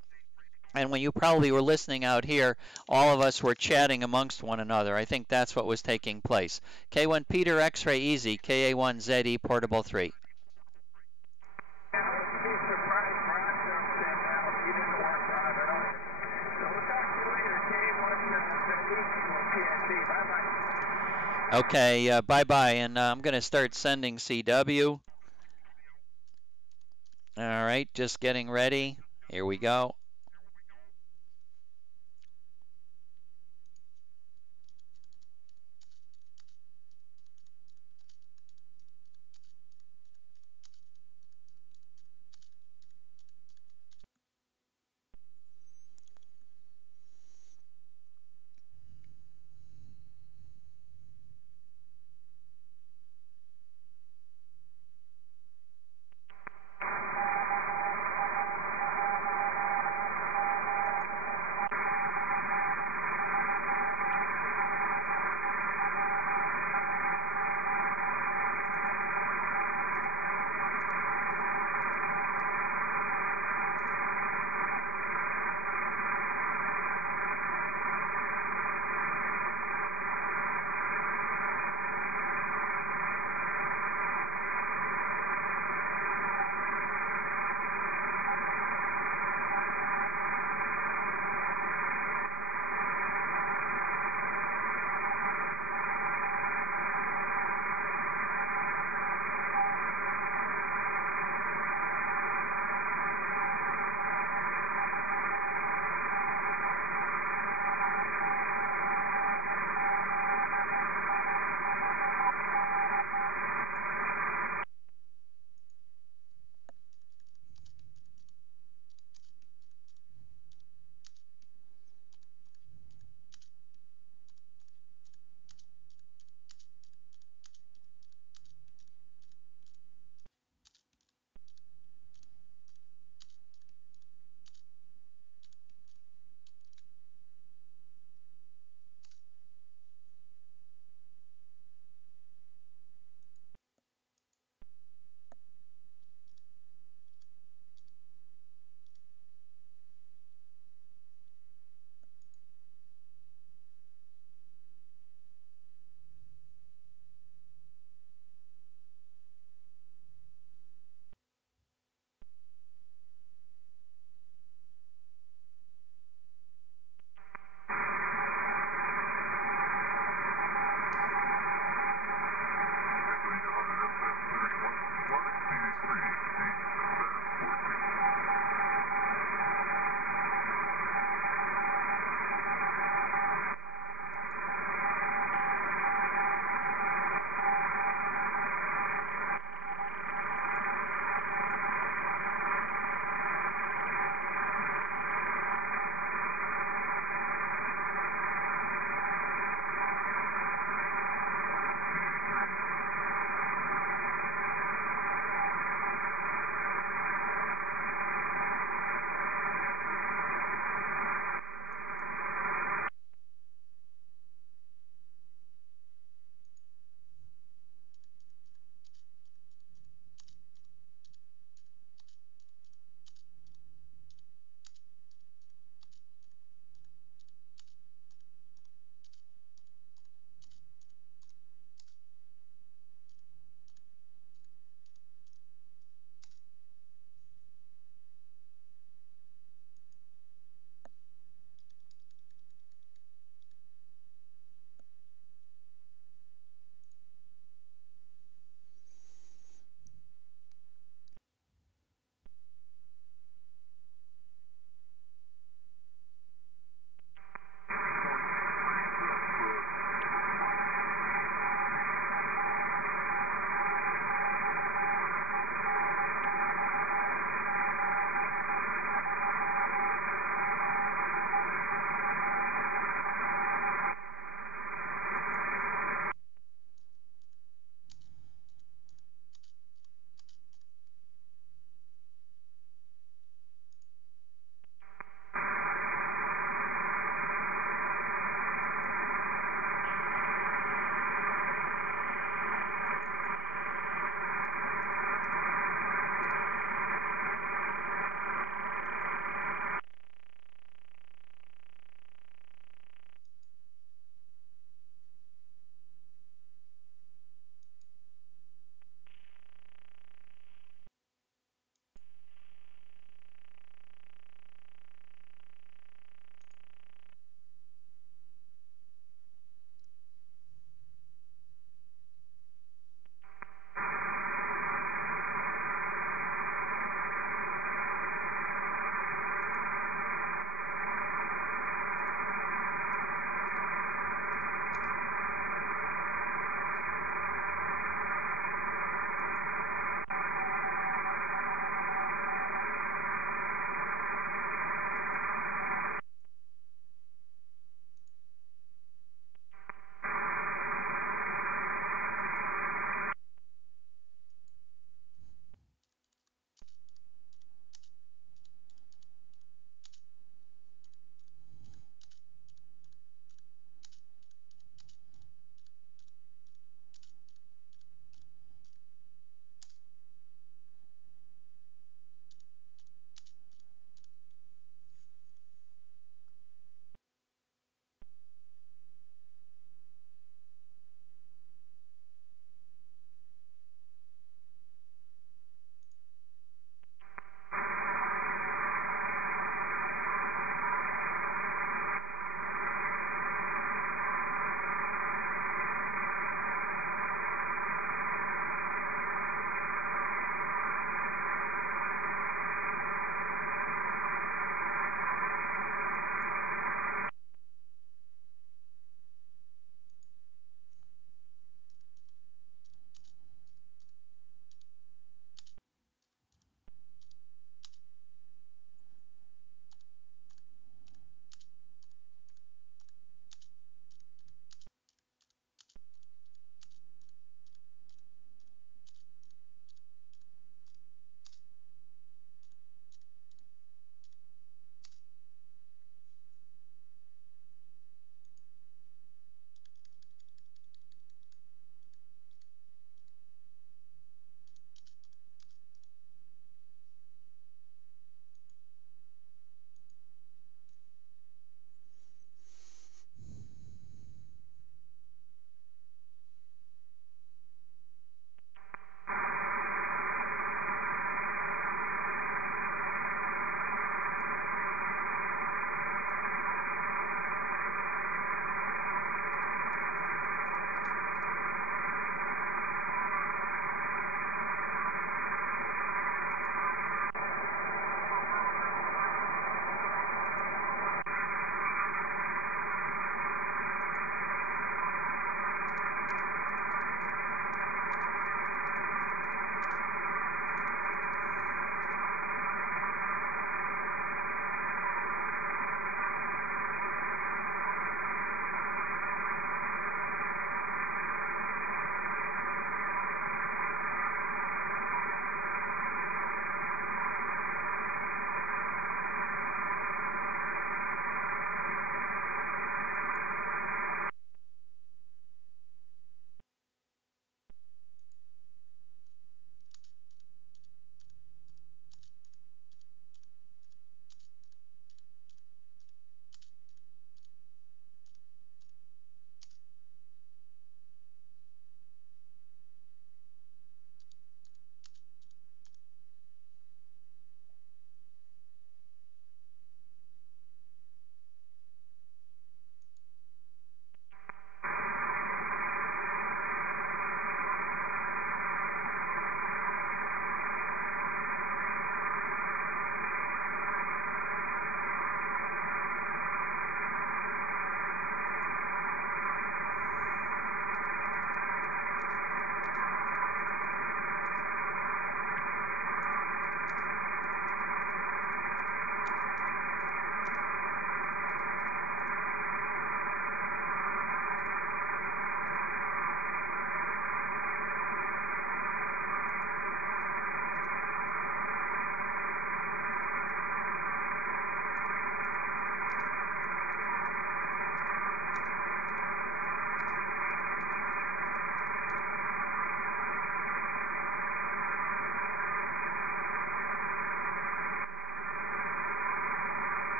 And when you probably were listening out here, all of us were chatting amongst one another. I think that's what was taking place. K1 Peter X-ray easy, KA1ZE portable 3. Okay, bye-bye, and I'm going to start sending CW. All right, just getting ready. Here we go.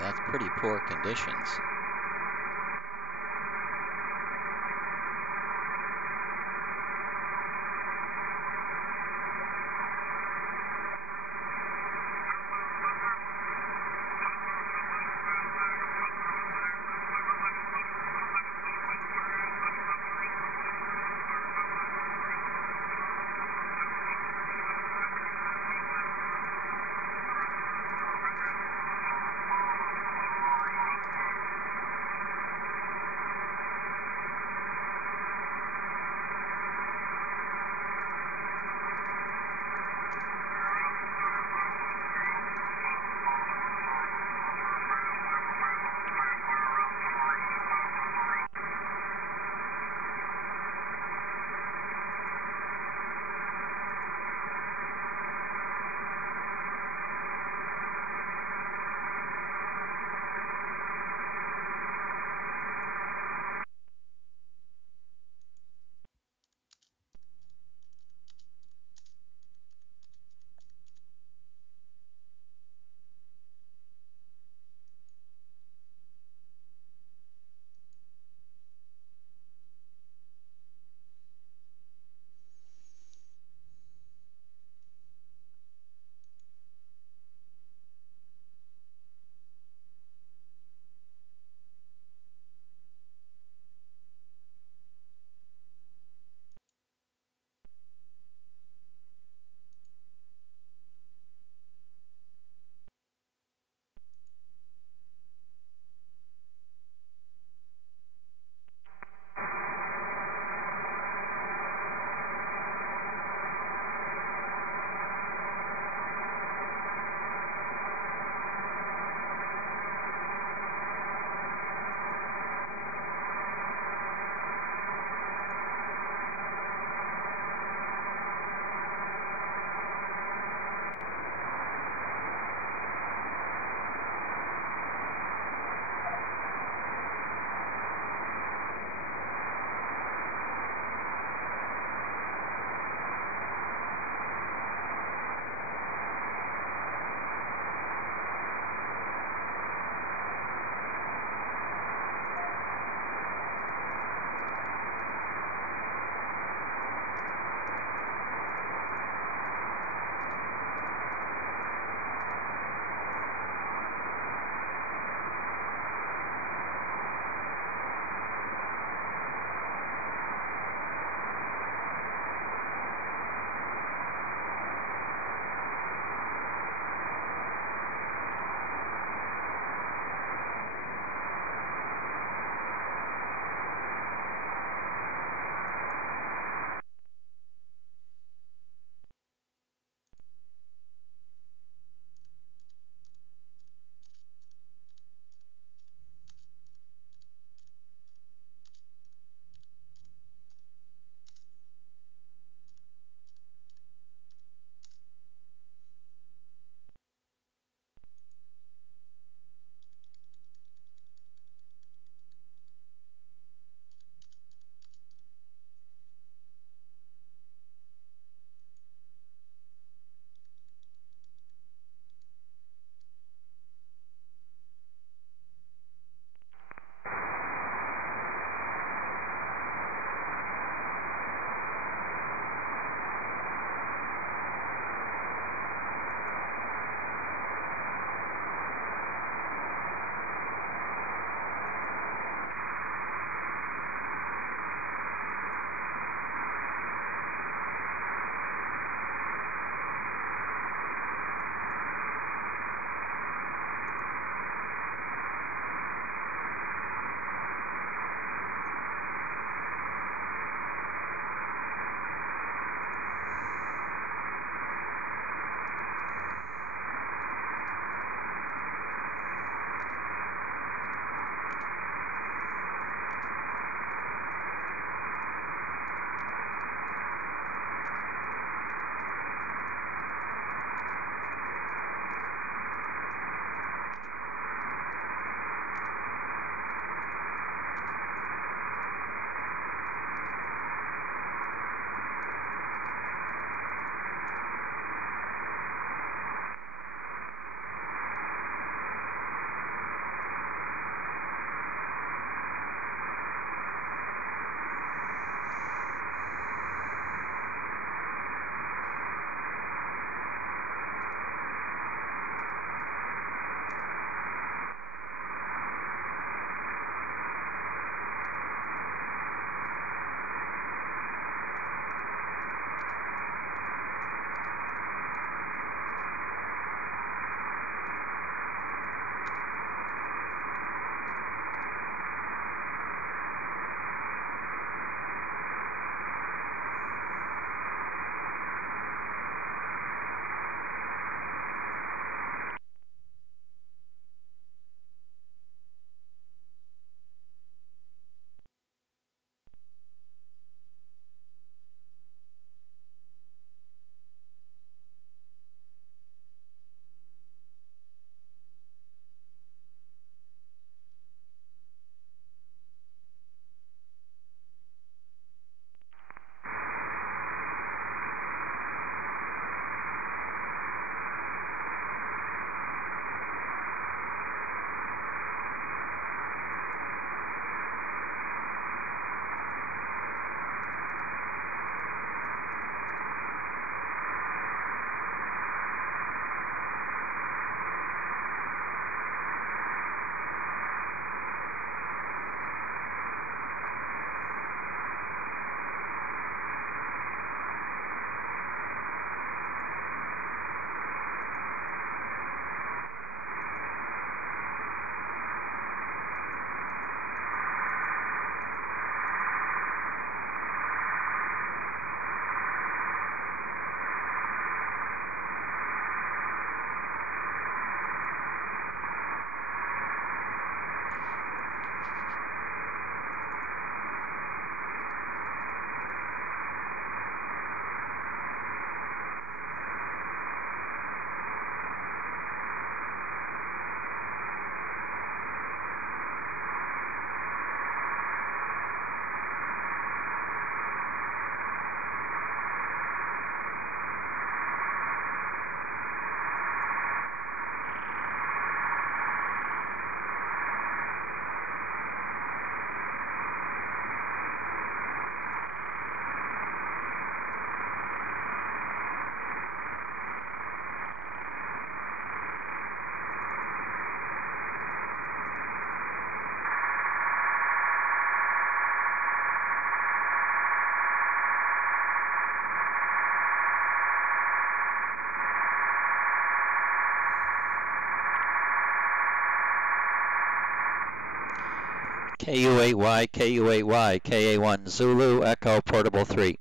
that's pretty poor conditions. KU8Y, KU8Y, KA1 Zulu, Echo, Portable 3.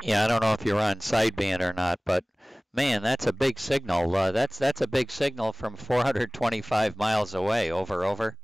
Yeah, I don't know if you're on sideband or not, but man, that's a big signal. That's a big signal from 425 miles away. Over, over.